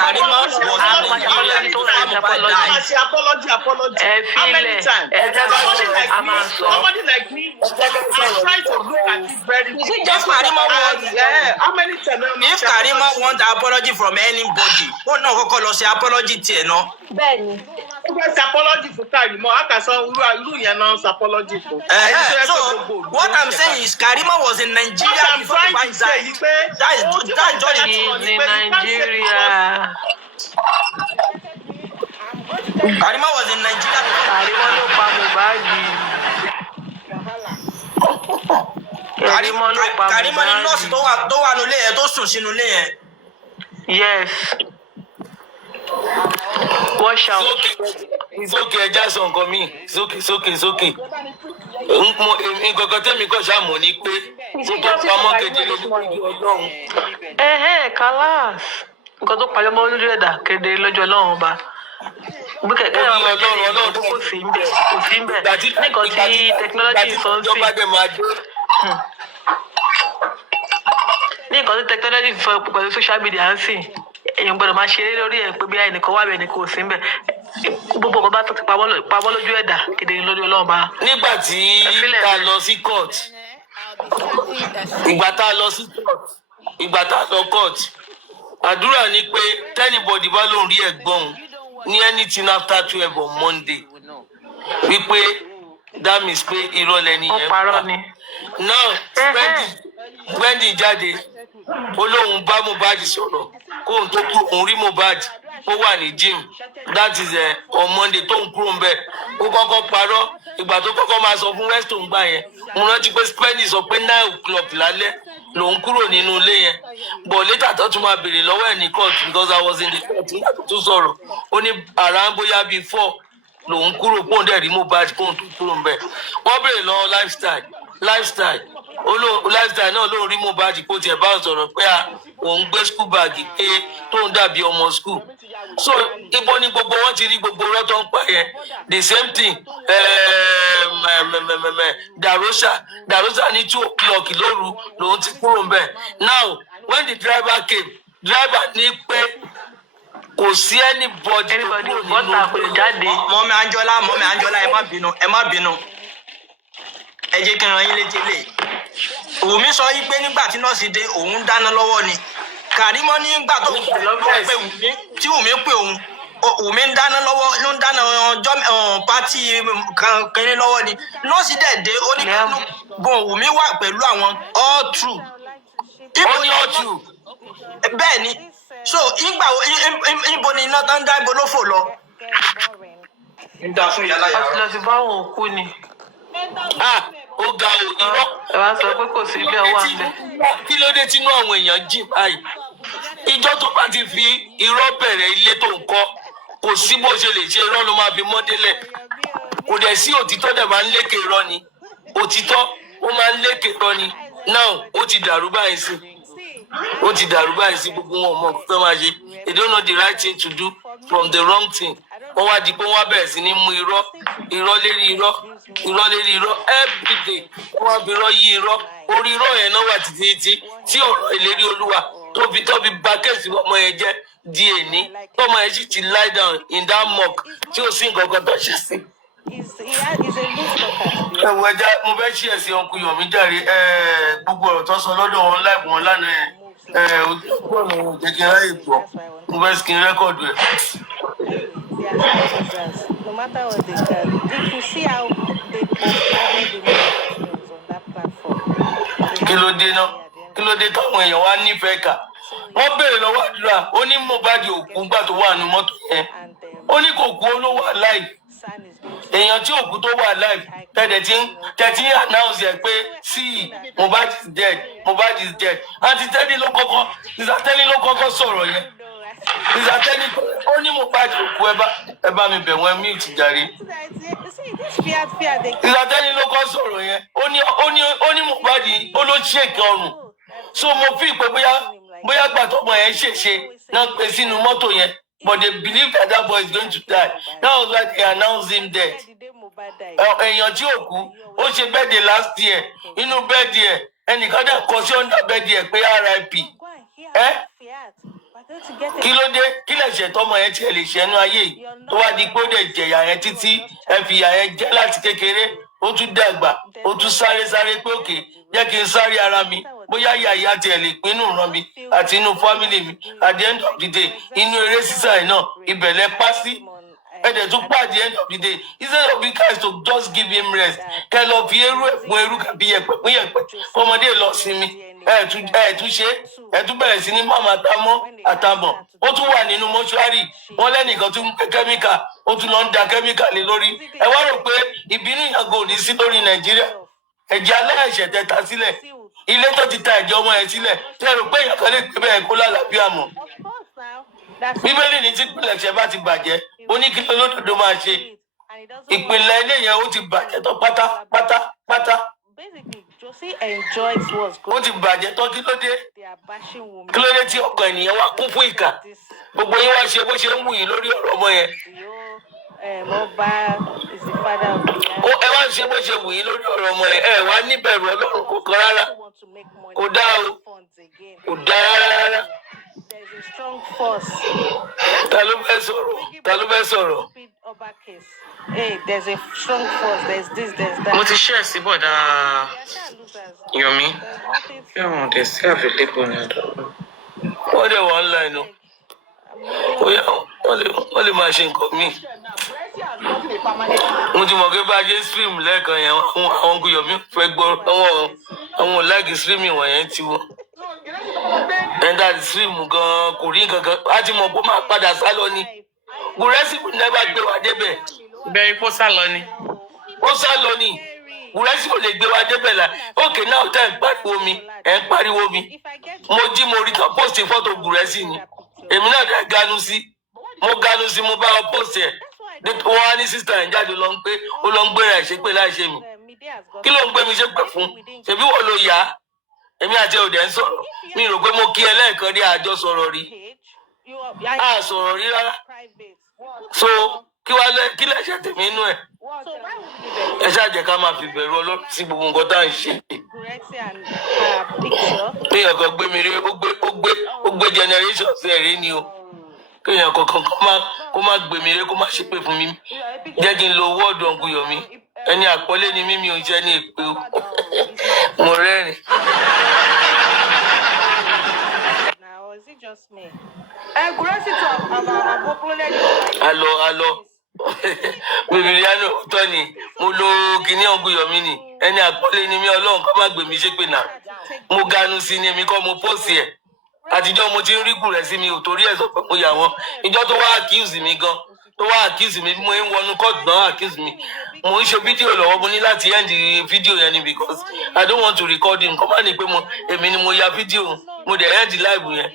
Karimo was in Nigeria. Apology. How many times? Somebody like me, I try to look at it very clearly. How many times? If Karimo want apology from anybody, ó náà kọ́kọ́ lọ ṣe apology tiẹ̀ náà. Bẹ́ẹ̀ni. Just apology for Karimo. I can say you apology for. So what I'm saying is Karimo was in Nigeria before the wife died. That's just He's in Nigeria. Karimo was in Nigeria. Karimo ló pa Mohbad. Karimo ló pa Mohbad. Karimo ni nọ́ọ̀sì tó wà nílé yẹn tó sùn sínú ilé yẹn. Yes. Wash out. It's okay, just on me. It's okay. Nǹkan tẹ́mi kọ́ ṣàmọ̀ ni pé tó pamọ́ kedere lójú Ọlọ́run. Kalas. Nǹkan tó pamọ́ lójú ẹ̀dá kedere lójú Ọlọ́run ọba. Bí kẹ̀kẹ́ àwọn Ọlọ́run kò sí ń bẹ̀. Nǹkan tí technology sọ ń sìn. Ní nǹkan tí technology sọ pẹ̀lú social media ń sìn. Èèyàn gbọ́dọ̀ máa ṣeré lórí ẹ̀ pé bí ẹnìkan wà bẹ́ẹ̀ ni kò sí ń bẹ̀. Gbogbo ọkọ̀ bá tó ti pamọ́ lójú ẹ̀dá kedere lójú Ọlọ́run ọba. Nígbà tí ta lọ sí court, ìgbà tá a lọ court, àdúrà ni pé tẹ́nibọ̀dì bá lóun rí ẹ̀gbọ́n ní anything after 12 on Monday wípé that means pé irọ́ lẹni yẹn pa. Now Wendy jáde ó lóun bá Mohbad sọ̀rọ̀ kóun tó kú òun rí Mohbad ó wà ní gym that is on Monday tó ń kúrò ń bẹ̀ ó kọ́kọ́ parọ́ ìgbà tó kọ́kọ́ máa sọ fún Weston gbà yẹn mo rántí pé Spendy sọ pé 9 o'clock lálẹ́ lòun kúrò nínú ilé yẹn but later tó tún máa béèrè lọ́wọ́ ẹ̀ ní court because I was in the court nígbà tó tún sọ̀rọ̀ ó ní around bóyá bíi 4 lòun kúrò kóun dẹ̀ rí Mohbad kóun tó kúrò ń bẹ̀ wọ́n béèrè lọ́wọ́ lifestyle lifestyle náà lóun rí Mohbad kó tiẹ̀ bá sọ̀rọ̀ pé òun gbé school bag pé tóun dàbí ọmọ school so ibo ni gbogbo wọn ti rí gbogbo rọ́tọ̀ ń pa yẹn the same thing Darosa ní 2 o'clock lóru lòun ti kúrò ń bẹ̀ now when the driver came driver ní pé kò sí anybody tó kúrò nínú jáde. Mọ́mí Anjola ẹ má bínú ẹ jẹ́ kí n rán yín létí lè Wùmí sọ yí pé nígbà tí nọ́ọ̀sì dé òun dáná lọ́wọ́ ni Karimo nígbà tó pé Wùmí tí Wùmí pé òun Wùmí ń dáná lọ́wọ́ ló ń dáná pátì kínní lọ́wọ́ ni nọ́ọ̀sì dẹ̀ dé ó ní kánú gan Wùmí wà pẹ̀lú àwọn all true bẹ́ẹ̀ ni so ìgbà ni iná tán dá ibo ló fò lọ. ń dá fún yàrá yàrá. Ọtí lọ sí báwọn òkú ni. Ó ga irọ́. Ẹ wá sọ pé kò sí ilé ọwọ́ àbẹ. Kí ló dé tínú àwọn èèyàn jì báyìí? Ìjọ tó bá ti fi irọ́ bẹ̀rẹ̀ ilé tó ń kọ́, kò sí bó ṣe lè ṣe irọ́ ló máa fi mọ́délẹ̀. Kò dẹ̀ sí òtítọ́ dẹ̀ máa ń lékè irọ́ ni. Òtítọ́ ó máa ń lékè irọ́ ni. Now ó ti dàrú báyìí sí. Gbogbo wọn mọ̀ pé máa ṣe. They don't know the right thing to do from the wrong thing. Wọ́n wá di pé wọ́n bẹ̀rẹ̀ sí ní mú irọ́ lérí irọ́ everyday wọ́n wá fi irọ́ yí irọ́ orí irọ́ yẹn náà wà títí tí ọ̀rọ̀ ìlérí Olúwa tóbi bá kẹ́sì ọmọ yẹn jẹ́ di èní tọ́mọ yẹn sì ti lie down in that muck tí ó sì nǹkan kan tó ṣe sí. Ẹ̀wọ̀ ẹja mo fẹ́ ṣí ẹ̀sìn ọkùnrin Yomi jàre gbogbo ọ̀rọ̀ tó sọ lọ́dọ̀ wọn láìpẹ́ wọn lánàá ojú ọ̀nà kékeré ìpọ̀ mo fẹ́ skin rẹ́kọ̀dù ẹ̀. No matter what they can, if you see how they bombarded the Muslims on that platform. Kí ló dé táwọn èèyàn wá nífẹ̀ẹ́ kà wọ́n béèrè lọ́wọ́ àdúrà ó ní Mohbad òkú gbà tó wà nínú mọ́tò yẹn ó ní kò kú ó ló wà láì èèyàn tí òkú tó wà láì tẹ̀tí announce ẹ̀ pé sí Mohbad is dead àti tẹ́lí ló kọ́kọ́ sọ̀rọ̀ yẹn ìsàtẹ́ni ó ní Mohbad òkú ẹ bá mi bẹ̀ wọ́n mute jàre ìsàtẹ́ni ló kọ́ sọ̀rọ̀ yẹn ó ní Mohbad ó ló ṣèkì ọrùn so mo fi pé bóyá gbàtọ́gbọ̀n yẹn ṣèṣe náà pé sínú mọ́tò yẹn but they believe that boy is going to die that was why they announced him dead èèyàn tí òkú ó ṣe birthday last year inú birthday ẹnìkan dẹ̀ kọ sí under birthday pé RIP kí ló dé kí lè ṣe tọmọ yẹn tiẹ̀ lè ṣẹnu ayé yìí tó wá di pé ó dẹ̀ jẹ̀yà yẹn títí ẹ fìyà yẹn jẹ láti kékeré ó tún dàgbà ó tún sáré pé òkè jẹ́ kí n sáré ara mi bóyá yàyà tiẹ̀ lè pinnu ràn mí àti inú fámìlì mi at the end of the day inú eré sísá yìí náà ìbẹ̀lẹ̀ pa sí And then took at the end of the day, instead of you guys to just give him rest, kẹ lọ fi eru kàbí yẹpẹ fún yẹpẹ ọmọdé lọ sinmi tún ṣe tún bẹ̀rẹ̀ sí ní mama àtàmọ̀ ó tún wà nínú mọ́ṣúárì wọn lẹ́nìkan tún pé kẹ́míkà ó tún lọ ń da kẹ́míkà lé lórí ẹ wá rò pé ìbínú ìyàgò ò ní sí lórí Nàìjíríà ẹ̀jẹ̀ aláìṣẹ̀ tẹ ta sílẹ̀ ilé tó ti ta ẹ̀jẹ̀ ọmọ yẹn sílẹ̀ tẹ rò pé èèyàn kan lè gbé bẹ́ẹ̀ kó lálàáfíà mọ́ bíbélì ní tí ìpìlẹ̀ṣẹ̀ bá ti bàjẹ́ ó ní kí olódodo máa ṣe ìpìlẹ̀ ilé yẹn ó ti bàjẹ́ tán pátápátá ó ti bàjẹ́ tán kí ló dé tí ọkàn ènìyàn wá kún fún ìkà gbogbo yín wá ṣe bó ṣe ń wù yín lórí ọ̀rọ̀ ọmọ yẹn ẹ wá ṣe bó ṣe wù yín lórí ọ̀rọ̀ ọmọ yẹn ẹ wá níbẹ̀rù Ọlọ́run kò kàn rárá kò dá o kò dá rárá. Ta ló fẹ́ sọ̀rọ̀? Hey, there's a strong force, there's this, there's that. Mo ti share sí bọ̀dá Yomi. Ẹ̀wọ̀n dẹ̀ sí available ní ọ̀dọ̀. Wọ́n dẹ̀ wọ́n online o. Wọ́n lè máa ṣe nǹkan míì. Mo ti mọ̀ pé bá a ṣe stream lẹ́ẹ̀kan yẹn, àwọn kò Yomi fẹ́ gbọ́ àwọn ò láìkí streaming wọ̀nyẹn ti wọ́n. Ẹ̀ńdà stream gan kò rí nǹkan kan, a ti mọ̀ pé ó máa padà sálọ ni. Gùrẹ́sì kò ní ẹ bá gbé wa débẹ̀. Bẹ́ẹ̀ kó sálọ ni. Ó sálọ ni. Gùrẹ́sì kò lè gbé wa débẹ̀ la. Òkè náà tẹ̀ ń pariwo mi. Mo jí mo rí tán post fọ́tò Gùrẹ́sì ni. Èmi náà dẹ̀ ganu sí. Mo bá wọn post ẹ̀. Wọ́n á ní sísítà ẹ̀ jáde lọ pé ó lọ ń gbéra ẹ̀ ṣépè láì ṣe mi. Kí ló ń gbé mi ṣépè fún? Ṣèbí wọ́n lo yá. Èmi àti òde ń sọ̀rọ̀. Mi rò pé mo kí ẹ lẹ́ẹ̀kan rí àjọ sọ̀rọ̀ rí. A sọ̀rọ̀ rí rárá. So kí lẹ́sẹ̀ tèmi inú ẹ̀? Ẹ ṣáà jẹ́ ká máa fi bẹ̀rù Ọlọ́run sí gbogbo nǹkan tá à ń ṣe. Kéèyàn kan gbé mi rí ó gbé generation sí ẹ̀rí ni o. Kéèyàn kankan kó má gbé mi rí kó má ṣépè fún mi. Jẹ́ kí n lo wọ́ọ̀dù ọ̀gùn Yomi. Ẹni àpọ́nlé ni mímí ò ń jẹ́ ní èpè o. Mo rẹ́rìn. Alọ. Bèbèrè àná òótọ́ ni mo lo kíní ọ̀gùn Yomi ni ẹni àpọ́nlé ni mí Ọlọ́run kọ́ má gbé mi ṣépè náà. Mo ganu sí ni èmi kọ́ mo pósì ẹ̀. Àtijọ́ mo ti ń rí Gùrẹ́sì mi ò torí ẹ̀ sọ pé mo yà wọ́n. Ìjọ́ tó wá accuse mi gan tó wá accuse mi mo ń wọnú court náà accuse mi. Mo ń ṣe fídíò lọ́wọ́ mo ní láti end fídíò yẹn ni because I don't want to record him. Kọ́ má ní pé èmi ni mo ya fídíò mo dẹ̀ end live yẹn.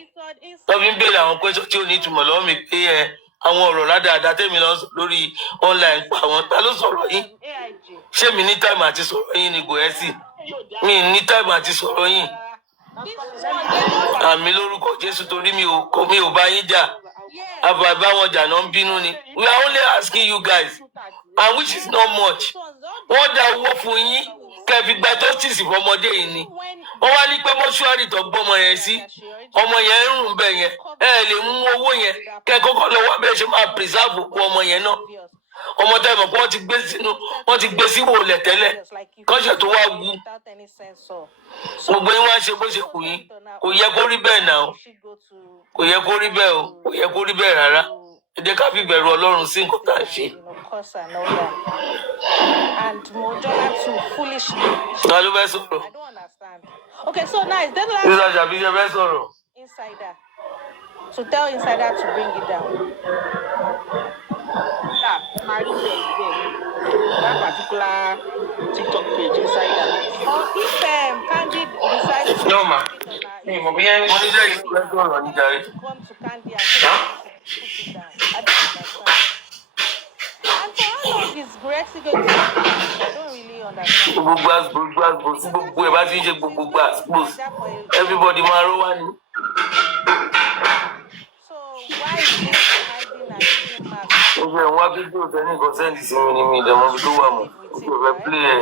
Tọ́bí ń béèrè àwọn question tí ò ní ìtumọ̀ lọ́wọ́ mi pé àwọn ọ̀rọ̀ ládàáda tèmi lọ lórí online pa àwọn ta ló sọ̀rọ̀ yín. Ṣé mi ní time àti sọ̀rọ̀ yín ni Gùrẹ́sì? Mi ní time àti sọ̀rọ̀ yín. Àmì lórúkọ Jésù torí mi ò bá yín jà. Àbàbá wọn jà náà ń bínú ni. We are only asking you guys and which is not much. Wọ́n dá owó fún yín kẹfì gba justice fọmọdé yìí ni. Wọ́n wá ní pé mọ́ṣúárì tó gbọ́mọ yẹn sí ọmọ yẹn ń rùn bẹ́ẹ̀ yẹn ẹ lè mú owó yẹn kẹ́ kọ́kọ́ lọ wá bẹ́ẹ̀ ṣe máa preserve òkú ọmọ yẹn náà. Ọmọ tẹ́ mọ̀ pé wọ́n ti gbé sí wòlẹ̀ tẹ́lẹ̀ kọ́ṣẹ̀ tó wá wú. Gbogbo yín wá ṣe bó ṣe kù yín kò yẹ kó rí bẹ́ẹ̀ náà kò yẹ kó rí bẹ́ẹ̀ o kò yẹ kó rí bẹ́ẹ̀ rárá. Ẹ jẹ́ ká fi bẹ̀rù Ọlọ́run sí nǹkan tá à ń ṣe. And Mohunjola too, foolishly. Ta ló fẹ́ sọ̀rọ̀? Okay, so now it's deadline. Sísá Ṣàbíṣe fẹ́ sọ̀rọ̀. Insider. So tell Insider to bring it down. That particular TikTok page, Insider. Or if Candid decides to... No, ma. Mo bí ẹni. Wọ́n ní jẹ́ ìṣúná sọ̀rọ̀ ní jàre. Come to Candy and say put it down. I don't understand. And for how long is Gùrẹ́sì going to stay? I don't really understand. Gbogbo àsìkò sí gbogbo ẹ̀ bá ti ń ṣe gbogbo àsìkò everybody máa rọ́ wá ní. So why is he hiding and giving marks? Ó ṣe ń wá fídíò tẹ́lẹ̀ nǹkan sẹ́ǹdì sí mi ní mi ìdẹ̀mọ́ bí tó wà mọ́. Ó ṣe fẹ́ play ẹ̀.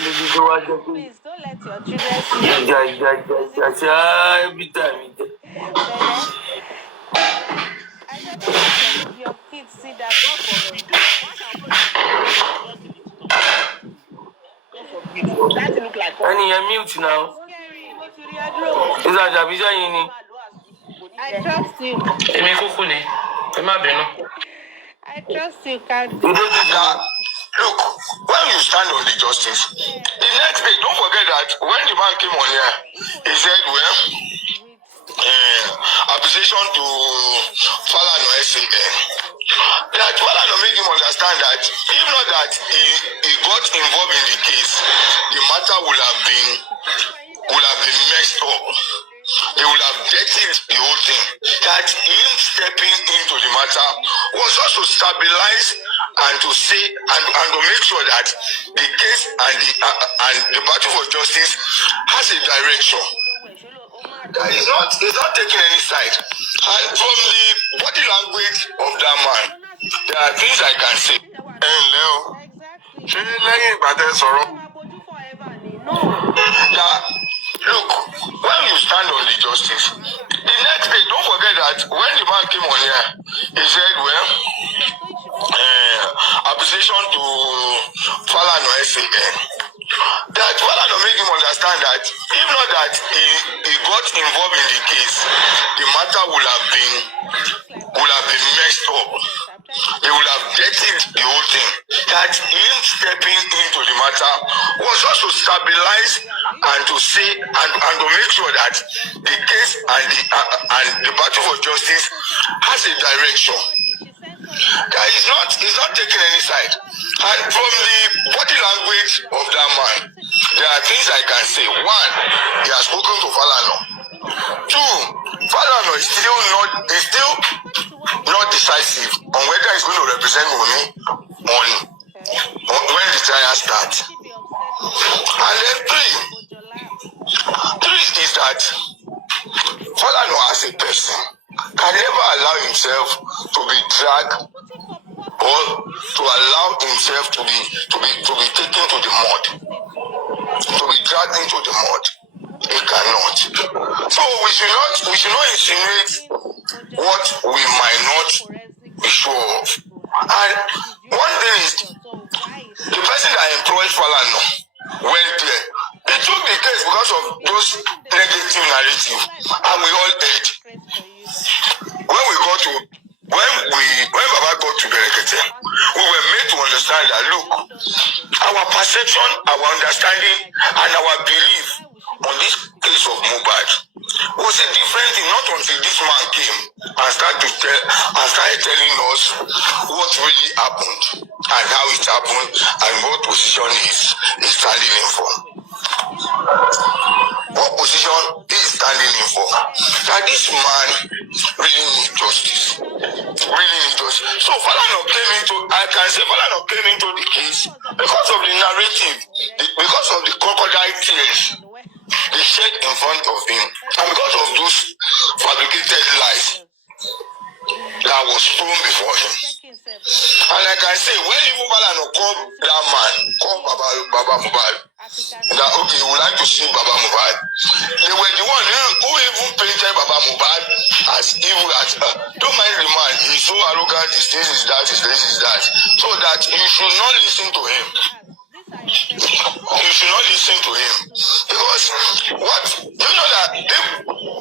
Please don't let your children see. Ìjà every time. I said don't let your kids see that. That look like Ẹni yẹn mute now. Sísá Ṣàbíṣe yìí ni. I trust you. Èmi kúkú ni. Ẹ má bínú. I trust you, Candy. Look, when you stand on the justice, the next day, don't forget that when the man came on here, he said, well, appreciation to Falano SAN. That Falano made him understand that if not that he got involved in the case, the matter would have been messed up. They would have dirtied the whole thing. That him stepping into the matter was just to stabilize and to say and to make sure that the case and the battle for justice has a direction. He's not taking any side. And from the body language of that man, there are things I can say. Leo, ṣé lẹ́yìn ìgbà tẹ́ sọ̀rọ̀? Look, when you stand on the justice, the next day, don't forget that when the man came on here, he said, well, appreciation to Falano SAN. That Falano made him understand that if not that he got involved in the case, the matter would have been messed up. They would have dirtied the whole thing. That him stepping into the matter was just to stabilize and to say and to make sure that the case and the battle for justice has a direction. That he's not taking any side. And from the body language of that man, there are things I can say. One, he has spoken to Falano. Two, Falano is still not decisive on whether he's going to represent Wunmi on when the trial starts. And then three is that Falano as a person can never allow himself to be dragged or to allow himself to be taken to the mud, to be dragged into the mud. He cannot. So we should not insinuate what we might not be sure of. And one thing is, the person that employed Falano went there. He took the case because of those negative narratives, and we all heard. When Baba got to Berekete, we were made to understand that look, our perception, our understanding, and our belief on this case of Mohbad was a different thing. Not until this man came and started telling us what really happened and how it happened and what position is standing in for. What position is standing in for? That this man really needs justice. Really needs justice. So Falano came into the case because of the narrative, because of the crocodile tears they shed in front of him, and because of those fabricated lies that was thrown before him. And like I say, when even Falano called that man, called Baba Mohbad, that okay, you would like to see Baba Mohbad, they were the one who even painted Baba Mohbad as evil, as don't mind the man, he's so arrogant, this is that, so that you should not listen to him. You should not listen to him. Because that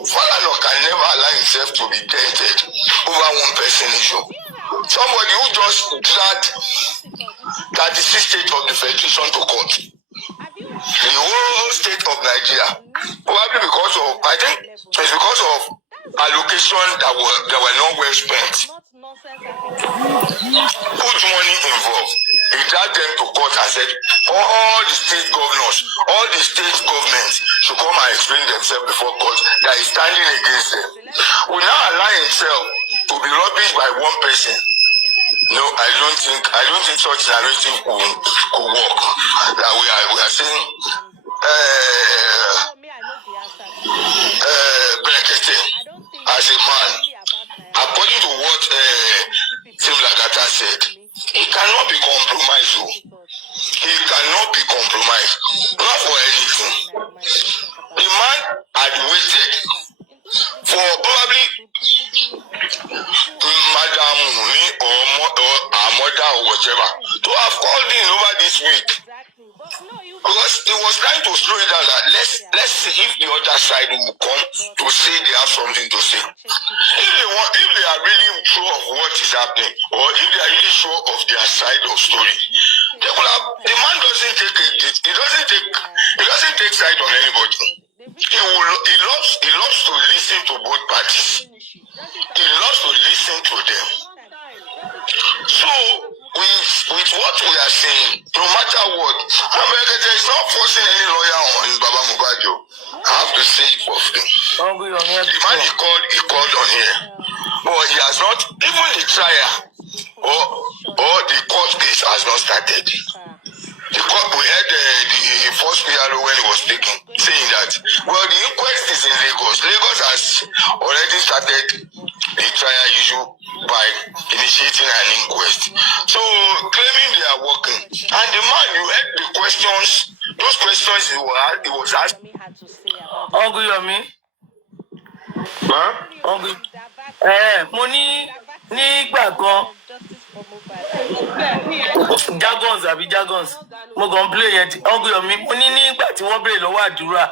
Falano can never allow himself to be tainted over one person issue. Somebody who just dragged 36 states of the Federation to court. The whole state of Nigeria. Probably because of, I think it's because of allocation that were not well spent. Put money involved. He dragged them to court and said, all the state governors, all the state governments should come and explain themselves before court that is standing against them. Will now allow himself to be rubbished by one person. No, I don't think such narrative could work. That we are saying Berekete as a man, according to what Tim Lagata said, he cannot be compromised. He cannot be compromised. Not for anything. The man had waited for probably Madam Wunmi or our mother or whatever to have called in over this week. Because he was trying to slow it down that let's see if the other side will come to a will say they have something to say. If they are really sure of what is happening, or if they are really sure of their side of story, they will have, the man doesn't take side on anybody. He loves to listen to both parties. He loves to listen to them. So with what we are saying, no matter what, there is not forcing any lawyer on Baba Mohbad. I have to say it for free. The man he called on here, but he has not, even the trial or the court case has not started. The court, we had the first PRO when he was speaking, saying that, well, the inquest is in Lagos. Lagos has already started the trial issue by initiating an inquest. So, claiming they are working. And the man, you heard the questions, those questions he was asked. Uncle Yomi. Uncle. Mo ní nígbà kan Jagons mo kàn play yẹn Uncle Yomi mo ní nígbà tí wọ́n béèrè lọ́wọ́ àdúrà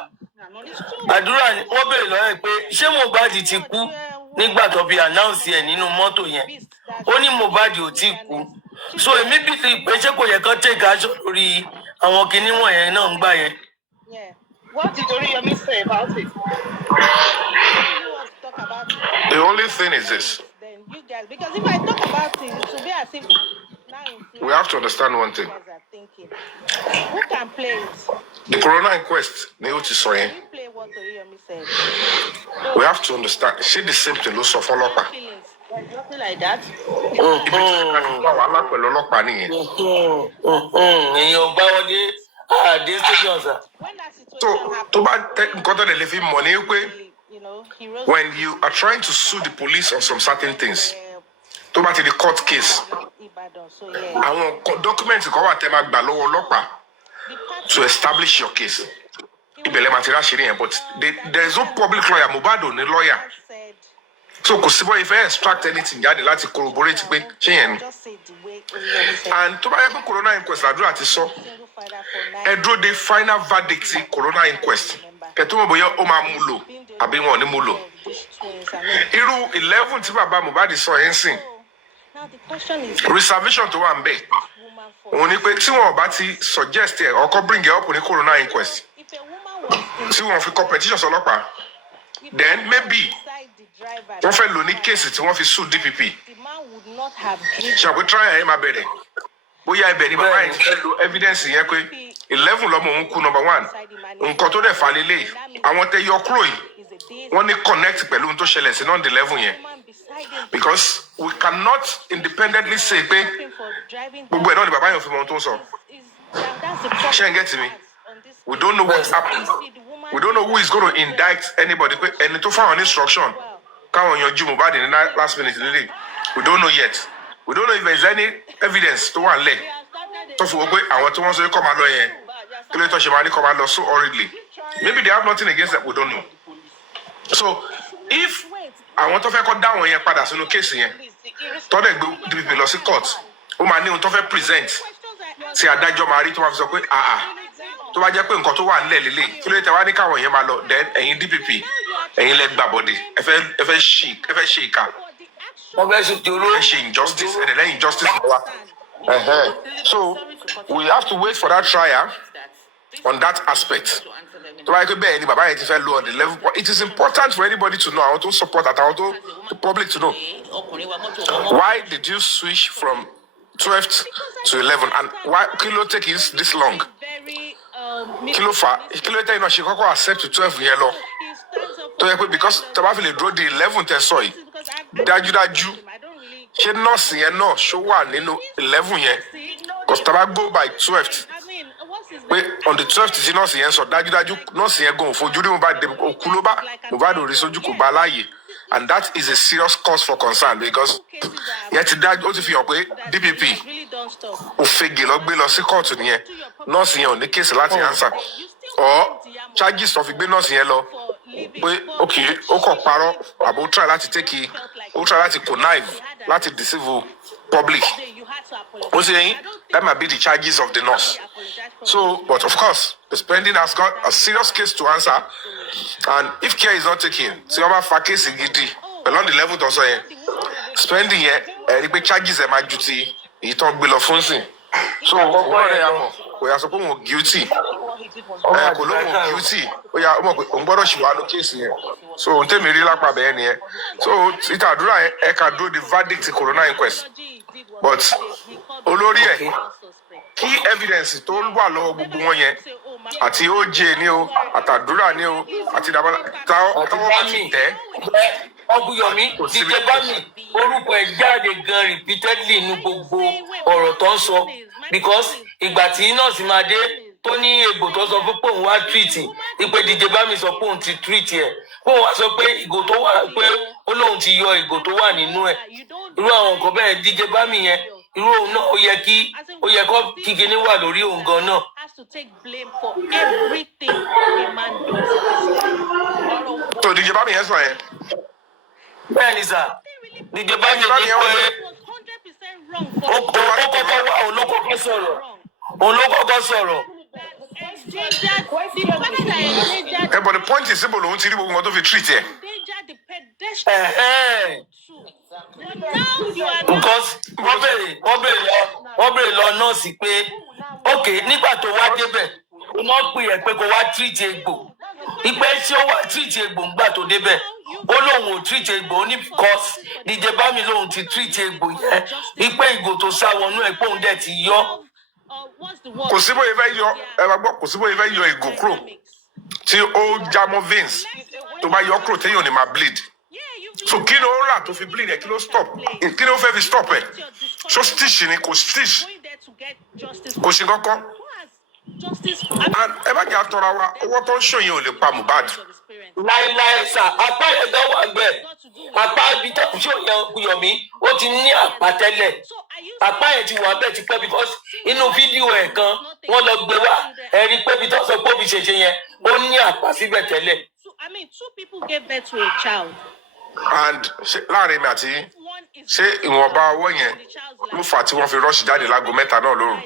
ni wọ́n béèrè lọ́wọ́ ẹ̀ pé ṣé Mohbad ti kú nígbà tó fi announce ẹ̀ nínú mọ́tò yẹn ó ní Mohbad ò tí kú so èmi bí ti pé ṣé kò yẹ kán take action lórí àwọn kinní wọ̀nyẹn náà ń gbà yẹn. What did Yomi say about it? The only thing is this. Then you guys, because if I talk about it, it will be as if now we have to understand one thing. Who can play it? The Corona inquest, we Play what Yomi said. We have to understand. She the same thing, Luso Folopa. Nothing like that. So, to the money, when you are trying to sue the police on some certain things, to the court case, I want documents to establish your case. But there is no public lawyer, Mohbad no lawyer. So, if I extract anything, you have to corroborate it. And to the Corona inquest, I drew the final verdict in Corona inquest. Iru 11 tí bàbá Mohbad sọ yẹn sìn. Reservation to one bed. Ó ní pé tí wọ́n bá ti suggest ẹ or bring it up ní Corona inquest. Tí wọ́n fi competition ọlọ́pàá. Then maybe wọ́n fẹ́ lò ní case tí wọ́n fi sue DPP. Shall we try him abẹ́rẹ́? Bóyá ibẹ̀ ni bàbá yẹn fẹ́ lo evidence yẹn pé 11 lọ́mọ òun kú number 1. Nǹkan tó dẹ̀ fà lélẹ̀ àwọn tẹ yọ kúrò yìí wọ́n ní connect pẹ̀lú ohun tó ṣẹlẹ̀ sí non 11 yẹn. Because we cannot independently say pé gbogbo ẹ̀ náà ni bàbá yẹn fi mọ ohun tó ń sọ. Ṣé ń get me? We don't know what happened. We don't know who is going to indict anybody. Ẹni tó fáwọn instruction káwọn yanjú Mohbad ní last minute nílé. We don't know yet. We don't know if there is any evidence to one leg. So for I want to come along here. Come along so hurriedly. Maybe they have nothing against that. We don't know. So if I want to cut down on your father's no case here, to the lost court. Man need to present. Say a danger married to have so quick. To my Japan got to one lily. To later one car on your then and DPP and you let body. If a shake. Injustice and then injustice. So we have to wait for that trial on that aspect. Like on the level, it is important for anybody to know. I want to support that. I want the public to know. Why did you switch from 12th to 11, and why Kilo take is this long? Kilo she can accept to 12 yellow. Because Tabafile draw the 11th soy. Daju. She not see no show one 11 year. Because Tabago by 12th. Wait, on the 12th is not see so Daju not see go for Judy Mohbad Okuloba Mohbad Risoju Balaye. And that is a serious cause for concern because yet that what if you DPP Ufegilogbe court here, not see on the case Latin answer. Or charges of ignorance yellow. Okay, paro about try to take it, try to connive, to deceive public. What's saying? That might be the charges of the nurse. So, but of course, the spending has got a serious case to answer. And if care is not taken, so you have a case along the level also, spending the charges are my duty. You talk below phone. So, we are supposed to be guilty. Guilty. We are going case here. So, tell me, relax, my baby. So, it can do the verdict in coroner inquest. But, Olori, key evidence tó wà lọ́wọ́ gbogbo wọn yẹn àti OJ ni o àtàdúrà ni o àti dàbọ̀lá táwọn bá ti tẹ̀. Ọbúyọmí díje bá mi orúkọ ẹ̀ jáde gan repeatedly inú gbogbo ọ̀rọ̀ tó ń sọ because ìgbà tí nọ́ọ̀sì máa dé tó ní egbò tó sọ fún pé òun wá treat ìpè díje bá mi sọ pé òun ti treat ẹ̀ pé òun wá sọ pé ìgò tó wà pé ó lóun ti yọ ìgò tó wà nínú ẹ̀ irú àwọn nǹkan bẹ́ẹ̀ díje bá mi yẹn irú òun náà ó yẹ kó kíkiní wà lórí òun gan náà. tó díje bá mi yẹn sọ yẹn. bẹ́ẹ̀ ni sà díje bá mi ní pé ó kọ́kọ́ wá òun ló kọ́kọ́ sọ̀rọ̀. But the point is simple. Òun ti rí gbogbo wọn tó fi treat ẹ. Because wọ́n bèrè lọ nọ́ọ̀sì pé ok nígbà tó wá débẹ̀ wọ́n pè ẹ́ pé kó wá treat egbò ìpè ṣé ó wá treat egbò ńgbà tó débẹ̀ ó lóun ò treat egbò ó ní because díje bá mi lóun ti treat egbò yẹn ìpè ìgò tó sá wọnú ẹ̀ pé òun dẹ̀ ti yọ. Kò sí bóyá fẹ́ yọ ẹ máa gbọ́ kò sí bóyá fẹ́ yọ ìgò kúrò tí ó já mọ́ veins tó bá yọ kúrò téèyàn ní máa bleed. So kí ló rà tó fi bleed ẹ kí ló stop kí ló fẹ́ fi stop ẹ so stitch ni kò stitch kò sí kankan. And ẹ bá jẹ́ àtọ́ra wa owó tó ń ṣòyìn ò lè pa Mohbad. láìláì sà apá yẹn gan wà gbẹ apá ibi tó ń ṣòyìn Yomi ó ti ní àpá tẹ́lẹ̀ apá yẹn ti wà bẹ́ẹ̀ ti pẹ́ because inú fídíò ẹ̀ kan wọ́n lọ gbé wá ẹ rí pé ibi tó sọ pé òbí ṣe yẹn ó ní àpá síbẹ̀ tẹ́lẹ̀. Two people gave birth to a child. And láàrin mi àti ṣé ìwọ̀nba owó yẹn ló fà tí wọ́n fi rọ́ọ̀ṣì jáde láago mẹ́ta náà lóru.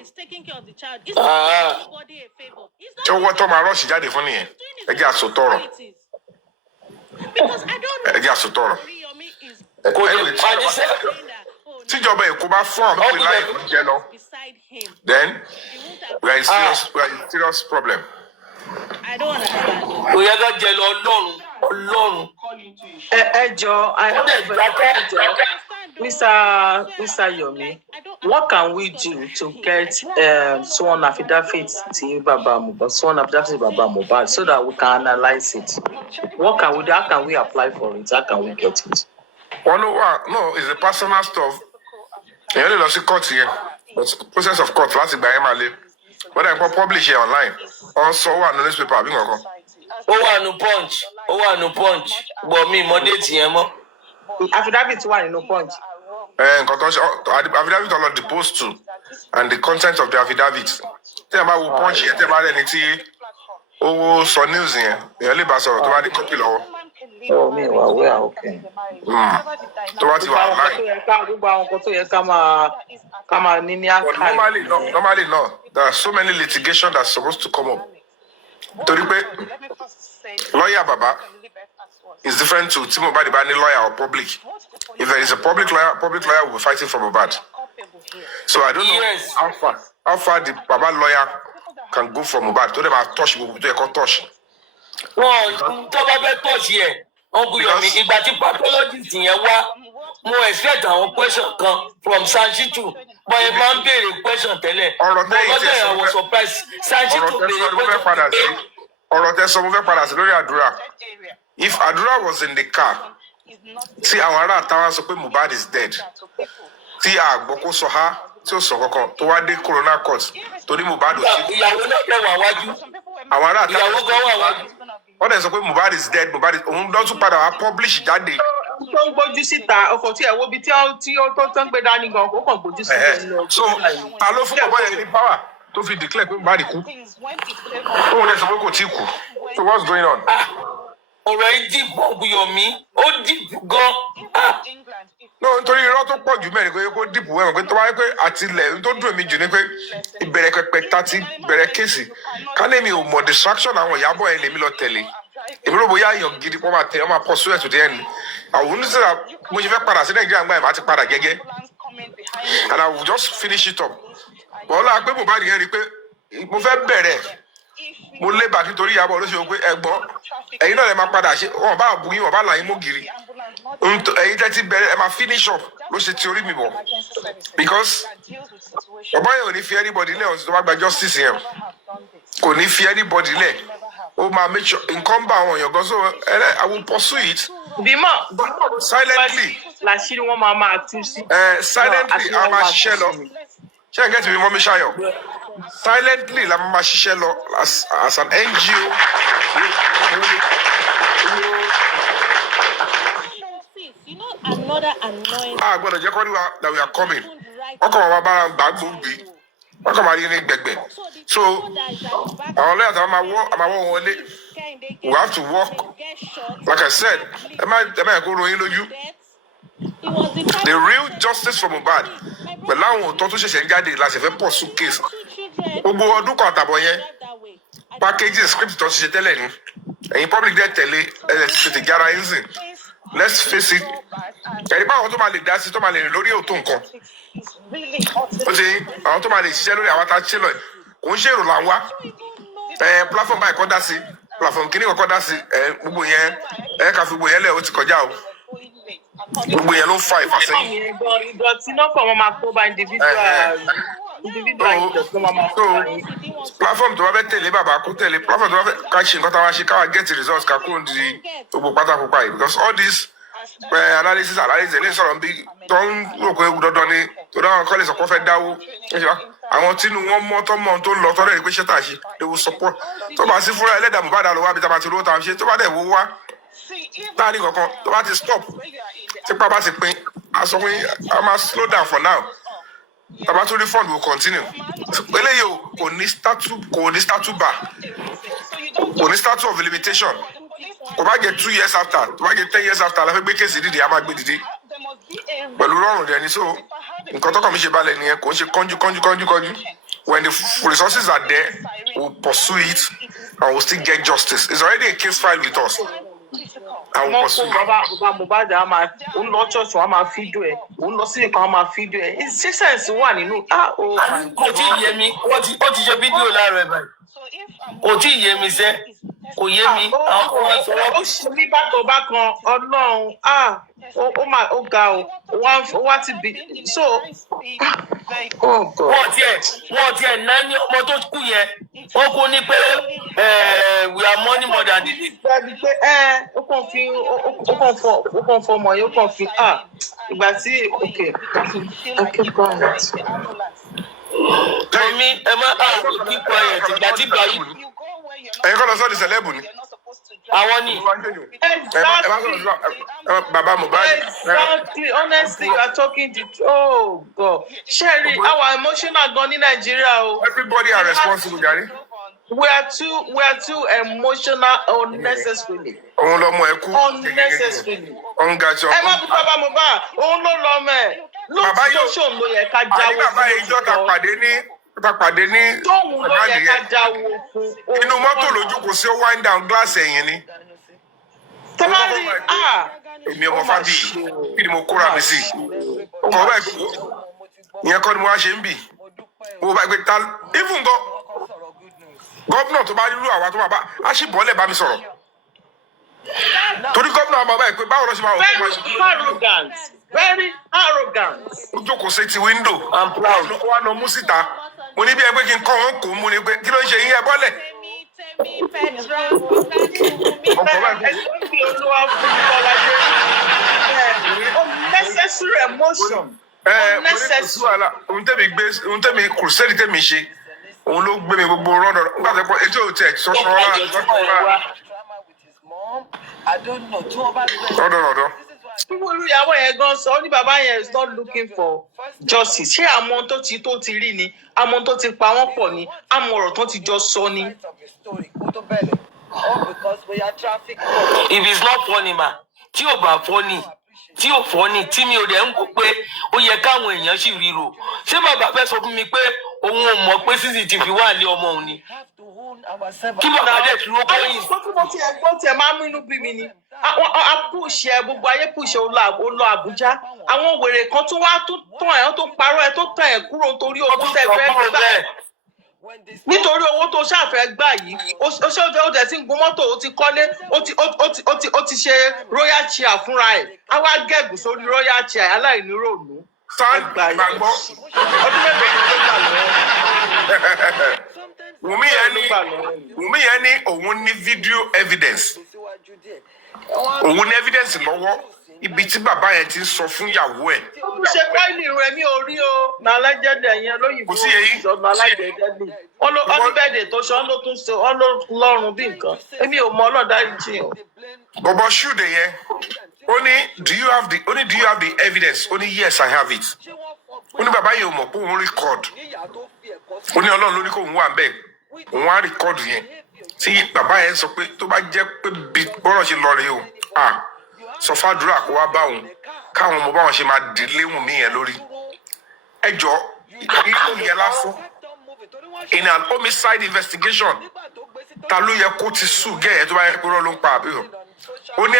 Ṣé owó tó máa rọ́ọ̀ṣì jáde fún nìyẹn? Ẹ jẹ́ àsòtọ̀rọ̀. Ẹ jẹ́ àsòtọ̀rọ̀. Tíjọba Èkó bá fún àwọn pípé láì fún jẹ lọ, then we are in serious problem. Ó yẹ ká jẹ lọ Ọlọ́run. Mr. Yomi, what can we do to get sworn affidavit to Baba Mohbad, so that we can analyze it? What can we do? How can we apply for it? How can we get it? No, it's a personal stuff. You only lost the court here. The process of court láti gba ẹ̀ máa le. Wọ́n dẹ̀ kọ́ publish it online. Also, wà ní newspaper àbí nǹkan. Ó wà nù punch gbọ́ mi mọ́ déètì yẹn mọ́. Affidavit wà nínú punch. Nǹkan tó ṣe affidavit ọlọ́ deposed to and the content of the affidavit. Tí ẹ bá wo punch yẹn tí ẹ bá rẹ̀ ní tí owó sọ news yẹn èèyàn lè bá sọ̀rọ̀ tó bá dé copy lọ́wọ́. Mi wà wẹ́ okay. Tó bá ti wà online. Gbogbo àwọn nǹkan tó yẹ ká máa ní ní archive. Normally no. There are so many litigation that's supposed to come up. Torí pé lawyer Baba is different to tí Mohbad bá ní lawyer or public. If there is a public lawyer will be fighting for Mohbad. So I don't know how far the Baba lawyer can go for Mohbad. Tó dẹ̀ máa touch gbogbo tó yẹ kó touch. Wọ́n tó bá fẹ́ touch yẹn, Uncle Yomi, ìgbà tí pathologist yẹn wá, mo expect àwọn question kan from Sanchitu, but ẹ máa ń béèrè question tẹ́lẹ̀. Ọ̀rọ̀ tẹ́yìn tí ẹ sọ àwọn surprise Sanchitu béèrè question. Ọ̀rọ̀ tẹ́ sọ mo fẹ́ padà sí lórí àdúrà. If Adura was in the car, tí àwọn ará àtàwọn sọ pé Mohbad is dead, tí àgbọ̀ kó sọ ha tí ó sọ kankan tó wá dé corona court torí Mohbad ò sí. Ìyàwó náà fẹ́ wà wájú. Àwọn ará àtàwọn ìyàwó gan wà wájú. Wọ́n dẹ̀ sọ pé Mohbad is dead, òun lọ́tún padà wá publish jáde. Tó ń gbójú síta ọkọ̀ tí ẹ̀ wo bí tí ó tó ń gbé dání gan kó kàn gbójú síta. So ta ló fún bàbá yẹn ní power tó fi declare pé Mohbad kú? Òun lè sọ pé kò tí kú. So what's going on? ọ̀rọ̀ yìí dìbò Yomi ó dìbò gan. no nítorí irọ́ tó pọ̀ jù mẹ́rin pé kó dìbò ẹ̀wọ̀n pé tó wáyé pé àtìlẹ̀ tó dùn mí jù ni pé ìbẹ̀rẹ̀ pẹpẹ tá ti bẹ̀rẹ̀ kéèsì ká lèmi ò mọ̀ distraction àwọn ìyàbọ̀ ẹ̀ lèmi lọ tẹ̀lé èmi ló bóyá èèyàn gidi kó máa tẹ ọ máa pọ̀ sóyè tó dé ẹni àwọn oníṣẹ́ra mo ṣe fẹ́ padà sí Nàìjíríà gbà ẹ̀ máa ti padà gẹ́gẹ́ and I will just finish it up bọ́lá pé Mohbad yẹn rí i pé mo fẹ́ bẹ̀rẹ̀ mo lé bàtí nítorí ìyàbọ̀ ló ṣe wọ pé ẹ̀gbọ́n ẹ̀yin náà lè máa padà ṣe wọn bá bu yín wọn bá là yín mọ́ gírí ẹ̀yin tẹ́ ti bẹ̀rẹ̀ ẹ máa finish up ló ṣe ti orí mi bọ̀ because ọ̀bá yẹn ò ní fi anybody lẹ̀ ọ̀sìn tó bá gba justice yẹn kò ní fi anybody lẹ̀ ó máa make sure nǹkan bá àwọn èèyàn gan so I will pursue it. bímọ silently làṣírí wọn máa tú sí. silently a máa ṣiṣẹ́ lọ ṣé ẹ gẹ́tì mi mọ́ mi ṣayọ̀ silently la máa ṣiṣẹ́ lọ as an NGO. Gbọ́dọ̀ jẹ́ kọ́ ní wa that we are coming wọ́n kọ́ wa bára gbà gbòógbé wọ́n kọ́ máa rí ní gbẹ̀gbẹ̀ so àwọn lẹ́yìn àtàwọn máa wọ́ wọlé we have to work like I said ẹ má yẹ kó ròyìn lójú the real justice for Mohbad pẹ̀lú àwọn òótọ́ tó ṣẹ̀ṣẹ̀ ń jáde la ṣe fẹ́ pọ̀ sùn case gbogbo ọdún kan àtàbọ̀ yẹn packaging script tó ti ṣe tẹ́lẹ̀ ni ẹ̀yin public dẹ̀ tẹ̀lé ẹ̀ tètè jára ẹ̀ ń sìn let's face it ẹ̀rí bá àwọn tó máa lè dá sí tó máa lè rìn lórí òótọ́ nǹkan ó ti àwọn tó máa lè ṣiṣẹ́ lórí àwọn tá a ṣe lọ kò ń ṣèrò là ń wá platform báyìí kọ́ dá sí platform kìíní kọ́kọ́ dá sí gbogbo yẹn ká fi gbogbo yẹn lẹ̀ ó ti kọjá o gbogbo yẹn ló ń fa ìfàsẹ́yìn. ìdọ̀tí náà kọ̀ wọ́n máa kó bá individual ìdọ̀tí náà máa kó bá yín. platform tó bá fẹ́ tẹ̀lé bàbá kó tẹ̀lé platform tó bá fẹ́ ká ṣe nǹkan tá a wá ṣe káwa get results ká kúrò ní gbogbo pátákó pa yìí because all this analysis ní sọ̀rọ̀ bí tó ń rò pé dandan ni tó dáhùn kọ́lé sọ̀kọ́ fẹ́ dáwó àwọn tínú wọn mọ́ tó mọ́ tó ń lọ tọ́lẹ̀ ní pé ṣé tà ṣe they will support tó bá sí fúnra ẹlẹ́dàá Mohbad lọ́wọ́ àbí tá a bá ti rówó tá a ṣe tó bá dẹ̀ wó wá láàrin kankan tó bá ti stop tipa bá ti pín a sọ pé a máa slow down for now tàbá tó refund will continue eléyìí o kò ní statute bar kò ní statute of limitation kò bá jẹ 2 years after tó bá jẹ 10 years after la fẹ́ gbé kéèsì dìde a máa gbé dìde pẹ̀lú rọrùn dẹ̀ ni so nǹkan tọkàn mi ṣe balẹ̀ nìyẹn kò ń ṣe kánjú when the resources are there we'll pursue it and we'll still get justice it's already a case file with us. Àwọn kó bàbá Mohbad á máa ń lọ ṣọ́ọ̀ṣì wọn á máa fídíò ẹ̀ òun lọ sí nǹkan á máa fídíò ẹ̀ ṣíṣẹ́ǹsì wà nínú. kò tí ì yé mi ó ti ṣe fídíò láàárọ̀ ẹ̀ báyìí kò tí ì yé mi sẹ́ kò yé mi. ó ṣe mí bákan Ọlọ́run ó ga o wá ti bì so. wọ́n tiẹ̀ náà ní ọmọ tó kú yẹn wọ́n kú ní pé we are money more than the need. Bẹ́ẹ̀ni pé ó kàn fọ ọmọ yìí ó kàn fi ìgbà tí okay quiet. Yomi ẹ má keep quiet ìgbà tí báyìí. ẹ̀yin kọ́ lọ sọ́ọ́ di celeb ni. àwọn ni. bàbá Mohbad. Exactly, honestly you are talking the truth. Oh God, Sherry, our emotional gan ní Nàìjíríà o. Everybody are responsible jare. We are too emotional unnecessarily. Òun lọmọ ẹ kú. Unnecessarily. Ọ̀ngàjọ. Ẹ má bí bàbá Mohbad, òun ló lọ mẹ́. Bàbá yóò ṣòun ló yẹ ká jáwọ́ fún. Bàbá ìjọ ta pàdé ní. Tóun ló yẹ ká jáwọ́ fún. Inú mọ́tò lójú kò sí ó wind down glass ẹ̀yìn ni. Tẹ́lárì èmi ọmọ fabiyi kí ni mo kóra mi sí. Ọkọ̀ bá ìkú. Ìyẹn kọ́ ni mo wá ṣe ń bì. Mo bá gbé ta even gan. Gọ́vnà tó bá rírú àwa tó máa bá a sì bọ́lẹ̀ bá mi sọ̀rọ̀. Torí gọ́vnà àmọ́ báyìí pé báwo ló ṣe máa wọ̀ fún wa. Very arrogant. Ó jókòó sí ti window. I'm proud. Ó wá lọ mú síta. Mo ní bí ẹgbẹ́ kí n kọ́ wọn kò mú ni pé kí ló ń ṣe yín ẹ bọ́lẹ̀. Unnecessary emotion. Unnecessary. Ohun tẹ́mi crusade tẹ́mi ṣe. Òun ló gbé mi gbogbo rọ́dọ̀ nígbà tó pọ̀ etí ò tẹ̀ sọ́sọ́ rárá. Rọ́dọ̀. Olú ìyàwó yẹn gan sọ ó ní bàbá yẹn is not looking for justice. Ṣé àmọ́ tó ti rí ni? Àmọ́ tó ti pa wọ́n pọ̀ ni? Àmọ́ ọ̀rọ̀ tó ti jọ sọ ni? all because we are traffic. If it's not funny ma, tí ò bá funny, tí ò funny, tí mi ò dẹ̀ ń wò pé ó yẹ káwọn èèyàn sì ríro. Ṣé bàbá fẹ́ sọ fún mi pé òun ò mọ̀ pé CCTV wà lé ọmọ òun ni? Kí bàbá dẹ̀ dúró kọ́yìn. Ó tiẹ̀ máa ń mú inú bí mi ni. A pùṣẹ̀ gbogbo ayé pùṣẹ̀ ó lọ Àbújá. Àwọn wèrè kan tó wá tó tàn ẹ̀ tó parọ́ ẹ̀ tó tàn ẹ̀ kúrò nítorí owó tẹ̀ fẹ́ gbà. Nítorí owó tó ṣàfẹ́ gbà yìí, ó dẹ̀ ti ń gun mọ́tò, ó ti kọ́lé, ó ti ṣe royal chair fúnra ẹ̀. A wá gẹ̀gùn sórí royal chair aláìníròònú. Gbàgbọ́. Ọdún mélòó ni ló gbà lọ́wọ́? Wùmí yẹn ní òun ní video evidence. Òun ní evidence lọ́wọ́ ibi tí bàbá yẹn ti ń sọ fún ìyàwó ẹ̀. Ó ṣe pẹ́ẹ́lì rẹ̀ mi ò rí o. Nà alájẹ́dẹ̀ yẹn lóyìnbó ìṣọ̀nà alájẹ́dẹ̀ ni. Wọ́n ní bẹ́ẹ̀dẹ̀ tó ṣe wọ́n ló tún ṣe wọ́n ló lọ́rùn bí nǹkan. Èmi ò mọ ọlọ́dà ìjì o. Bọ̀bọ̀ ṣúdẹ̀ yẹn. Ó ní do you have the evidence? Ó ní yes I have it. Ó ní bàbá yẹn ò mọ̀ pé òun record. Ó ní Ọlọ́run ló ní kó òun wà bẹ́ẹ̀. Òun á record yẹn. Tí bàbá yẹn sọ pé tó bá jẹ́ pé bọ́rọ̀ ṣe lọ rèé o. Sọ fàdúrà kó wá bá òun. Káwọn ọmọ báwọn ṣe máa délé Wùmí yẹn lórí. Ẹ jọ irú yẹn lásán. In an homicide investigation, ta ló yẹ kó ti sùn gẹ́ẹ̀ tó bá yẹ kó rọ́ ló ń pa àbí o. Ó ní